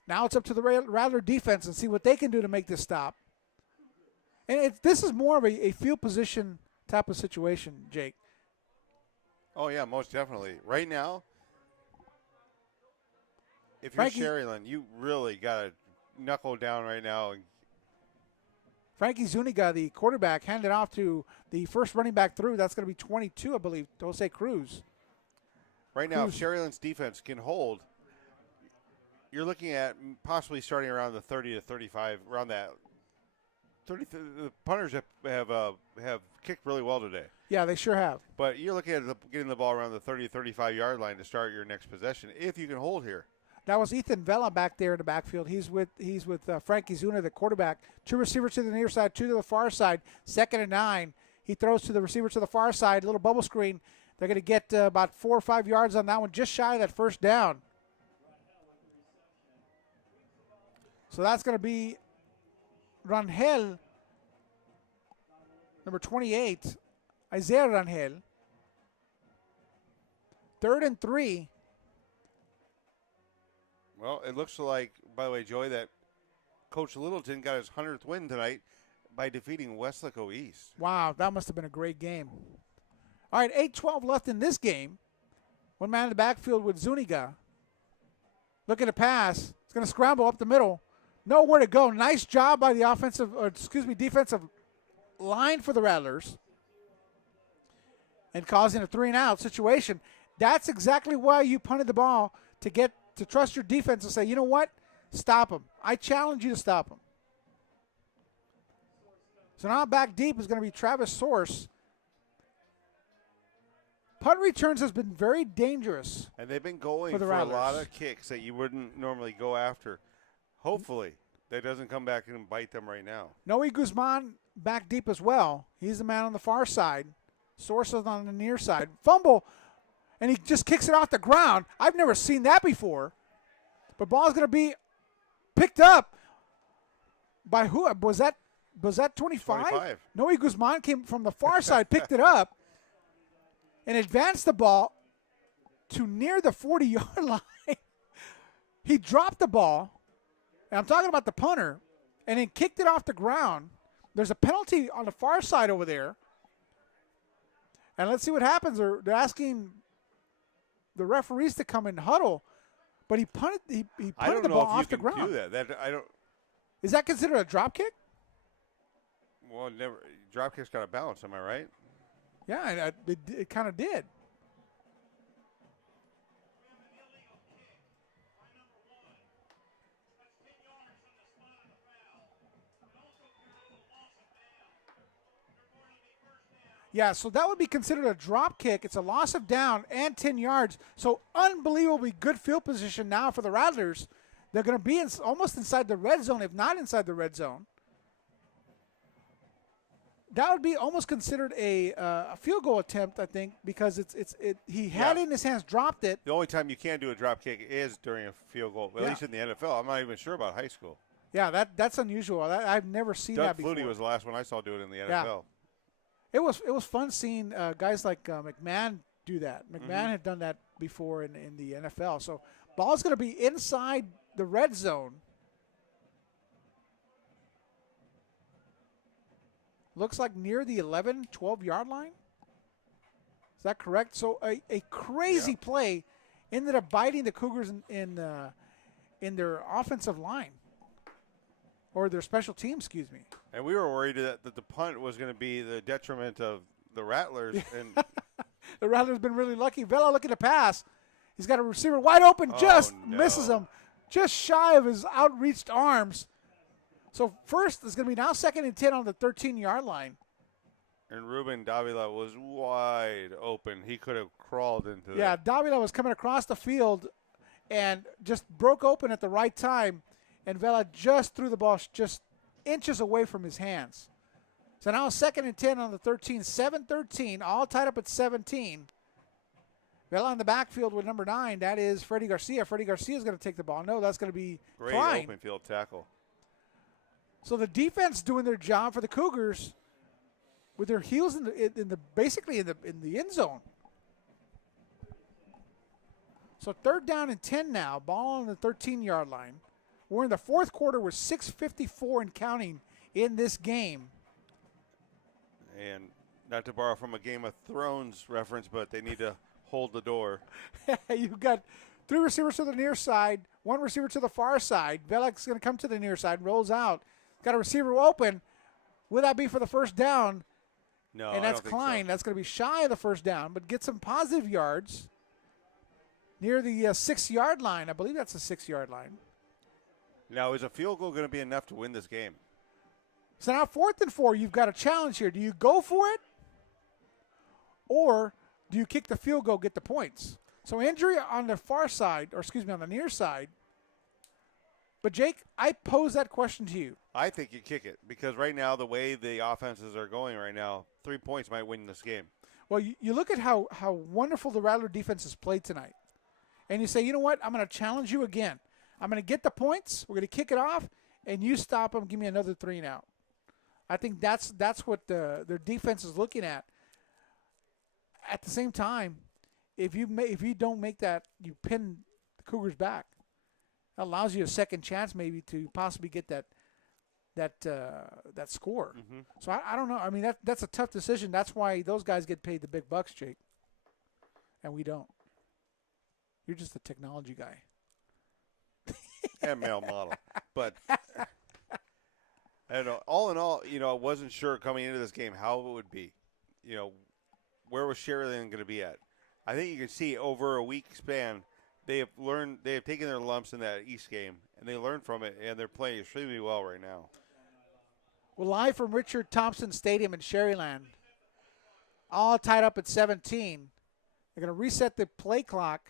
Now it's up to the Rattler defense and see what they can do to make this stop. And this is more of a field position type of situation, Jake. Oh, yeah, most definitely. Right now, if you're Sharyland, you really got to knuckle down right now. Frankie Zuniga, the quarterback, handed off to the first running back through. That's going to be 22, I believe, Jose Cruz. Right now, if Sharyland's defense can hold, you're looking at possibly starting around the 30 to 35, around that. The punters have kicked really well today. Yeah, they sure have. But you're looking at getting the ball around the 30 to 35-yard line to start your next possession, if you can hold here. That was Ethan Vela back there in the backfield. He's with Frankie Zuna, the quarterback. 2 receivers to the near side, 2 to the far side. 2nd and 9. He throws to the receiver to the far side, little bubble screen. They're going to get about 4 or 5 yards on that one, just shy of that first down. So that's going to be Rangel, number 28, Isaiah Rangel. 3rd and 3. Well, it looks like, by the way, Joey, that Coach Littleton got his 100th win tonight by defeating Westlaco East. Wow, that must have been a great game. All right, 8:12 left in this game. One man in the backfield with Zuniga. Looking to pass. He's going to scramble up the middle. Nowhere to go. Nice job by the defensive line for the Rattlers. And causing a 3-and-out situation. That's exactly why you punted the ball, to trust your defense and say, you know what? Stop him. I challenge you to stop him. So now back deep is going to be Travis Source. Punt returns has been very dangerous. And they've been going for a lot of kicks that you wouldn't normally go after. Hopefully, that doesn't come back and bite them right now. Noe Guzman back deep as well. He's the man on the far side. Source is on the near side. Fumble, and he just kicks it off the ground. I've never seen that before. But ball's going to be picked up by who? Was that 25? 25. Noe Guzman came from the far side, picked it up, and advanced the ball to near the 40-yard line. He dropped the ball, and I'm talking about the punter, and then kicked it off the ground. There's a penalty on the far side over there. And let's see what happens. They're asking the referees to come and huddle, but he punted the ball off the ground. I don't know if you can do that. I don't. Is that considered a drop kick? Well, never. Drop kick's got to bounce. Am I right? Yeah, it kind of did. Yeah, so that would be considered a drop kick. It's a loss of down and 10 yards. So unbelievably good field position now for the Rattlers. They're going to be almost inside the red zone, if not inside the red zone. That would be almost considered a field goal attempt, I think, because he had it in his hands, dropped it. The only time you can do a drop kick is during a field goal, at least in the NFL. I'm not even sure about high school. Yeah, that's unusual. I've never seen that before. Doug Flutie was the last one I saw do it in the NFL. Yeah. It was fun seeing guys like McMahon do that. McMahon had done that before in the NFL. So ball's going to be inside the red zone. Looks like near the 11, 12-yard line. Is that correct? So a crazy play ended up biting the Cougars in their offensive line. Or their special team, excuse me. And we were worried that the punt was going to be the detriment of the Rattlers. And the Rattlers been really lucky. Vela looking to pass. He's got a receiver wide open, misses him. Just shy of his outreached arms. So first, it's going to be now 2nd and 10 on the 13-yard line. And Ruben Davila was wide open. He could have crawled into that. Yeah, Davila was coming across the field and just broke open at the right time. And Vela just threw the ball just inches away from his hands. So now 2nd and 10 on the 13, 7-13, all tied up at 17. Vela in the backfield with number 9. That is Freddie Garcia. Freddie Garcia is going to take the ball. No, that's going to be great Klein. Open field tackle. So the defense doing their job for the Cougars with their heels basically in the end zone. So 3rd down and 10 now. Ball on the 13-yard line. We're in the 4th quarter with 6:54 and counting in this game. And not to borrow from a Game of Thrones reference, but they need to hold the door. You've got 3 receivers to the near side, 1 receiver to the far side. Velik's going to come to the near side, rolls out. Got a receiver open. Will that be for the first down? No, and that's I don't Klein. think so. That's going to be shy of the first down, but get some positive yards near the 6-yard line. I believe that's the 6-yard line. Now, is a field goal going to be enough to win this game? So now 4th and 4, you've got a challenge here. Do you go for it? Or do you kick the field goal, get the points? So injury on the far side, on the near side. But, Jake, I pose that question to you. I think you kick it because right now, the way the offenses are going right now, 3 points might win this game. Well, you look at how wonderful the Rattler defense has played tonight. And you say, you know what? I'm going to challenge you again. I'm going to get the points. We're going to kick it off, and you stop them. Give me another 3 and out. I think that's what their defense is looking at. At the same time, if you don't make that, you pin the Cougars back. That allows you a second chance maybe to possibly get that score. Mm-hmm. So I don't know. I mean, that's a tough decision. That's why those guys get paid the big bucks, Jake, and we don't. You're just a technology guy. And male model. But I don't know. All in all, I wasn't sure coming into this game how it would be. Where was Sharyland going to be at? I think you can see over a week span, they have taken their lumps in that East game, and they learned from it, and they're playing extremely well right now. Well, live from Richard Thompson Stadium in Sharyland, all tied up at 17. They're going to reset the play clock.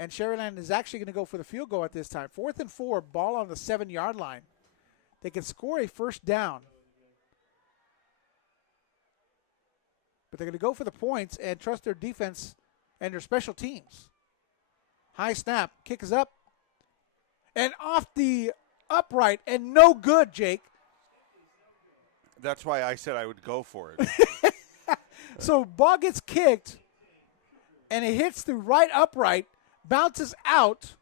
And Sharyland is actually going to go for the field goal at this time. 4th and 4, ball on the 7-yard line. They can score a first down. But they're going to go for the points and trust their defense and their special teams. High snap, kick is up. And off the upright and no good, Jake. That's why I said I would go for it. So ball gets kicked, and it hits the right upright, bounces out,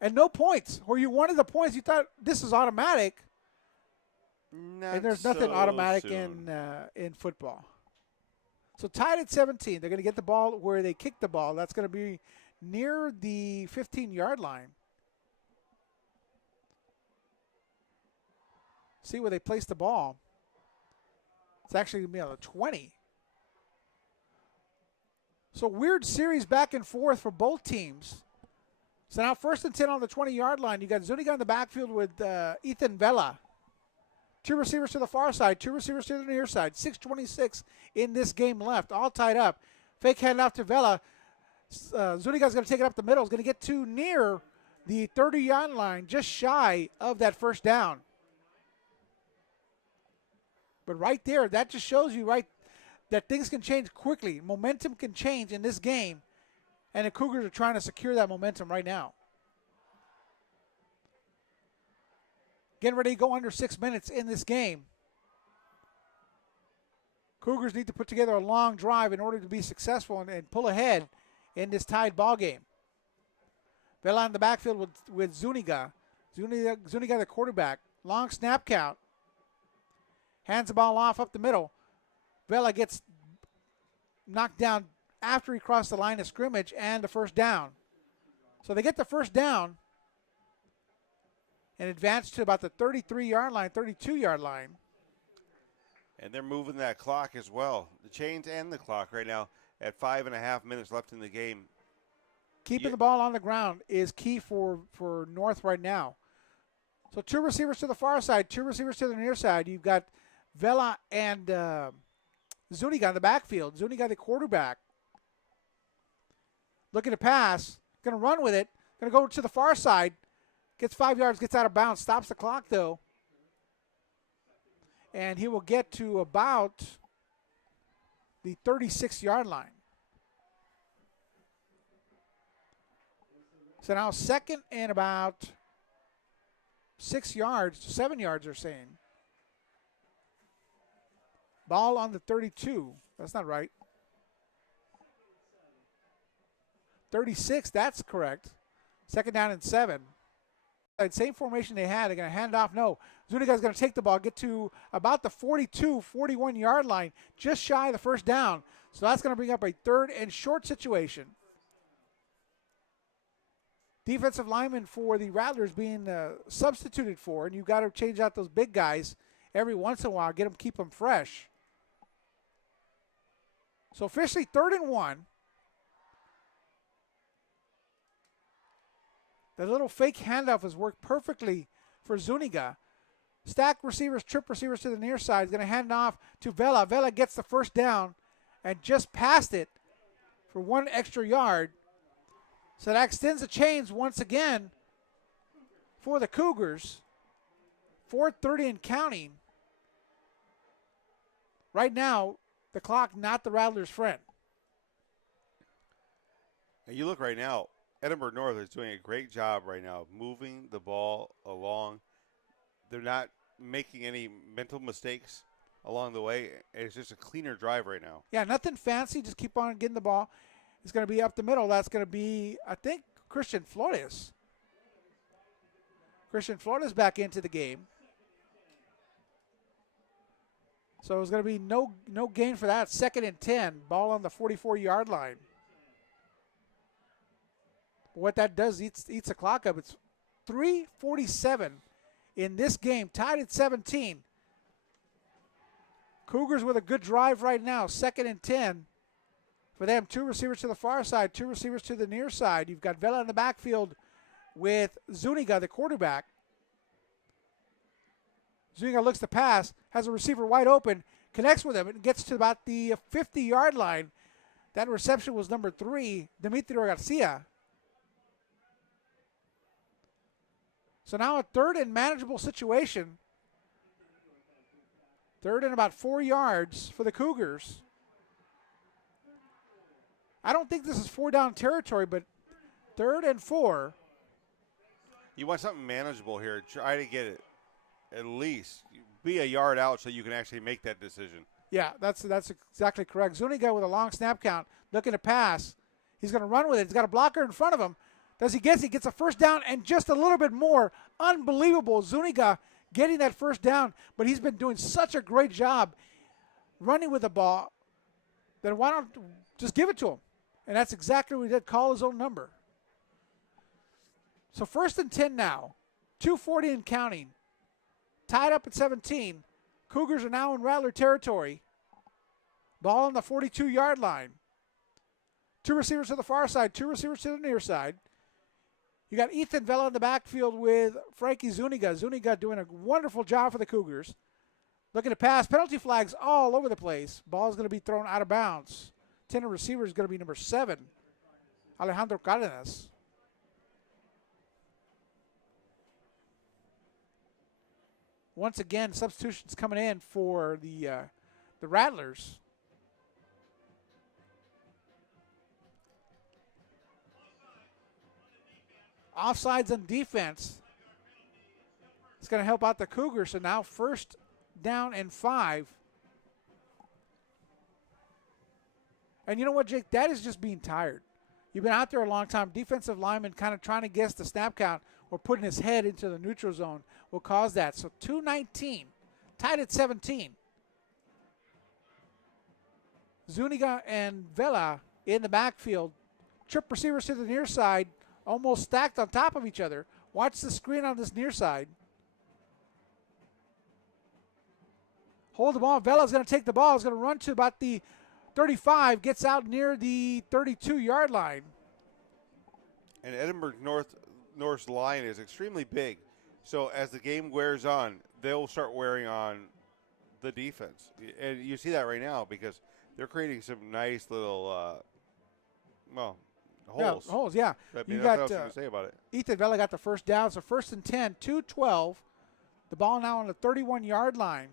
and no points. Where you wanted the points, you thought this is automatic. Not and there's nothing so automatic soon. in football. So tied at 17. They're going to get the ball where they kick the ball. That's going to be near the 15-yard line. See where they place the ball. It's actually going to be on the 20. So weird series back and forth for both teams. So now 1st and 10 on the 20-yard line. You got Zuniga in the backfield with Ethan Vela. 2 receivers to the far side, 2 receivers to the near side. 6:26 in this game left, all tied up. Fake handoff to Vela. Zuniga's going to take it up the middle. He's going to get to near the 30-yard line, just shy of that first down. But right there, that just shows you that things can change quickly. Momentum can change in this game, and the Cougars are trying to secure that momentum right now. Getting ready to go under 6 minutes in this game. Cougars need to put together a long drive in order to be successful and pull ahead in this tied ball game. Vela in the backfield with Zuniga. Zuniga the quarterback. Long snap count. Hands the ball off up the middle. Vela gets knocked down after he crossed the line of scrimmage and the first down. So they get the first down and advance to about the 33-yard line, 32-yard line. And they're moving that clock as well. The chains and the clock right now at 5.5 minutes left in the game. Keeping the ball on the ground is key for North right now. So 2 receivers to the far side, 2 receivers to the near side. You've got Vela and Zuniga in the backfield. Zuniga the quarterback. Looking to pass. Going to run with it. Going to go to the far side. Gets 5 yards, gets out of bounds. Stops the clock, though. And he will get to about the 36-yard line. So now 2nd and about 6 yards, 7 yards they're saying. Ball on the 32. That's not right. 36, that's correct. 2nd down and 7. Same formation they had. They're going to hand off. No. Zuniga's going to take the ball, get to about the 42, 41-yard line, just shy of the first down. So that's going to bring up a 3rd and short situation. Defensive lineman for the Rattlers being substituted for, and you've got to change out those big guys every once in a while, keep them fresh. So officially 3rd and 1. The little fake handoff has worked perfectly for Zuniga. Stack receivers, trip receivers to the near side. He's going to hand off to Vela. Vela gets the first down and just passed it for 1 extra yard. So that extends the chains once again for the Cougars. 4:30 and counting. Right now, the clock not the Rattlers' friend. And you look right now, Edinburg North is doing a great job right now moving the ball along. They're not making any mental mistakes along the way. It's just a cleaner drive right now. Yeah, nothing fancy. Just keep on getting the ball. It's going to be up the middle. That's going to be, I think, Christian Flores. Christian Flores back into the game. So it's going to be no gain for that. 2nd and 10. Ball on the 44-yard line. What that does, eats the clock up. It's 3:47 in this game, tied at 17. Cougars with a good drive right now. 2nd and 10 for them. 2 receivers to the far side, 2 receivers to the near side. You've got Vela in the backfield with Zuniga, the quarterback. Zuniga looks to pass, has a receiver wide open, connects with him, and gets to about the 50-yard line. That reception was number 3, Demetrio Garcia. So now a 3rd and manageable situation. 3rd and about 4 yards for the Cougars. I don't think this is 4-down territory, but 3rd and 4. You want something manageable here. Try to get it at least be a yard out so you can actually make that decision. Yeah, that's exactly correct. Zuniga with a long snap count, looking to pass. He's going to run with it. He's got a blocker in front of him. Does he get it? He gets a first down and just a little bit more. Unbelievable. Zuniga getting that first down, but he's been doing such a great job running with the ball that why don't just give it to him? And that's exactly what he did, call his own number. So 1st and 10 now, 2:40 and counting. Tied up at 17. Cougars are now in Rattler territory. Ball on the 42-yard line. 2 receivers to the far side, 2 receivers to the near side. You got Ethan Vela in the backfield with Frankie Zuniga. Zuniga doing a wonderful job for the Cougars. Looking to pass. Penalty flags all over the place. Ball is going to be thrown out of bounds. 10 receiver is going to be number 7, Alejandro Cardenas. Once again, substitutions coming in for the Rattlers. Offsides on defense. It's going to help out the Cougars. So now 1st down and 5. And you know what, Jake? That is just being tired. You've been out there a long time. Defensive lineman kind of trying to guess the snap count or putting his head into the neutral zone will cause that. So 2:19, tied at 17. Zuniga and Vela in the backfield. Trip receivers to the near side, almost stacked on top of each other. Watch the screen on this near side. Hold the ball. Vela's going to take the ball. He's going to run to about the 35, gets out near the 32-yard line. And Edinburg North's line is extremely big. So as the game wears on, they'll start wearing on the defense. And you see that right now because they're creating some nice little, holes. Yeah, holes, yeah. I mean, You that's got what I was going to say about it. Ethan Vela got the first down. So 1st and 10, 2:12. The ball now on the 31-yard line.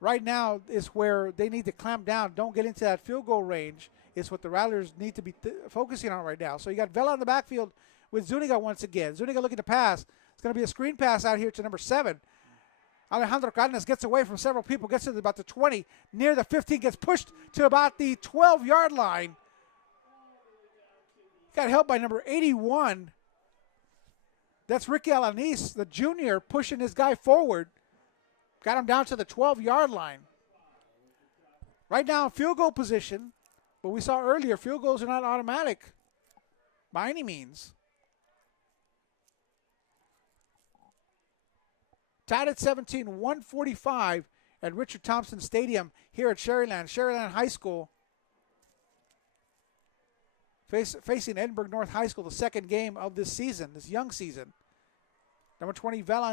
Right now is where they need to clamp down. Don't get into that field goal range is what the Rattlers need to be focusing on right now. So you got Vela in the backfield with Zuniga once again. Zuniga looking to pass. It's going to be a screen pass out here to number 7. Alejandro Cardenas gets away from several people, gets to about the 20, near the 15, gets pushed to about the 12-yard line. Got helped by number 81. That's Ricky Alanis, the junior, pushing his guy forward. Got him down to the 12-yard line. Right now, field goal position. But we saw earlier, field goals are not automatic by any means. Tied at 17, 1:45 at Richard Thompson Stadium here at Sharyland. Sharyland High School facing Edinburg North High School, the 2nd game of this season, this young season. Number 20, Vela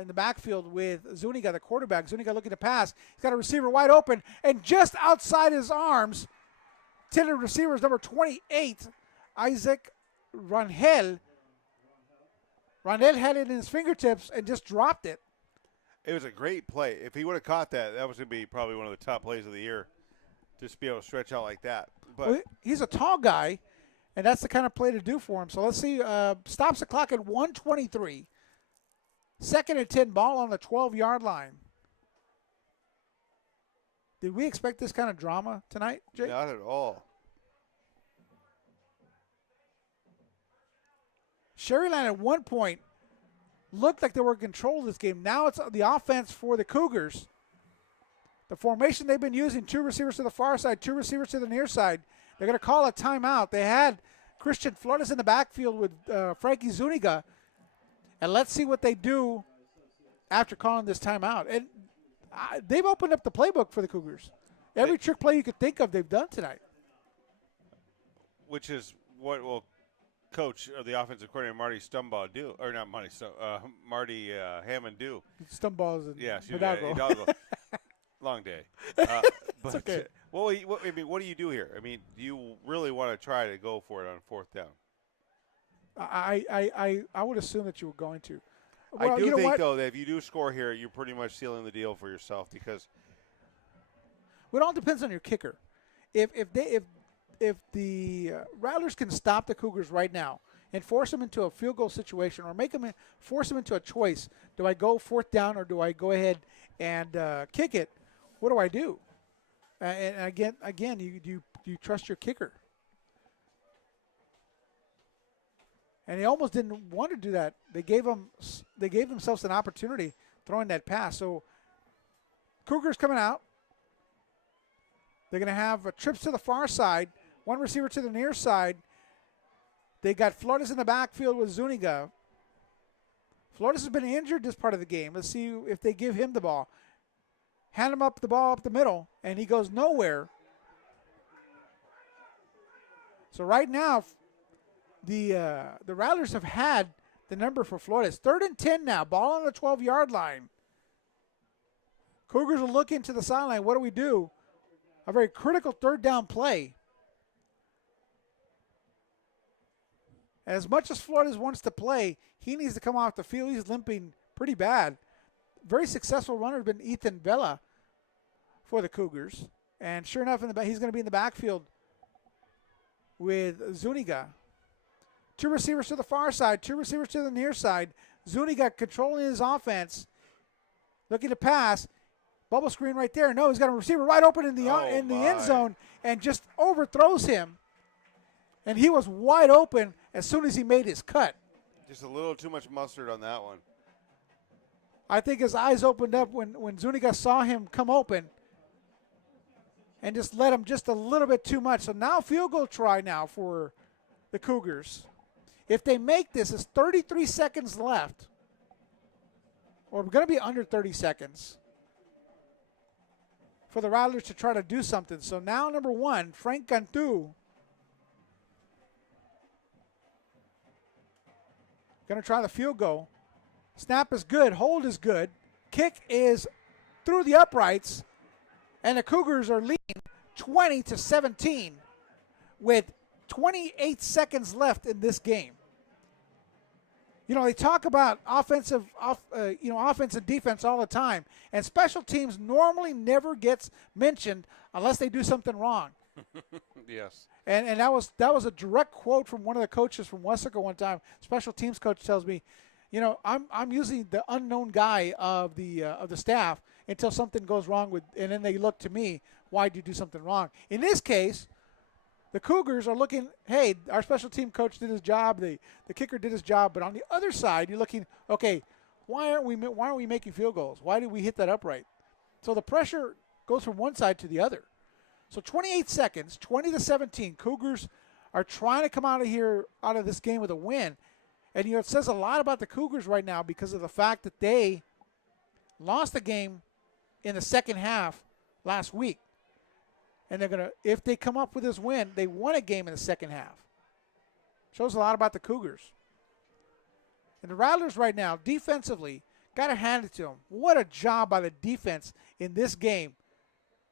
in the backfield with Zuniga, the quarterback. Zuniga looking to pass. He's got a receiver wide open, and just outside his arms, intended receiver is number 28, Isaac Rangel. Rangel had it in his fingertips and just dropped it. It was a great play. If he would have caught that, that was going to be probably one of the top plays of the year. Just be able to stretch out like that. But well, he's a tall guy, and that's the kind of play to do for him. So let's see. Stops the clock at 1:23. 2nd and 10, ball on the 12-yard line. Did we expect this kind of drama tonight, Jake? Not at all. Sharyland at one point looked like they were in control of this game. Now it's the offense for the Cougars. The formation they've been using, 2 receivers to the far side, 2 receivers to the near side. They're going to call a timeout. They had Christian Flores in the backfield with Frankie Zuniga. And let's see what they do after calling this timeout. And they've opened up the playbook for the Cougars. Every trick play you could think of, they've done tonight. Which is what will coach or the offensive coordinator Marty Stumbaugh do, or not Marty, Marty Hammond do. Stumballs and Hidalgo. Long day. But it's okay. What do you do here? I mean, do you really want to try to go for it on 4th down? I would assume that you were going to. Well, I do think, though, that if you do score here, you're pretty much sealing the deal for yourself because it all depends on your kicker. If the Rattlers can stop the Cougars right now and force them into a field goal situation or force them into a choice, do I go 4th down or do I go ahead and kick it? What do I do? And again, you trust your kicker. And they almost didn't want to do that. They gave themselves an opportunity throwing that pass. So Cougars coming out. They're going to have trips to the far side, 1 receiver to the near side. They got Flores in the backfield with Zuniga. Flores has been injured this part of the game. Let's see if they give him the ball. Hand him the ball up the middle, and he goes nowhere. So right now, the Rattlers have had the number for Flores. 3rd and 10 now. Ball on the 12-yard line. Cougars will look into the sideline. What do we do? A very critical 3rd down play. As much as Flores wants to play, he needs to come off the field. He's limping pretty bad. Very successful runner has been Ethan Vela for the Cougars. And sure enough, he's going to be in the backfield with Zuniga. 2 receivers to the far side, 2 receivers to the near side. Zuniga controlling his offense, looking to pass. Bubble screen right there. No, he's got a receiver right open in the end zone and just overthrows him. And he was wide open as soon as he made his cut. Just a little too much mustard on that one. I think his eyes opened up when Zuniga saw him come open and just let him just a little bit too much. So now field goal try now for the Cougars. If they make this, it's 33 seconds left. Or we're going to be under 30 seconds for the Rattlers to try to do something. So now number 1, Frank Cantu. Going to try the field goal. Snap is good. Hold is good. Kick is through the uprights. And the Cougars are leading 20-17 with 28 seconds left in this game. You know, they talk about offense and defense all the time. And special teams normally never gets mentioned unless they do something wrong. Yes. And that was a direct quote from one of the coaches from Wesseca one time. Special teams coach tells me, you know, I'm using the unknown guy of the staff until something goes wrong and then they look to me. Why did you do something wrong? In this case, the Cougars are looking, hey, our special team coach did his job, the kicker did his job, but on the other side, you're looking, okay, why aren't we making field goals? Why did we hit that upright? So the pressure goes from one side to the other. So 28 seconds, 20-17. Cougars are trying to come out of this game with a win. And, you know, it says a lot about the Cougars right now because of the fact that they lost the game in the second half last week. And they're going to, if they come up with this win, they won a game in the second half. Shows a lot about the Cougars. And the Rattlers right now, defensively, got to hand it to them. What a job by the defense in this game.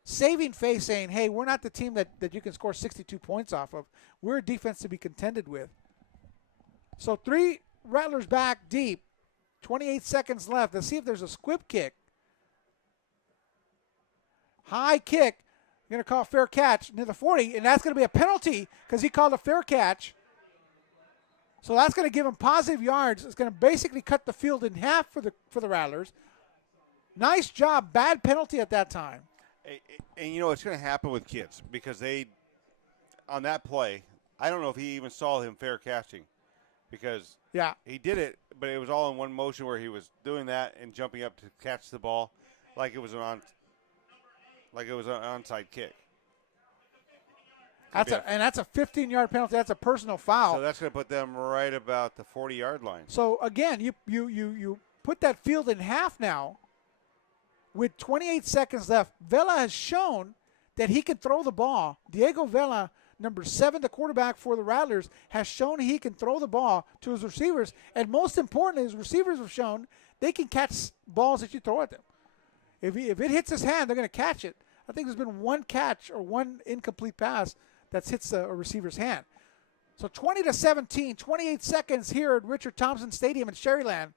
saving face saying, hey, we're not the team that you can score 62 points off of. We're a defense to be contended with. So 3 Rattlers back deep. 28 seconds left. Let's see if there's a squib kick. High kick. You're going to call a fair catch near the 40, and that's going to be a penalty because he called a fair catch. So that's going to give him positive yards. It's going to basically cut the field in half for the Rattlers. Nice job. Bad penalty at that time. And you know, it's going to happen with kids because on that play, I don't know if he even saw him fair catching because he did it, but it was all in one motion where he was doing that and jumping up to catch the ball like it was an onside kick. That's a 15-yard penalty. That's a personal foul. So that's going to put them right about the 40-yard line. So again, you put that field in half now. With 28 seconds left, Vela has shown that he can throw the ball. Diego Vela, number 7, the quarterback for the Rattlers, has shown he can throw the ball to his receivers. And most importantly, his receivers have shown they can catch balls that you throw at them. If it hits his hand, they're going to catch it. I think there's been one catch or one incomplete pass that hits a receiver's hand. So 20-17, 28 seconds here at Richard Thompson Stadium in Sharyland.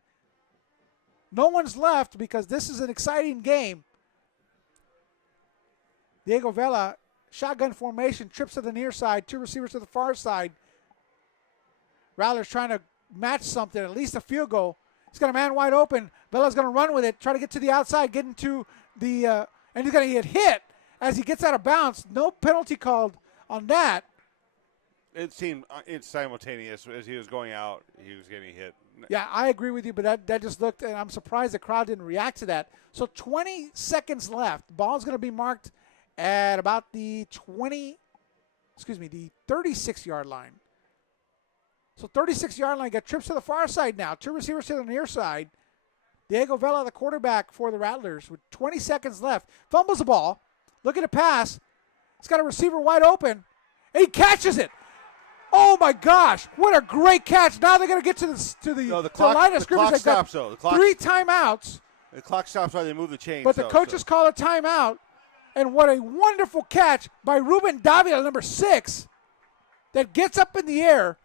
No one's left because this is an exciting game. Diego Vela, shotgun formation, trips to the near side, 2 receivers to the far side. Rattlers trying to match something, at least a field goal. He's got a man wide open. Vela's going to run with it, try to get to the outside, get into the, and he's going to get hit as he gets out of bounds. No penalty called on that. It seemed it's simultaneous as he was going out, he was getting hit. Yeah, I agree with you, but that just looked, and I'm surprised the crowd didn't react to that. So 20 seconds left. Ball's going to be marked at about the 36-yard line. So 36-yard line, got trips to the far side now. 2 receivers to the near side. Diego Vela, the quarterback for the Rattlers, with 20 seconds left. Fumbles the ball. Looking to pass. He's got a receiver wide open. And he catches it. Oh my gosh! What a great catch! Now they're going to get to the line of scrimmage. The clock stops. The clock, 3 timeouts. The clock stops while they move the chains. But the coaches call a timeout. And what a wonderful catch by Ruben Davila, number 6, that gets up in the air.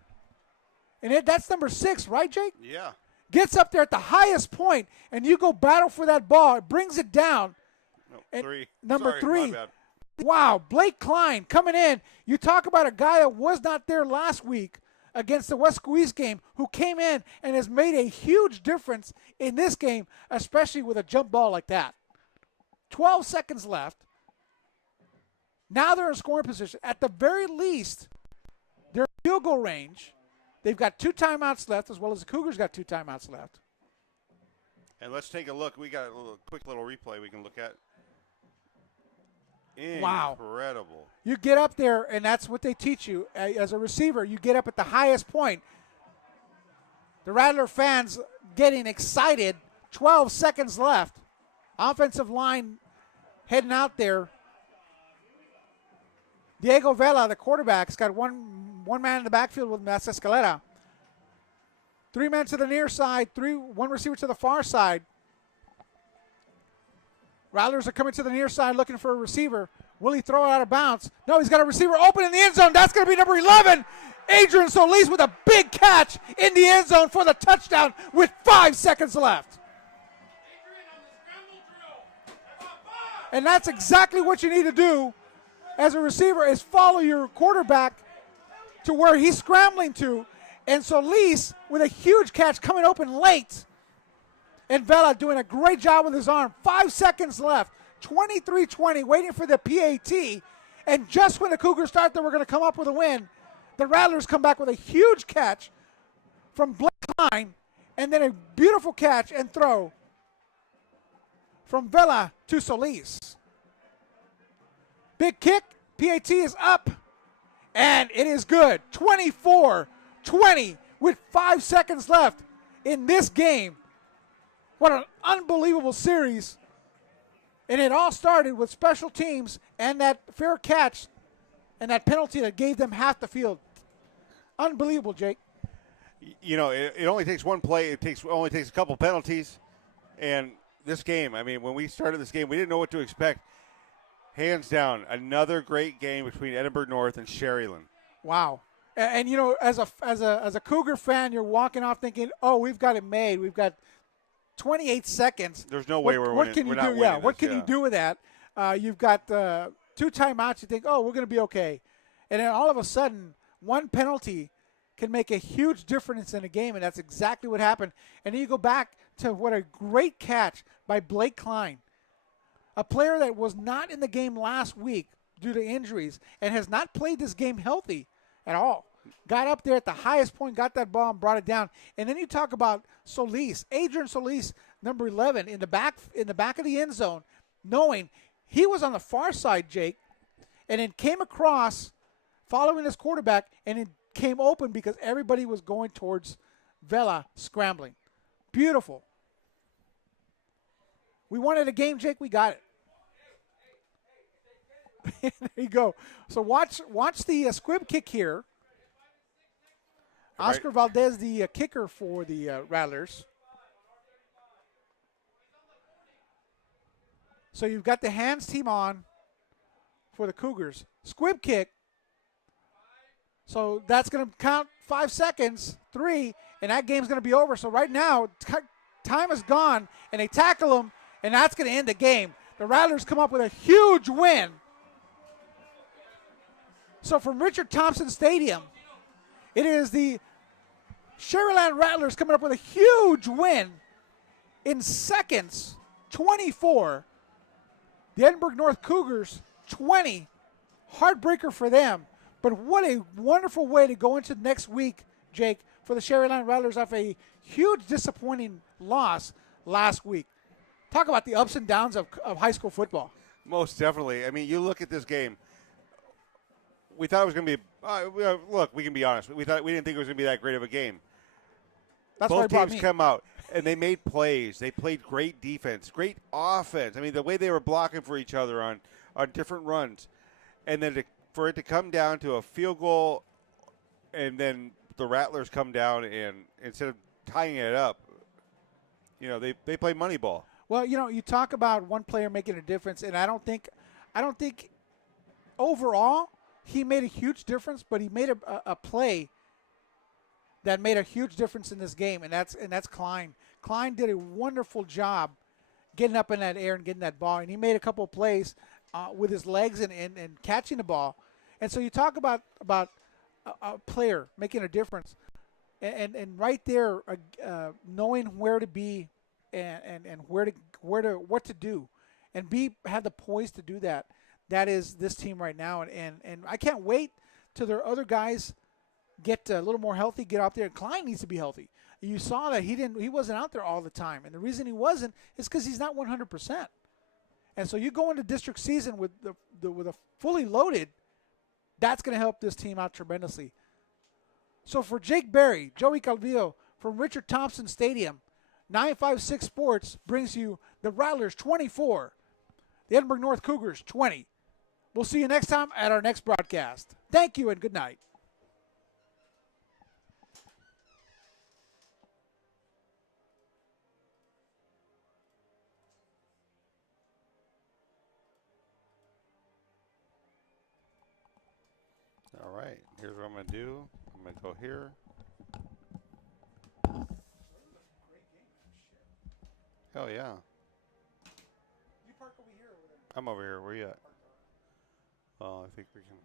And that's number 6, right, Jake? Yeah. Gets up there at the highest point, and you go battle for that ball. It brings it down. No, 3. Number Sorry, 3. Wow, Blake Klein coming in. You talk about a guy that was not there last week against the West Squeeze game, who came in and has made a huge difference in this game, especially with a jump ball like that. 12 seconds left. Now they're in scoring position. At the very least, they're in field goal range. They've got 2 timeouts left, as well as the Cougars got 2 timeouts left. And let's take a look. We got a quick little replay we can look at. Wow. Incredible. You get up there, and that's what they teach you. As a receiver, you get up at the highest point. The Rattler fans getting excited. 12 seconds left. Offensive line heading out there. Diego Vela, the quarterback's got one man in the backfield with Mas Escalera. 3 men to the near side, 1 receiver to the far side. Rattlers are coming to the near side looking for a receiver. Will he throw it out of bounds? No, he's got a receiver open in the end zone. That's going to be number 11. Adrian Solis with a big catch in the end zone for the touchdown with 5 seconds left. And that's exactly what you need to do as a receiver, is follow your quarterback to where he's scrambling to. And Solis with a huge catch coming open late. And Vela doing a great job with his arm. 5 seconds left. 23-20, waiting for the PAT. And just when the Cougars thought they were going to come up with a win, the Rattlers come back with a huge catch from Blake Klein, and then a beautiful catch and throw from Vela to Solis. Big kick. PAT is up, and it is good. 24-20 with 5 seconds left in this game. What an unbelievable series. And it all started with special teams and that fair catch and that penalty that gave them half the field. Unbelievable, Jake. You know, it only takes one play. It only takes a couple penalties. And this game, I mean, when we started this game, we didn't know what to expect. hands down, another great game between Edinburg North and Sharyland. Wow. And you know, as a Cougar fan, you're walking off thinking, "Oh, we've got it made. We've got 28 seconds. There's no way we're winning. What can you We're not do? Yeah, winning what this, can you do with that? You've got 2 timeouts. You think, oh, we're going to be okay. And then all of a sudden, one penalty can make a huge difference in a game, and that's exactly what happened. And then you go back to what a great catch by Blake Klein, a player that was not in the game last week due to injuries and has not played this game healthy at all. Got up there at the highest point, got that ball and brought it down. And then you talk about Solis, Adrian Solis, number 11, in the back of the end zone, knowing he was on the far side, Jake, and then came across following his quarterback, and it came open because everybody was going towards Vela scrambling. Beautiful. We wanted a game, Jake. We got it. There you go. So watch the squib kick here. Oscar Valdez, the kicker for the Rattlers. So you've got the hands team on for the Cougars. Squib kick. So that's going to count 5 seconds, 3, and that game's going to be over. So right now, time is gone, and they tackle him, and that's going to end the game. The Rattlers come up with a huge win. So from Richard Thompson Stadium, it is the Sharyland Rattlers coming up with a huge win in seconds, 24. The Edinburg North Cougars, 20. Heartbreaker for them. But what a wonderful way to go into next week, Jake, for the Sharyland Rattlers after a huge disappointing loss last week. Talk about the ups and downs of high school football. Most definitely. I mean, you look at this game. We thought it was going to be look, we can be honest. We didn't think it was going to be that great of a game. That's Both why teams come out, and they made plays. They played great defense, great offense. I mean, the way they were blocking for each other on different runs. And then for it to come down to a field goal, and then the Rattlers come down, and instead of tying it up, you know, they play money ball. Well, you know, you talk about one player making a difference, and I don't think overall he made a huge difference, but he made a play that made a huge difference in this game, and that's Klein. Klein did a wonderful job getting up in that air and getting that ball, and he made a couple of plays with his legs and catching the ball. And so you talk about a player making a difference, and right there, knowing where to be and what to do, and have the poise to do that. That is this team right now, and I can't wait till their other guys get a little more healthy, get out there. And Klein needs to be healthy. You saw that he wasn't out there all the time, and the reason he wasn't is because he's not 100%. And so you go into district season with with a fully loaded. That's going to help this team out tremendously. So for Jake Berry, Joey Calvillo, from Richard Thompson Stadium, 956 Sports brings you the Rattlers 24, the Edinburg North Cougars 20. We'll see you next time at our next broadcast. Thank you and good night. All right, here's what I'm going to do. I'm going to go here. Hell yeah. You park over here or over there? I'm over here. Where you at? Oh, I think we can.